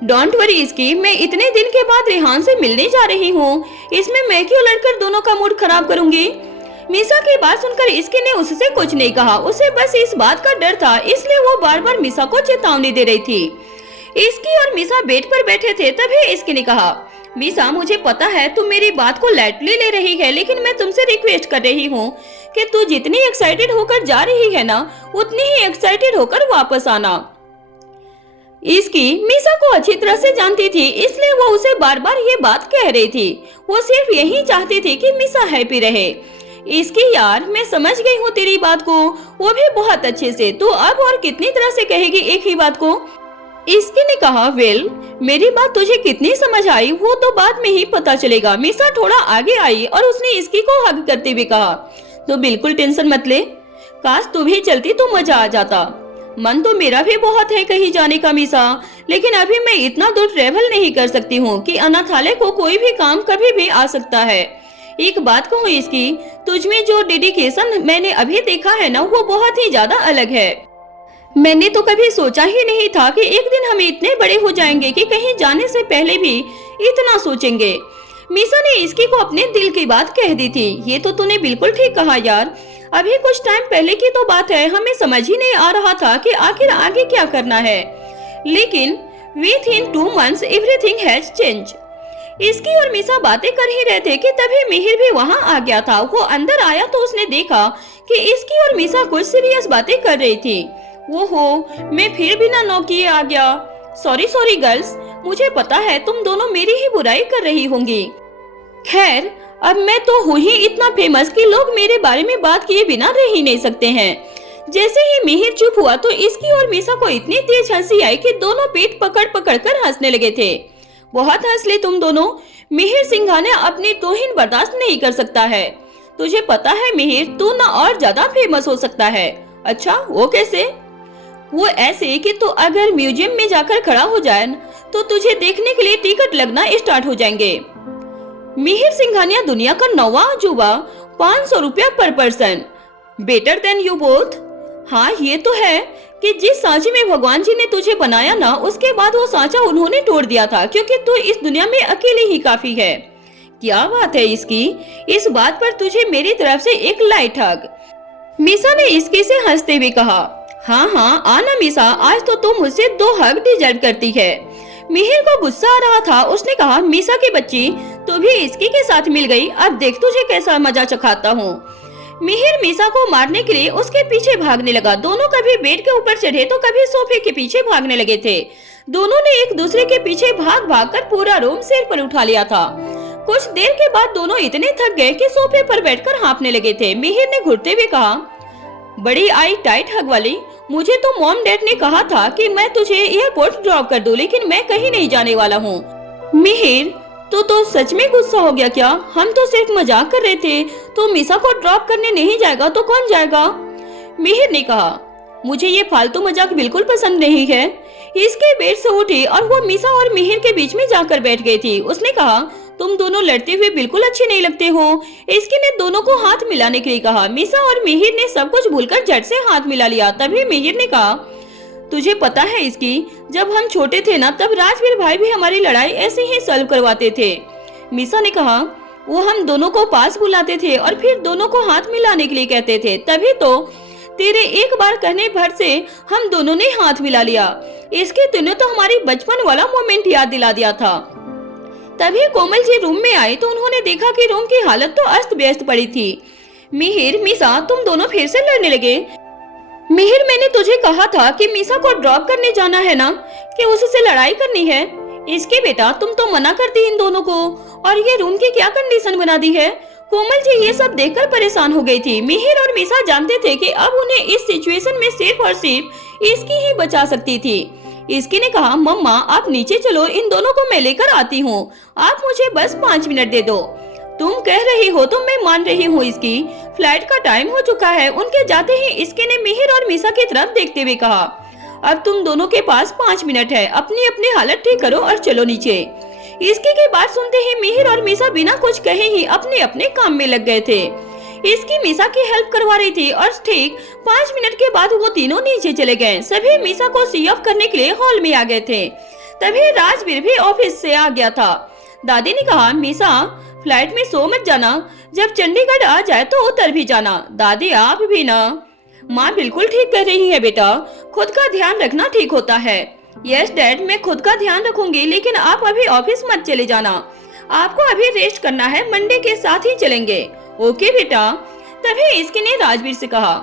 डोंट वरी इसकी, मैं इतने दिन के बाद रेहान से मिलने जा रही हूँ, इसमें मैं क्यों लड़कर दोनों का मूड खराब करूंगी। मिसा की बात सुनकर इसकी ने उससे कुछ नहीं कहा, उसे बस इस बात का डर था, इसलिए वो बार बार मिसा को चेतावनी दे रही थी। इसकी और मिसा बेड पर बैठे थे, तभी इसकी ने कहा, मिसा मुझे पता है तुम मेरी बात को लाइटली ले रही है, लेकिन मैं तुमसे रिक्वेस्ट कर रही हूँ कि तू जितनी एक्साइटेड होकर जा रही है ना, उतनी ही एक्साइटेड होकर वापस आना। इसकी मिसा को अच्छी तरह से जानती थी, इसलिए वो उसे बार बार ये बात कह रही थी। वो सिर्फ यही चाहती थी कि मिसा हैप्पी रहे। इसकी यार, मैं समझ गई हूँ तेरी बात को, वो भी बहुत अच्छे से। तू अब और कितनी तरह से कहेगी एक ही बात को? इसकी ने कहा, वेल मेरी बात तुझे कितनी समझ आई वो तो बाद में ही पता चलेगा। मिसा थोड़ा आगे आई और उसने इसकी को हग करते हुए कहा, तो बिल्कुल टेंशन मत ले, काश तू भी चलती तो मजा आ जाता। मन तो मेरा भी बहुत है कहीं जाने का मिसा, लेकिन अभी मैं इतना दूर ट्रेवल नहीं कर सकती हूँ कि अनाथालय को कोई भी काम कभी भी आ सकता है। एक बात कहूँ इसकी, तुझमें जो डेडिकेशन मैंने अभी देखा है ना, वो बहुत ही ज्यादा अलग है। मैंने तो कभी सोचा ही नहीं था कि एक दिन हम इतने बड़े हो जाएंगे कि कहीं जाने से पहले भी इतना सोचेंगे। मिसा ने इसकी को अपने दिल की बात कह दी थी। ये तो तूने बिल्कुल ठीक कहा यार, अभी कुछ टाइम पहले की तो बात है, हमें समझ ही नहीं आ रहा था कि आखिर आगे क्या करना है। लेकिन Within 2 months everything has changed. इसकी और मीसा बातें कर ही रहे थे कि तभी मिहिर भी वहां आ गया था। वो अंदर आया तो उसने देखा कि इसकी और मीसा कुछ सीरियस बातें कर रही थी। वो हो, मैं फिर बिना नॉक किए आ गया। सॉरी गर्ल्स, मुझे पता है तुम दोनों मेरी ही बुराई कर रही होंगी। खैर, अब मैं तो हूँ ही इतना फेमस कि लोग मेरे बारे में बात किए बिना रह ही नहीं सकते हैं। जैसे ही मिहिर चुप हुआ तो इसकी और मीसा को इतनी तेज हंसी आई कि दोनों पीठ पकड़ कर हंसने लगे थे। बहुत हंस ले तुम दोनों। मिहिर सिंघानिया अपनी तौहीन बर्दाश्त नहीं कर सकता है। तुझे पता है मिहिर, तू ना और ज्यादा फेमस हो सकता है। अच्छा, वो कैसे? वो ऐसे कि तो अगर म्यूजियम में जाकर खड़ा हो जाए तो तुझे देखने के लिए टिकट लगना स्टार्ट हो जाएंगे। मिहिर सिंघानिया दुनिया का 9वां अजूबा, 500 रुपया पर person. Better than you both. हाँ, ये तो है कि जिस सांचे में भगवान जी ने तुझे बनाया ना, उसके बाद वो सांचा उन्होंने तोड़ दिया था, क्योंकि तू इस दुनिया में अकेले ही काफी है। क्या बात है इसकी? इस बात पर तुझे मेरी तरफ से एक लाइट हग। मीसा ने इसकी से हंसते हुए कहा। हाँ, आना मीसा, आज तो तुम मुझसे 2 हग डिजर्व करती है। मिहिर को गुस्सा आ रहा था। उसने कहा, मीसा की बच्ची, तू भी इसकी के साथ मिल गई। अब देख तुझे कैसा मजा चखाता हूँ। मिहिर मीसा को मारने के लिए उसके पीछे भागने लगा। दोनों कभी बेड के ऊपर चढ़े तो कभी सोफे के पीछे भागने लगे थे। दोनों ने एक दूसरे के पीछे भाग कर पूरा रूम सिर पर उठा लिया था। कुछ देर के बाद दोनों इतने थक गए कि सोफे पर बैठकर हाँफने लगे थे। मिहिर ने घुटते हुए कहा, बड़ी आई टाइट हग वाली, मुझे तो मॉम डैड ने कहा था कि मैं तुझे एयरपोर्ट ड्रॉप कर दूं, लेकिन मैं कहीं नहीं जाने वाला हूँ। मिहिर, तो सच में गुस्सा हो गया क्या? हम तो सिर्फ मजाक कर रहे थे। तो मीसा को ड्रॉप करने नहीं जाएगा तो कौन जाएगा? मिहिर ने कहा, मुझे ये फालतू मजाक बिल्कुल पसंद नहीं है। इसके बेड से उठी और वो मीसा और मिहिर के बीच में जाकर बैठ गई थी। उसने कहा, तुम दोनों लड़ते हुए बिल्कुल अच्छे नहीं लगते हो। इसकी ने दोनों को हाथ मिलाने के लिए कहा। मीसा और मिहिर ने सब कुछ भूलकर झट से हाथ मिला लिया। तभी मिहिर ने कहा, तुझे पता है इसकी, जब हम छोटे थे ना, तब राजवीर भाई भी हमारी लड़ाई ऐसे ही सॉल्व करवाते थे। मीसा ने कहा, वो हम दोनों को पास बुलाते थे और फिर दोनों को हाथ मिलाने के लिए कहते थे। तभी तो तेरे एक बार कहने भर से हम दोनों ने हाथ मिला लिया। इसके तूने तो हमारी बचपन वाला मोमेंट याद दिला दिया था। तभी कोमल जी रूम में आए तो उन्होंने देखा कि रूम की हालत तो अस्त व्यस्त पड़ी थी। मिहिर, मीसा, तुम दोनों फिर से लड़ने लगे। मिहिर, मैंने तुझे कहा था कि मीसा को ड्रॉप करने जाना है ना, कि उससे लड़ाई करनी है। इसके बेटा, तुम तो मना करती इन दोनों को, और ये रूम की क्या कंडीशन बना दी है। कोमल जी ये सब देखकर परेशान हो गई थी। मिहिर और मीसा जानते थे कि अब उन्हें इस सिचुएशन में सिर्फ और सिर्फ इसकी ही बचा सकती थी। इसकी ने कहा, मम्मा आप नीचे चलो, इन दोनों को मैं लेकर आती हूँ। आप मुझे बस 5 मिनट दे दो। तुम कह रही हो तो मैं मान रही हूँ। इसकी फ्लाइट का टाइम हो चुका है। उनके जाते ही इसके ने मिहिर और मीसा की तरफ देखते हुए कहा, अब तुम दोनों के पास 5 मिनट है। अपनी अपनी हालत ठीक करो और चलो नीचे। इसकी की बात सुनते ही मिहिर और मीसा बिना कुछ कहे ही अपने अपने काम में लग गए थे। इसकी मीसा की हेल्प करवा रही थी और ठीक 5 मिनट के बाद वो तीनों नीचे चले गए। सभी मीसा को सी ऑफ करने के लिए हॉल में आ गए थे। तभी राजवीर भी ऑफिस से आ गया था। दादी ने कहा, मीसा फ्लाइट में सो मत जाना, जब चंडीगढ़ आ जाए तो उतर भी जाना। दादी आप भी ना। माँ बिल्कुल ठीक कह रही है बेटा, खुद का ध्यान रखना ठीक होता है। यस डैड, मैं खुद का ध्यान रखूंगी, लेकिन आप अभी ऑफिस मत चले जाना। आपको अभी रेस्ट करना है, मंडे के साथ ही चलेंगे। ओके बेटा। तभी इसकी ने राजवीर से कहा,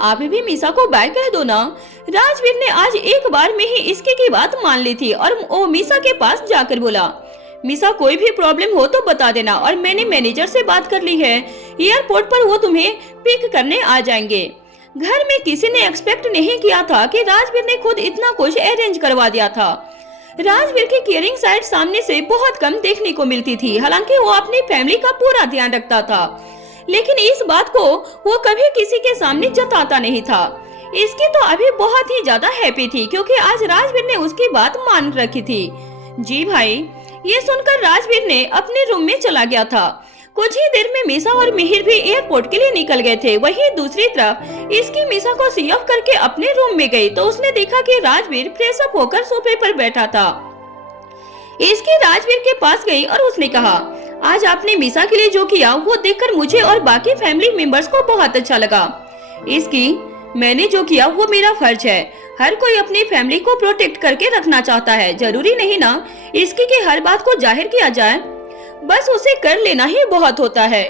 आप भी मीसा को बाय कह दो ना। राजवीर ने आज एक बार में ही इसकी की बात मान ली थी और वो मीसा के पास जाकर बोला, मीसा कोई भी प्रॉब्लम हो तो बता देना, और मैंने मैनेजर से बात कर ली है, एयरपोर्ट पर वो तुम्हें पिक करने आ जाएंगे। घर में किसी ने एक्सपेक्ट नहीं किया था कि राजवीर ने खुद इतना कुछ अरेंज करवा दिया था। राजवीर की केयरिंग साइड सामने से बहुत कम देखने को मिलती थी। हालांकि वो अपनी फैमिली का पूरा ध्यान रखता था, लेकिन इस बात को वो कभी किसी के सामने जताता नहीं था। इसकी तो अभी बहुत ही ज्यादा हैप्पी थी, क्योंकि आज राजवीर ने उसकी बात मान रखी थी। जी भाई। ये सुनकर राजवीर ने अपने रूम में चला गया था। कुछ ही देर में मीसा और मिहिर भी एयरपोर्ट के लिए निकल गए थे। वहीं दूसरी तरफ इसकी मीसा को सी ऑफ करके अपने रूम में गई तो उसने देखा कि राजवीर फ्रेश अप होकर सोफे पर बैठा था। इसकी राजवीर के पास गई और उसने कहा, आज आपने मीसा के लिए जो किया वो देखकर मुझे और बाकी फैमिली मेंबर्स को बहुत अच्छा लगा। इसकी मैंने जो किया वो मेरा फर्ज है। हर कोई अपनी फैमिली को प्रोटेक्ट करके रखना चाहता है, जरूरी नहीं ना इसकी कि हर बात को जाहिर किया जाए, बस उसे कर लेना ही बहुत होता है।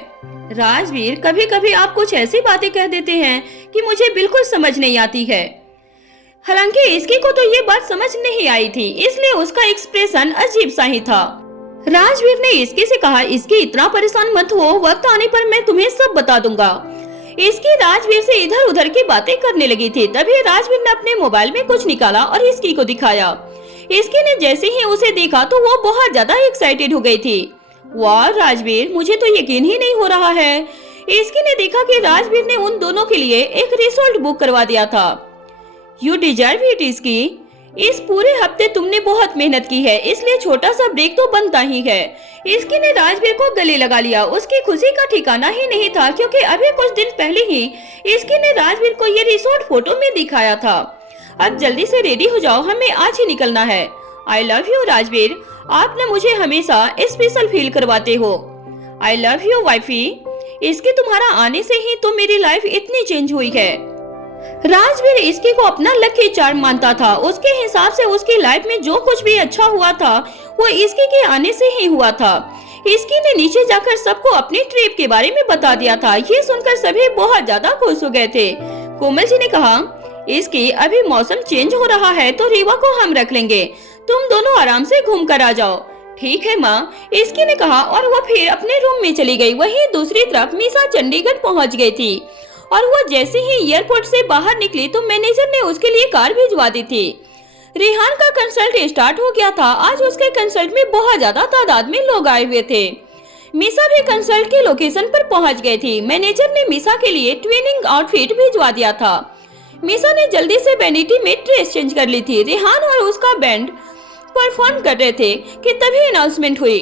राजवीर, कभी कभी आप कुछ ऐसी बातें कह देते हैं कि मुझे बिल्कुल समझ नहीं आती है। हालांकि इसकी को तो ये बात समझ नहीं आई थी, इसलिए उसका एक्सप्रेशन अजीब सा ही था। राजवीर ने इसकी से कहा, इसकी इतना परेशान मत हो, वक्त आने पर मैं तुम्हें सब बता दूंगा। इसकी राजवीर से इधर उधर की बातें करने लगी थी। तभी राजवीर ने अपने मोबाइल में कुछ निकाला और इसकी को दिखाया। इसकी ने जैसे ही उसे देखा तो वो बहुत ज्यादा एक्साइटेड हो गई थी। वाह राजवीर, मुझे तो यकीन ही नहीं हो रहा है। इसकी ने देखा कि राजवीर ने उन दोनों के लिए एक रिसोर्ट बुक करवा दिया था। यू डिजर्व इट इसकी। इस पूरे हफ्ते तुमने बहुत मेहनत की है, इसलिए छोटा सा ब्रेक तो बनता ही है। इसकी ने राजवीर को गले लगा लिया। उसकी खुशी का ठिकाना ही नहीं था, क्योंकि अभी कुछ दिन पहले ही इसकी ने राजवीर को ये रिसोर्ट फोटो में दिखाया था। अब जल्दी से रेडी हो जाओ, हमें आज ही निकलना है। आई लव यू राजवीर, आप न मुझे हमेशा स्पेशल फील करवाते हो। आई लव यू वाइफी, इसके तुम्हारा आने से ही तो मेरी लाइफ इतनी चेंज हुई है। राजवीर इसकी को अपना लकी चार्म मानता था। उसके हिसाब से उसकी लाइफ में जो कुछ भी अच्छा हुआ था वो इसकी के आने से ही हुआ था। इसकी ने नीचे जाकर सबको अपनी ट्रिप के बारे में बता दिया था। ये सुनकर सभी बहुत ज्यादा खुश हो गए थे। कोमल जी ने कहा, इसकी अभी मौसम चेंज हो रहा है तो रीवा को हम रख लेंगे, तुम दोनों आराम से घूम कर आ जाओ। ठीक है माँ, इसकी ने कहा और वो फिर अपने रूम में चली गई। वहीं दूसरी तरफ मीसा चंडीगढ़ पहुँच गई थी और वो जैसे ही एयरपोर्ट से बाहर निकली तो मैनेजर ने उसके लिए कार भिजवा दी थी। रेहान का कंसल्ट स्टार्ट हो गया था। आज उसके कंसल्ट में बहुत ज्यादा तादाद में लोग आए हुए थे। मीसा भी कंसल्ट की लोकेशन पर पहुंच गई थी। मैनेजर ने मीसा के लिए ट्विनिंग आउटफिट भिजवा दिया था। मीसा ने जल्दी से वैनिटी में ड्रेस चेंज कर ली थी। रेहान और उसका बैंड परफॉर्म कर रहे थे कि तभी अनाउंसमेंट हुई।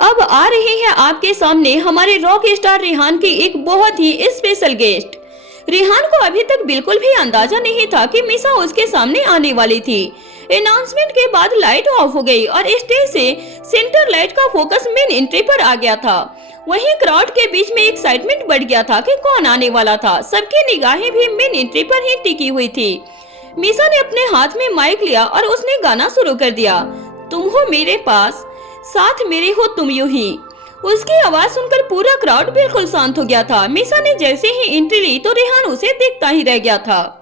अब आ रहे हैं आपके सामने हमारे रॉक स्टार रेहान की एक बहुत ही स्पेशल गेस्ट। रेहान को अभी तक बिल्कुल भी अंदाजा नहीं था कि मीसा उसके सामने आने वाली थी। अनाउंसमेंट के बाद लाइट ऑफ हो गई और स्टेज से सेंटर लाइट का फोकस मेन एंट्री पर आ गया था। वहीं क्राउड के बीच में एक्साइटमेंट बढ़ गया था कि कौन आने वाला था। सबकी निगाहें भी मेन एंट्री पर ही टिकी हुई थी। मीसा ने अपने हाथ में माइक लिया और उसने गाना शुरू कर दिया, तुम हो मेरे पास, साथ मेरे हो तुम यूं ही। उसकी आवाज सुनकर पूरा क्राउड बिल्कुल शांत हो गया था। मीसा ने जैसे ही एंट्री ली तो रेहान उसे देखता ही रह गया था।